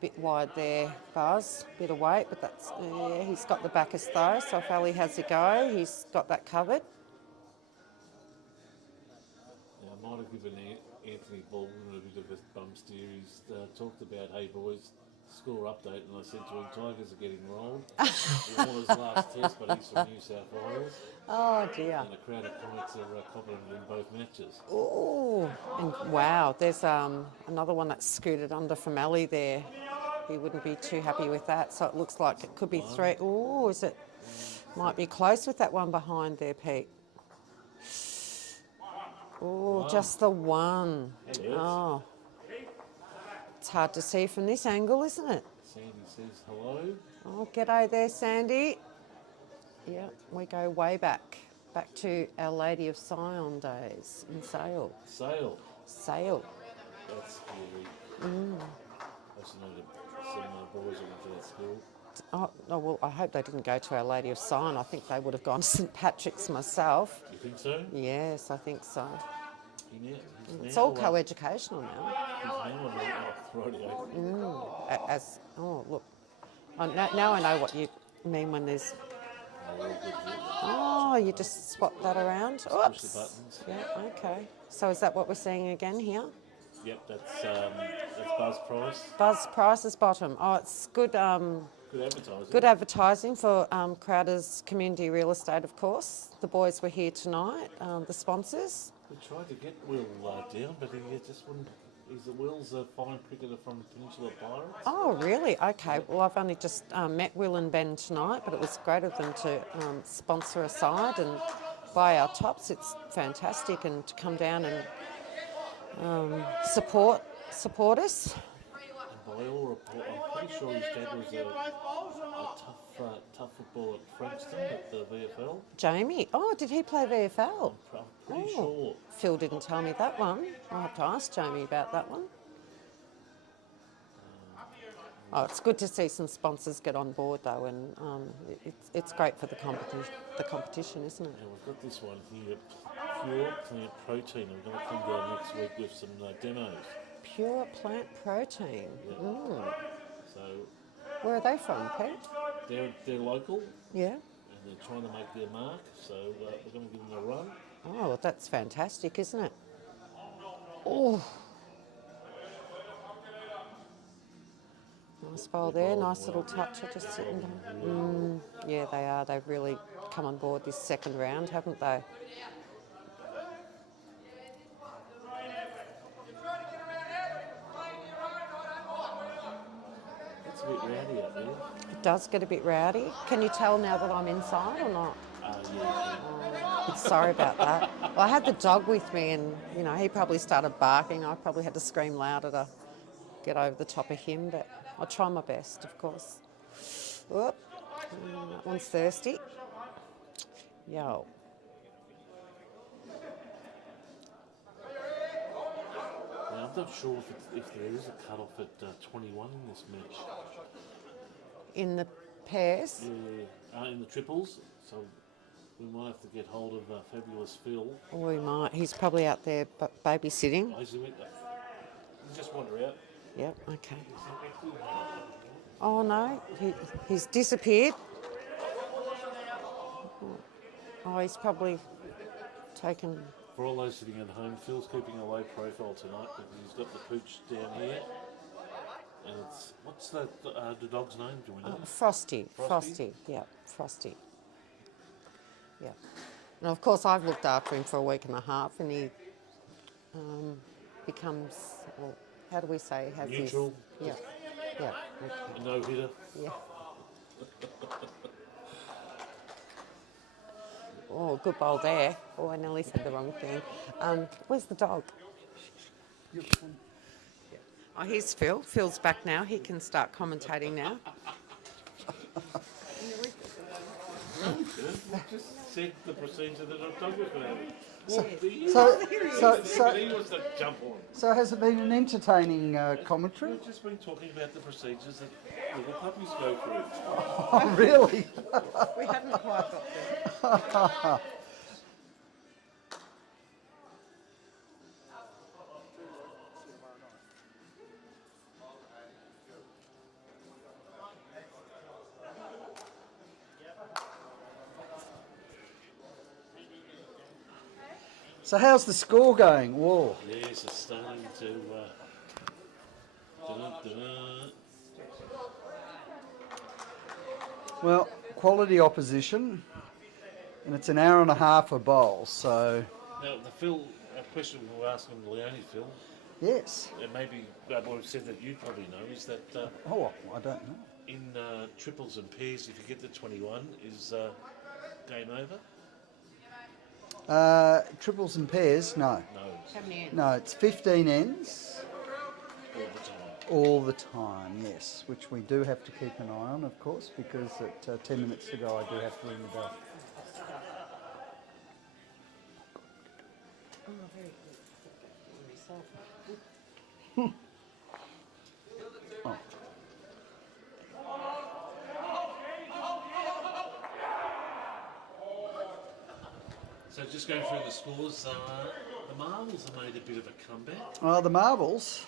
Bit wide there, Buzz. Bit of weight, but that's... Yeah, he's got the backers though, so if Ali has a go, he's got that covered. Now, I might have given Anthony Baldwin a bit of a bum steer. He's talked about, hey boys, score update, and I said to him, Tigers are getting rolled. He won his last test, but he's from New South Wales. Oh dear. And a crowd of comments are copying in both matches. Oh, and wow, there's another one that's scooted under from Ali there. He wouldn't be too happy with that, so it looks like it could be 3. Oh, is it? Might be close with that one behind there, Pete. Oh, just the one. Oh. It's hard to see from this angle, isn't it? Sandy says hello. Oh, g'day there, Sandy. Yeah, we go way back to Our Lady of Sion days in Sale. Sale. Sale. That's scary. I used to know that some boys that went to that school. Oh, well, I hope they didn't go to Our Lady of Sion. I think they would have gone to St Patrick's myself. You think so? Yes, I think so. It's now, all co-educational now. He's now on Look. Now I know what you mean when there's... Oh, you just swap that around. Oops. Push the buttons. Yeah, okay. So is that what we're seeing again here? Yep, that's Buzz Price. Buzz Price's bottom. Oh, it's good. Good advertising. Good advertising for Crowder's Community Real Estate, of course. The boys were here tonight, the sponsors. We tried to get Will down, but he just wouldn't. Will's a fine cricketer from Peninsula Pirates. Oh, really? Okay. Well, I've only just met Will and Ben tonight, but it was great of them to sponsor a side and buy our tops. It's fantastic, and to come down and support us. And by all report, I'm pretty sure his dad was a tough footballer at Frankston at the VFL. Jamie? Oh, did he play VFL? I'm pretty sure. Phil didn't tell me that one. I'll have to ask Jamie about that one. Oh, it's good to see some sponsors get on board though, and it's great for the competition, isn't it? And we've got this one here, Pure Plant Protein. We're going to come down next week with some demos. Pure Plant Protein. Yeah. So. Where are they from, Pete? They're local. Yeah. And they're trying to make their mark, so we're going to give them a run. Oh, well, that's fantastic, isn't it? Oh. Nice bowl there, nice little touch. Just sitting down. Yeah, they are. They've really come on board this second round, haven't they? It's a bit rowdy up there. It does get a bit rowdy. Can you tell now that I'm inside or not? Yeah. Sorry about that. Well, I had the dog with me, and he probably started barking. I probably had to scream louder to get over the top of him, but I'll try my best, of course. Whoop. That one's thirsty. Yo. Now, I'm not sure if there is a cut-off at 21 in this match. In the pairs? Yeah, in the triples. So we might have to get hold of Fabulous Phil. We might. He's probably out there babysitting. Oh, is he with that? Just wander out. Yep, okay. Oh no, he's disappeared. Oh, he's probably taken... For all those sitting at home, Phil's keeping a low profile tonight because he's got the pooch down here. And it's... What's the dog's name? Do we know? Frosty. Yeah, Frosty. Yeah. And of course I've looked after him for a week and a half, and he becomes... Well, how do we say? Has neutral. This, yeah. Okay. A no-hitter. Yeah. Oh, good bowl there. Oh, I nearly said the wrong thing. Where's the dog? Oh, here's Phil. Phil's back now. He can start commentating now. Just said the procedure that a dog was going to have. So has it been an entertaining commentary? We've just been talking about the procedures that little puppies go through. Oh, really? We haven't quite got there. So how's the score going? Whoa. Yes, it's starting to... Well, quality opposition, and it's an hour and a half a bowl, so... Now, a question we were asking Leone, Phil. Yes. And maybe we've said that you probably know, is that... I don't know. In triples and pairs, if you get the 21, is game over? Triples and pairs, no. No. How many ends? No, it's 15 ends All the time. all the time, yes, which we do have to keep an eye on, of course, because at 10 minutes to go I do have to ring the bell. Oh, very good. Oh. So just going through the scores, the Marbles have made a bit of a comeback. The marbles,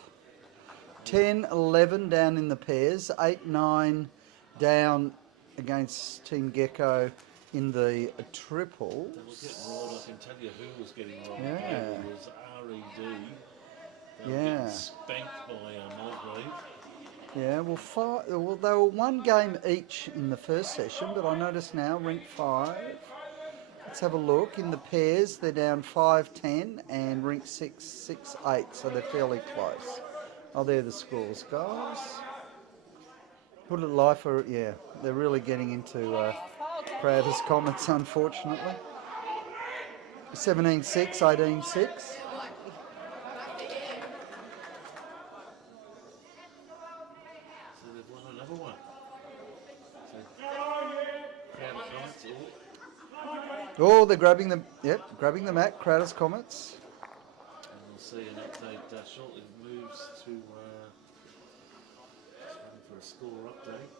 10-11 down in the pairs, 8-9 down against Team Gecko in the triples. They were getting rolled. I can tell you who was getting rolled. Yeah. It was RED. They were Yeah. getting spanked by Mulgrave. Yeah, well, they were one game each in the first session, but I notice now rank 5. Let's have a look. In the pairs, they're down 5-10 and rank 6, 6-8, so they're fairly close. Oh, they're the scores, guys. Put it life, yeah, they're really getting into Crowder's comments, unfortunately. 17-6, 18-6. So they've won another one. So Crowder Knights, Oh, they're grabbing the mat, Crowder's comments. and we'll see an update shortly. It moves to just waiting for a score update.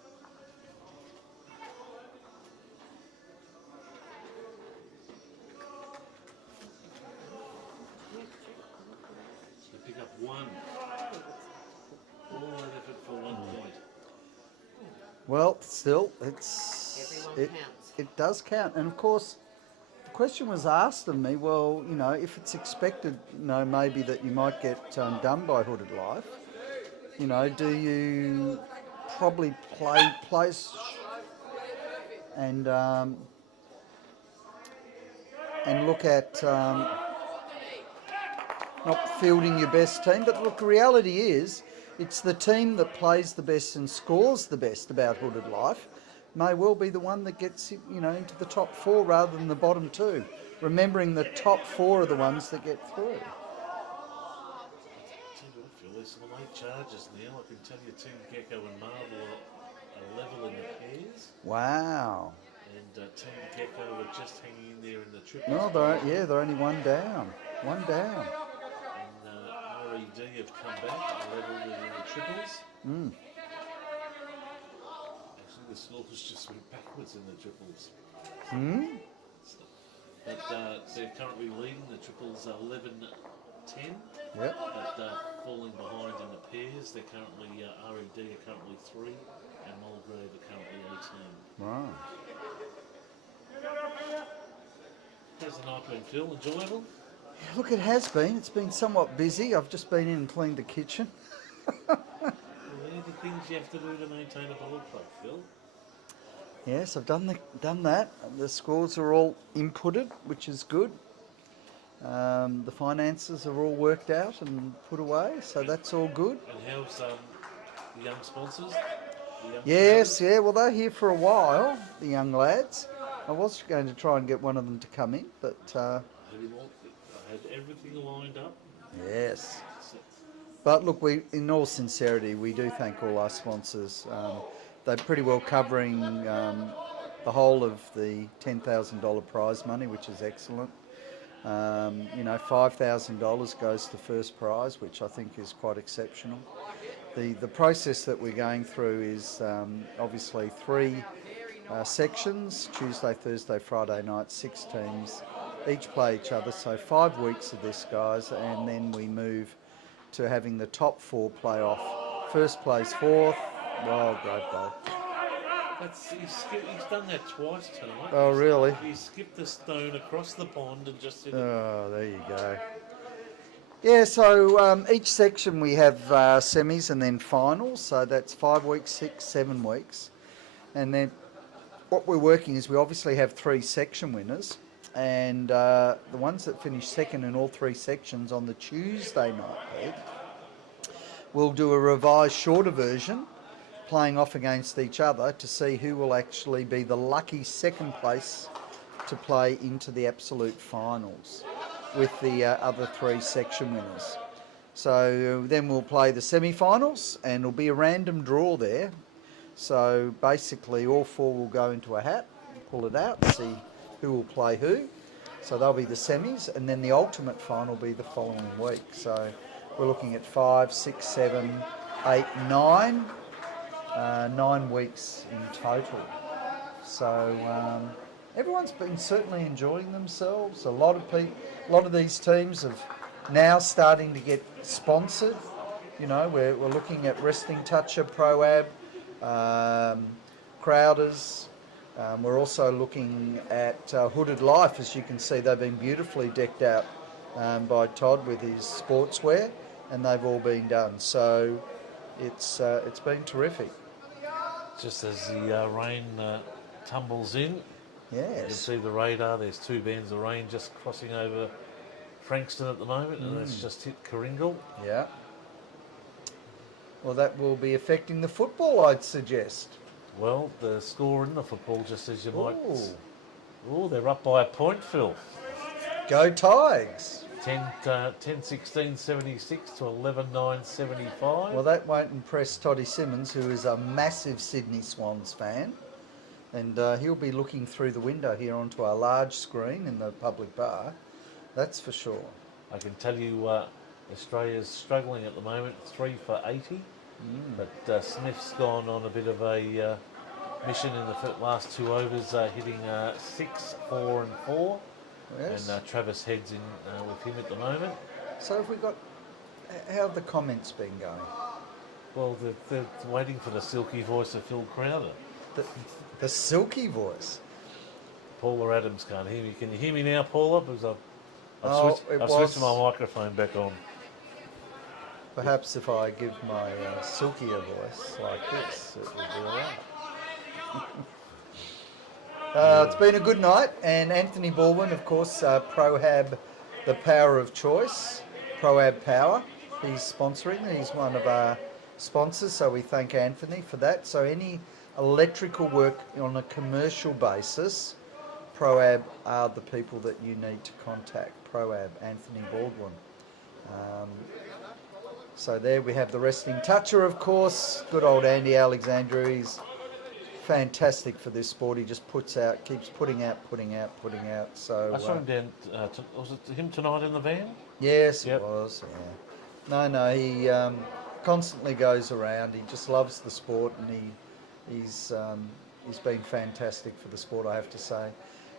They pick up one. All that effort for 1 point. Well, still, Everyone counts. it does count, and of course, the question was asked of me. Well, you know, if it's expected, you know, maybe that you might get done by Hooded Life, you know, do you probably place and look at not fielding your best team? But look, the reality is, it's the team that plays the best and scores the best about Hooded Life may well be the one that gets, you know, into the top 4 rather than the bottom 2. Remembering the top 4 are the ones that get through. Phil, there's some late charges now. I can tell you Team Gecko and Marvel are level in the pairs. Wow. And Team Gecko are just hanging in there in the triples. No, they're only one down. One down. And RED have come back and leveled in the triples. Actually, the scores just went backwards in the triples. But they're currently leading the triples 11-10. Yep. But falling behind in the pairs. They're currently, RED are currently 3 and Mulgrave are currently 18. Right. How's the night been, Phil? Enjoyable? Look, it has been. It's been somewhat busy. I've just been in and cleaned the kitchen. Well, they're the things you have to do to maintain a ball club, Phil. Yes, I've done that. The scores are all inputted, which is good. The finances are all worked out and put away, so that's all good. And how's the young sponsors? The young Yes, creators? yeah, well, they're here for a while, the young lads. I was going to try and get one of them to come in, but I had everything lined up. yes. But look, in all sincerity, we do thank all our sponsors. They're pretty well covering the whole of the $10,000 prize money, which is excellent. You know, $5,000 goes to first prize, which I think is quite exceptional. The process that we're going through is obviously 3 sections, Tuesday, Thursday, Friday night, 6 teams, each play each other, so 5 weeks of this, guys, and then we move to having the top 4 play off. First place 4th, well, great ball. He's done that twice tonight. Oh, really? He skipped the stone across the pond and just hit it. Oh, there you go. Yeah, so each section we have semis and then finals, so that's 5 weeks, 6, 7 weeks. And then what we're working is we obviously have 3 section winners, and the ones that finish second in all 3 sections on the Tuesday night league will do a revised shorter version, playing off against each other to see who will actually be the lucky second place to play into the absolute finals with the other 3 section winners. So then we'll play the semi-finals, and it'll be a random draw there. So basically all 4 will go into a hat, pull it out, see who will play who. So they'll be the semis, and then the ultimate final will be the following week. So we're looking at 5, 6, 7, 8, 9, 9 weeks in total. So everyone's been certainly enjoying themselves. A lot of these teams have now starting to get sponsored. You know, we're looking at Wrestling Toucher, Pro-Ab, Crowders. We're also looking at Hooded Life. As you can see, they've been beautifully decked out by Todd with his sportswear, and they've all been done. So it's been terrific. Just as the rain tumbles in, yes, you can see the radar. There's 2 bands of rain just crossing over Frankston at the moment, and it's just hit Coringal. Yeah. Well, that will be affecting the football, I'd suggest. Well, the score in the football, just as you might... Oh, they're up by a point, Phil. Go Tigers. 10-16, 76 to 11-9, 75. Well, that won't impress Toddy Simmons, who is a massive Sydney Swans fan. And he'll be looking through the window here onto our large screen in the public bar. That's for sure. I can tell you Australia's struggling at the moment, 3 for 80. But Smith's gone on a bit of a mission in the last 2 overs, hitting 6, 4 and 4. Yes. And Travis Head's in with him at the moment. So have we got... How have the comments been going? Well, they're waiting for the silky voice of Phil Crowder. The silky voice? Paula Adams can't hear me. Can you hear me now, Paula? Because I've switched my microphone back on. Perhaps if I give my silkier voice like this, it will be all right. It's been a good night, and Anthony Baldwin, of course, Pro-Ab, the power of choice, Pro-Ab Power, he's sponsoring. He's one of our sponsors, so we thank Anthony for that. So any electrical work on a commercial basis, Pro-Ab are the people that you need to contact. Pro-Ab, Anthony Baldwin. So there we have the Wrestling Toucher, of course. Good old Andy Alexandru. He's fantastic for this sport. He just keeps putting out. So I saw him down. Was it him tonight in the van? Yes, it was. Yeah. No, he constantly goes around. He just loves the sport, and he's been fantastic for the sport, I have to say.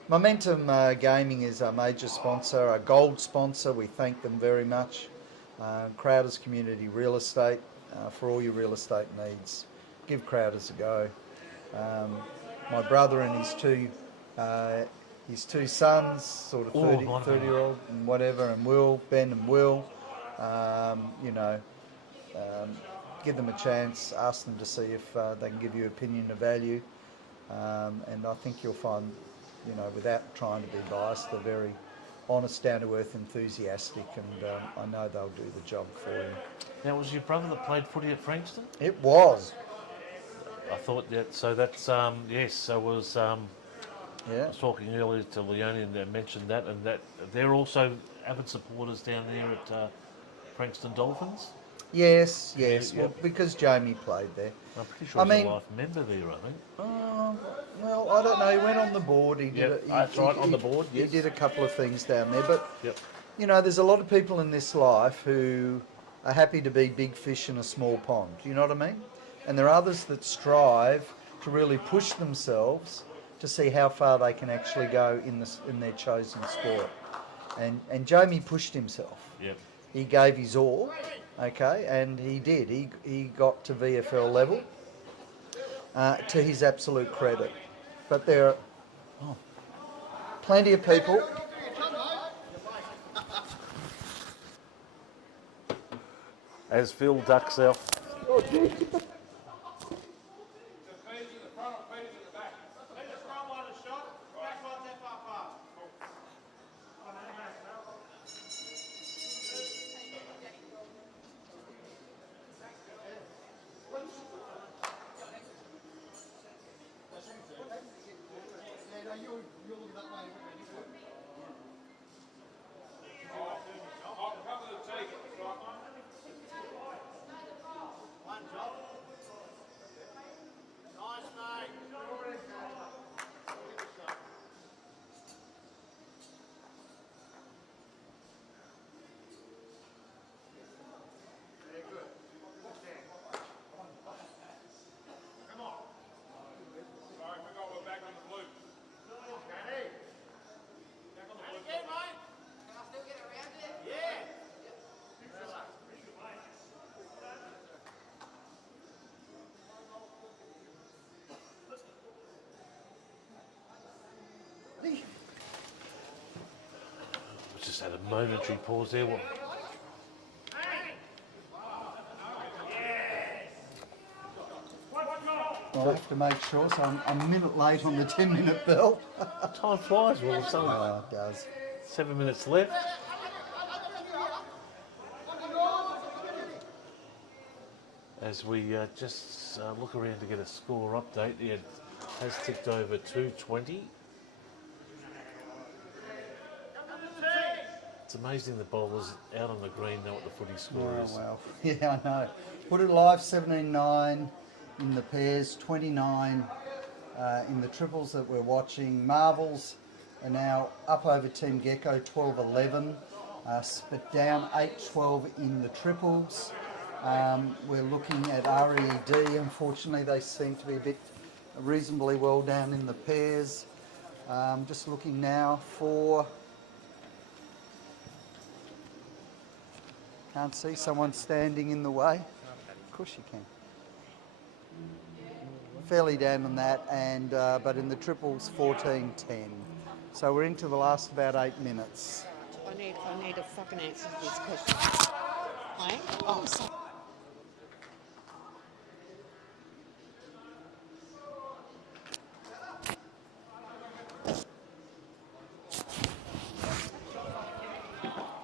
Momentum Gaming is our major sponsor, our gold sponsor. We thank them very much. Crowders Community Real Estate, for all your real estate needs. Give Crowders a go. My brother and his two sons, sort of 30-year-old and whatever, and Ben and Will, give them a chance, ask them to see if they can give you opinion of value, and I think you'll find, without trying to be biased, they're very honest, down-to-earth, enthusiastic, and I know they'll do the job for you. Now, was your brother that played footy at Frankston? It was. I thought that. So that's yes. So was I was talking earlier to Leonie and mentioned that, and that they're also avid supporters down there at Frankston Dolphins. Yes. Well, because Jamie played there. I'm pretty sure he's a life member there, I think. Well, I don't know. He went on the board. That's right, on the board. Yes. He did a couple of things down there, but there's a lot of people in this life who are happy to be big fish in a small pond. You know what I mean? And there are others that strive to really push themselves to see how far they can actually go in their chosen sport. And Jamie pushed himself. Yep. He gave his all, okay, and he did. He got to VFL level, to his absolute credit. But there are plenty of people. As Phil ducks out. You'll look that way. just had a momentary pause there. I'll have to make sure, so I'm a minute late on the 10-minute bell. Time flies, well, it's only Oh, it does. 7 minutes left. As we just look around to get a score update, it has ticked over 2:20. It's amazing the bowlers out on the green know what the footy score is. Oh, well, yeah, I know. Put it live, 17-9 in the pairs, 29 in the triples that we're watching. Marvels are now up over Team Gecko, 12-11, but down 8-12 in the triples. We're looking at RED. Unfortunately, they seem to be a bit reasonably well down in the pairs. Just looking now for... Can't see someone standing in the way. Of course you can. Fairly down on that, and but in the triples, 14-10. So we're into the last about 8 minutes. I need a fucking answer to this question. Hey? Oh, sorry.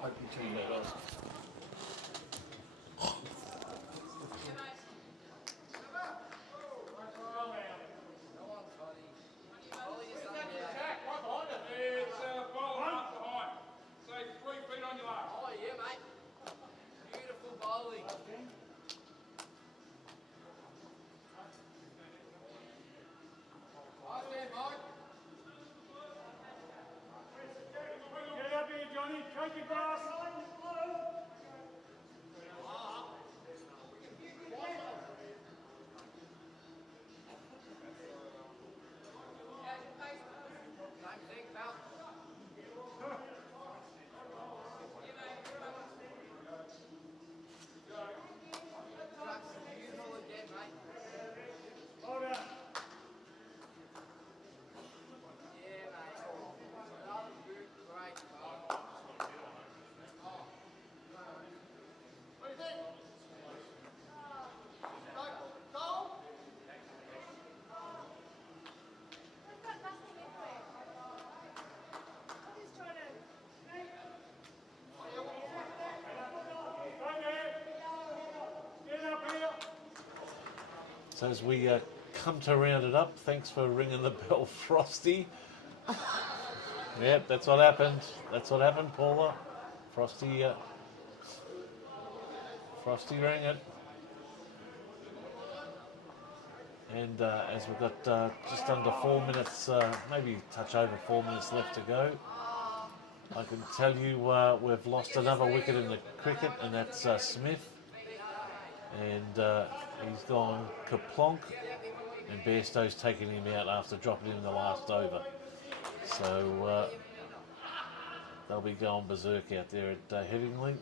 Hope you turn that off. So as we come to round it up, thanks for ringing the bell, Frosty. Yep, that's what happened. That's what happened, Paula. Frosty rang it. And as we've got just under 4 minutes, maybe a touch over 4 minutes left to go, I can tell you we've lost another wicket in the cricket, and that's Smith. And he's gone kaplonk, and Bairstow's taken him out after dropping him in the last over. So they'll be going berserk out there at Headingley.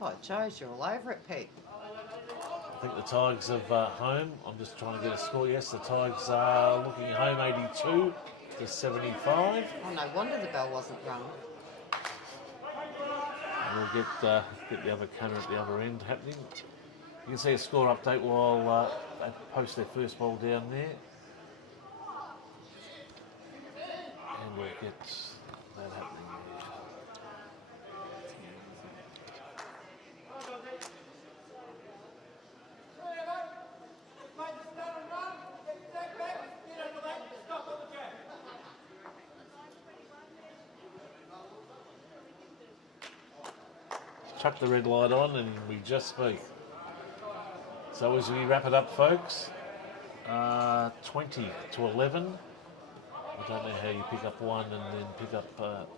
Oh, it shows you're all over it, Pete. I think the Tigers have home. I'm just trying to get a score. Yes, the Tigers are looking home 82 to 75. Oh, no wonder the bell wasn't rung. We'll get the other camera at the other end happening. You can see a score update while they post their first ball down there. And we'll get that happening there. Chuck the red light on and we just speak. So as we wrap it up, folks, 20 to 11. I don't know how you pick up one and then pick up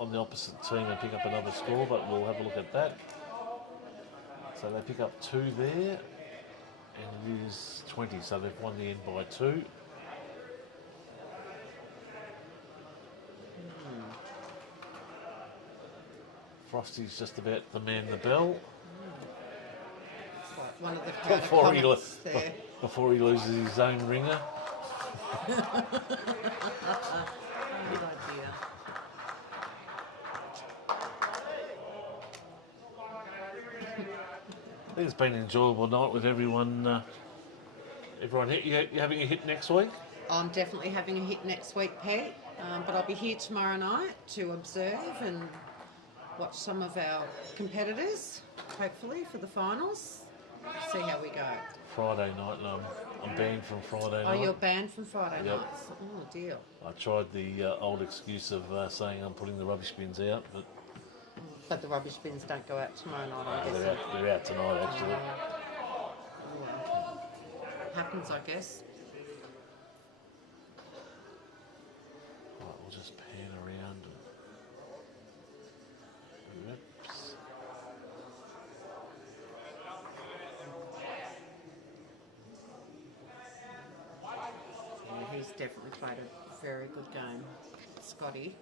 on the opposite team and pick up another score, but we'll have a look at that. So they pick up 2 there, and it is 20, so they've won the end by 2. Frosty's just about to man the bell. One of the before he loses his own ringer. Good idea. I think it's been an enjoyable night with everyone. Everyone hit. You having a hit next week? I'm definitely having a hit next week, Pete, but I'll be here tomorrow night to observe and watch some of our competitors, hopefully, for the finals. See how we go. Friday night, and I'm banned from Friday night. Oh, you're banned from Friday Yep. nights? Oh, dear. I tried the old excuse of saying I'm putting the rubbish bins out, but But the rubbish bins don't go out tomorrow night, I'm guessing. they're out tonight, actually. Happens, I guess. Right, we'll just pan around. Oops. Yeah, he's definitely played a very good game, Scotty.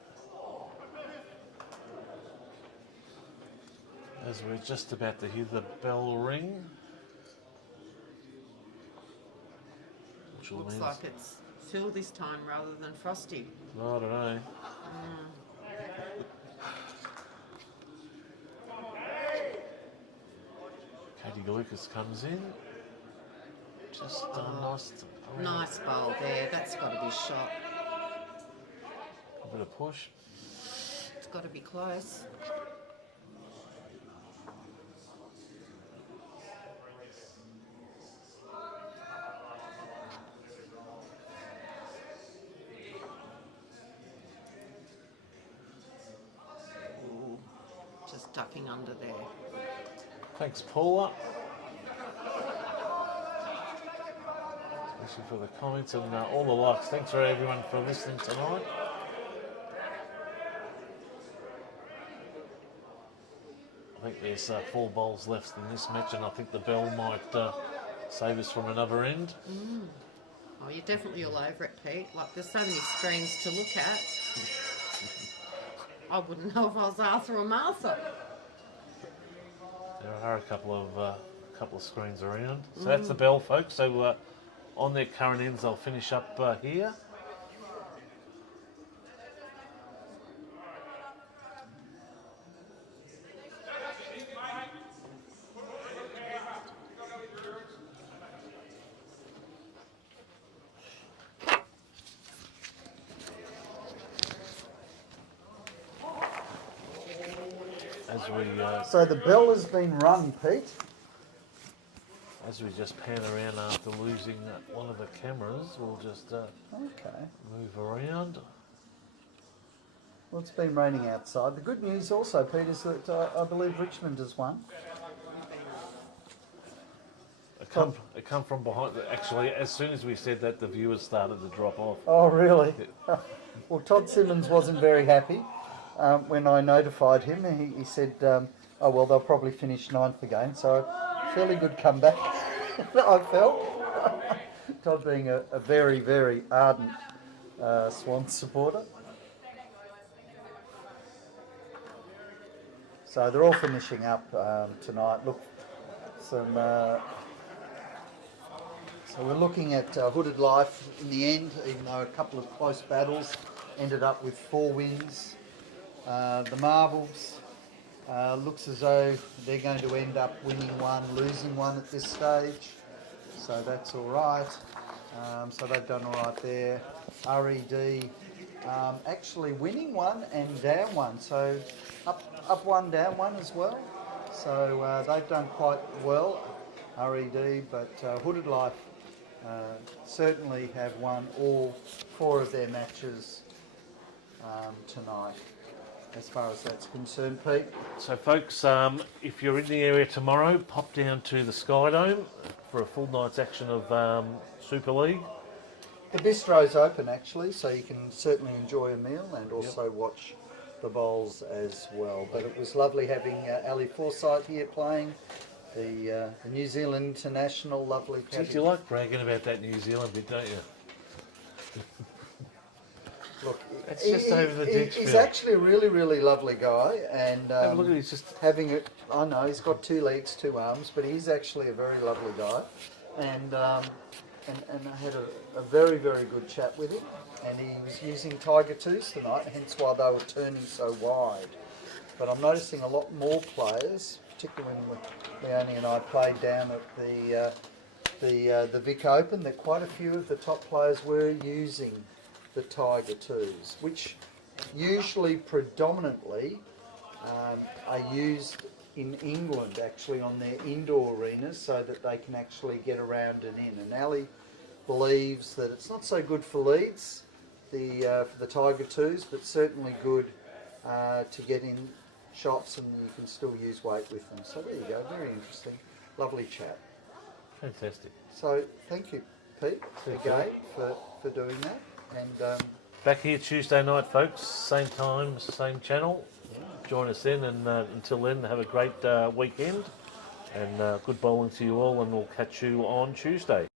As we're just about to hear the bell ring. Which Looks means, like it's Phil this time rather than Frosty. I don't know. Katie Lucas comes in. Just nice. Nice bowl there. That's got to be shot. A bit of push. It's got to be close. Ooh, just ducking under there. Thanks, Paula. Especially for the comments and all the likes. Thanks for everyone for listening tonight. I think there's 4 bowls left in this match, and I think the bell might save us from another end. Oh, you're definitely all over it, Pete. Like, there's so many screens to look at. I wouldn't know if I was Arthur or Martha. There are a couple of screens around. So that's the bell, folks. So on their current ends, they'll finish up here. As we So the bell has been rung, Pete. as we just pan around after losing one of the cameras, we'll just Okay. move around. Well, it's been raining outside. The good news also, Pete, is that I believe Richmond has won. It come from behind. Actually, as soon as we said that, the viewers started to drop off. Oh, really? Well, Todd Simmons wasn't very happy when I notified him. He said, oh, well, they'll probably finish 9th again. So, fairly good comeback, I felt. Todd being a very, very ardent Swans supporter. So, they're all finishing up tonight. Look, some... So we're looking at Hooded Life in the end, even though a couple of close battles ended up with 4 wins. The Marbles looks as though they're going to end up winning 1, losing 1 at this stage. So that's all right. So they've done all right there. RED actually winning 1 and down 1. So up 1, down 1 as well. So they've done quite well, RED, but Hooded Life certainly have won all 4 of their matches tonight, as far as that's concerned, Pete. So, folks, if you're in the area tomorrow, pop down to the Skyedome for a full night's action of Super League. The bistro's open actually, so you can certainly enjoy a meal and also watch the bowls as well. But it was lovely having Ali Forsyth here playing. The New Zealand international, lovely. Geez, you like bragging about that New Zealand bit, don't you? Look, it's just over the ditch. He's actually a really, really lovely guy, and look at he's just having it. I know he's got 2 legs, 2 arms, but he's actually a very lovely guy, and I had a very, very good chat with him, and he was using Tiger 2s tonight, hence why they were turning so wide. But I'm noticing a lot more players particularly when Leonie and I played down at the Vic Open, that quite a few of the top players were using the Tiger 2s, which usually predominantly are used in England actually on their indoor arenas so that they can actually get around and in. And Ali believes that it's not so good for Leeds, for the Tiger 2s, but certainly good to get in shots, and you can still use weight with them. So there you go, very interesting, lovely chat. Fantastic. So thank you, Pete, again for doing that. And back here Tuesday night, folks, same time, same channel. Join us then, and until then, have a great weekend, and good bowling to you all, and we'll catch you on Tuesday.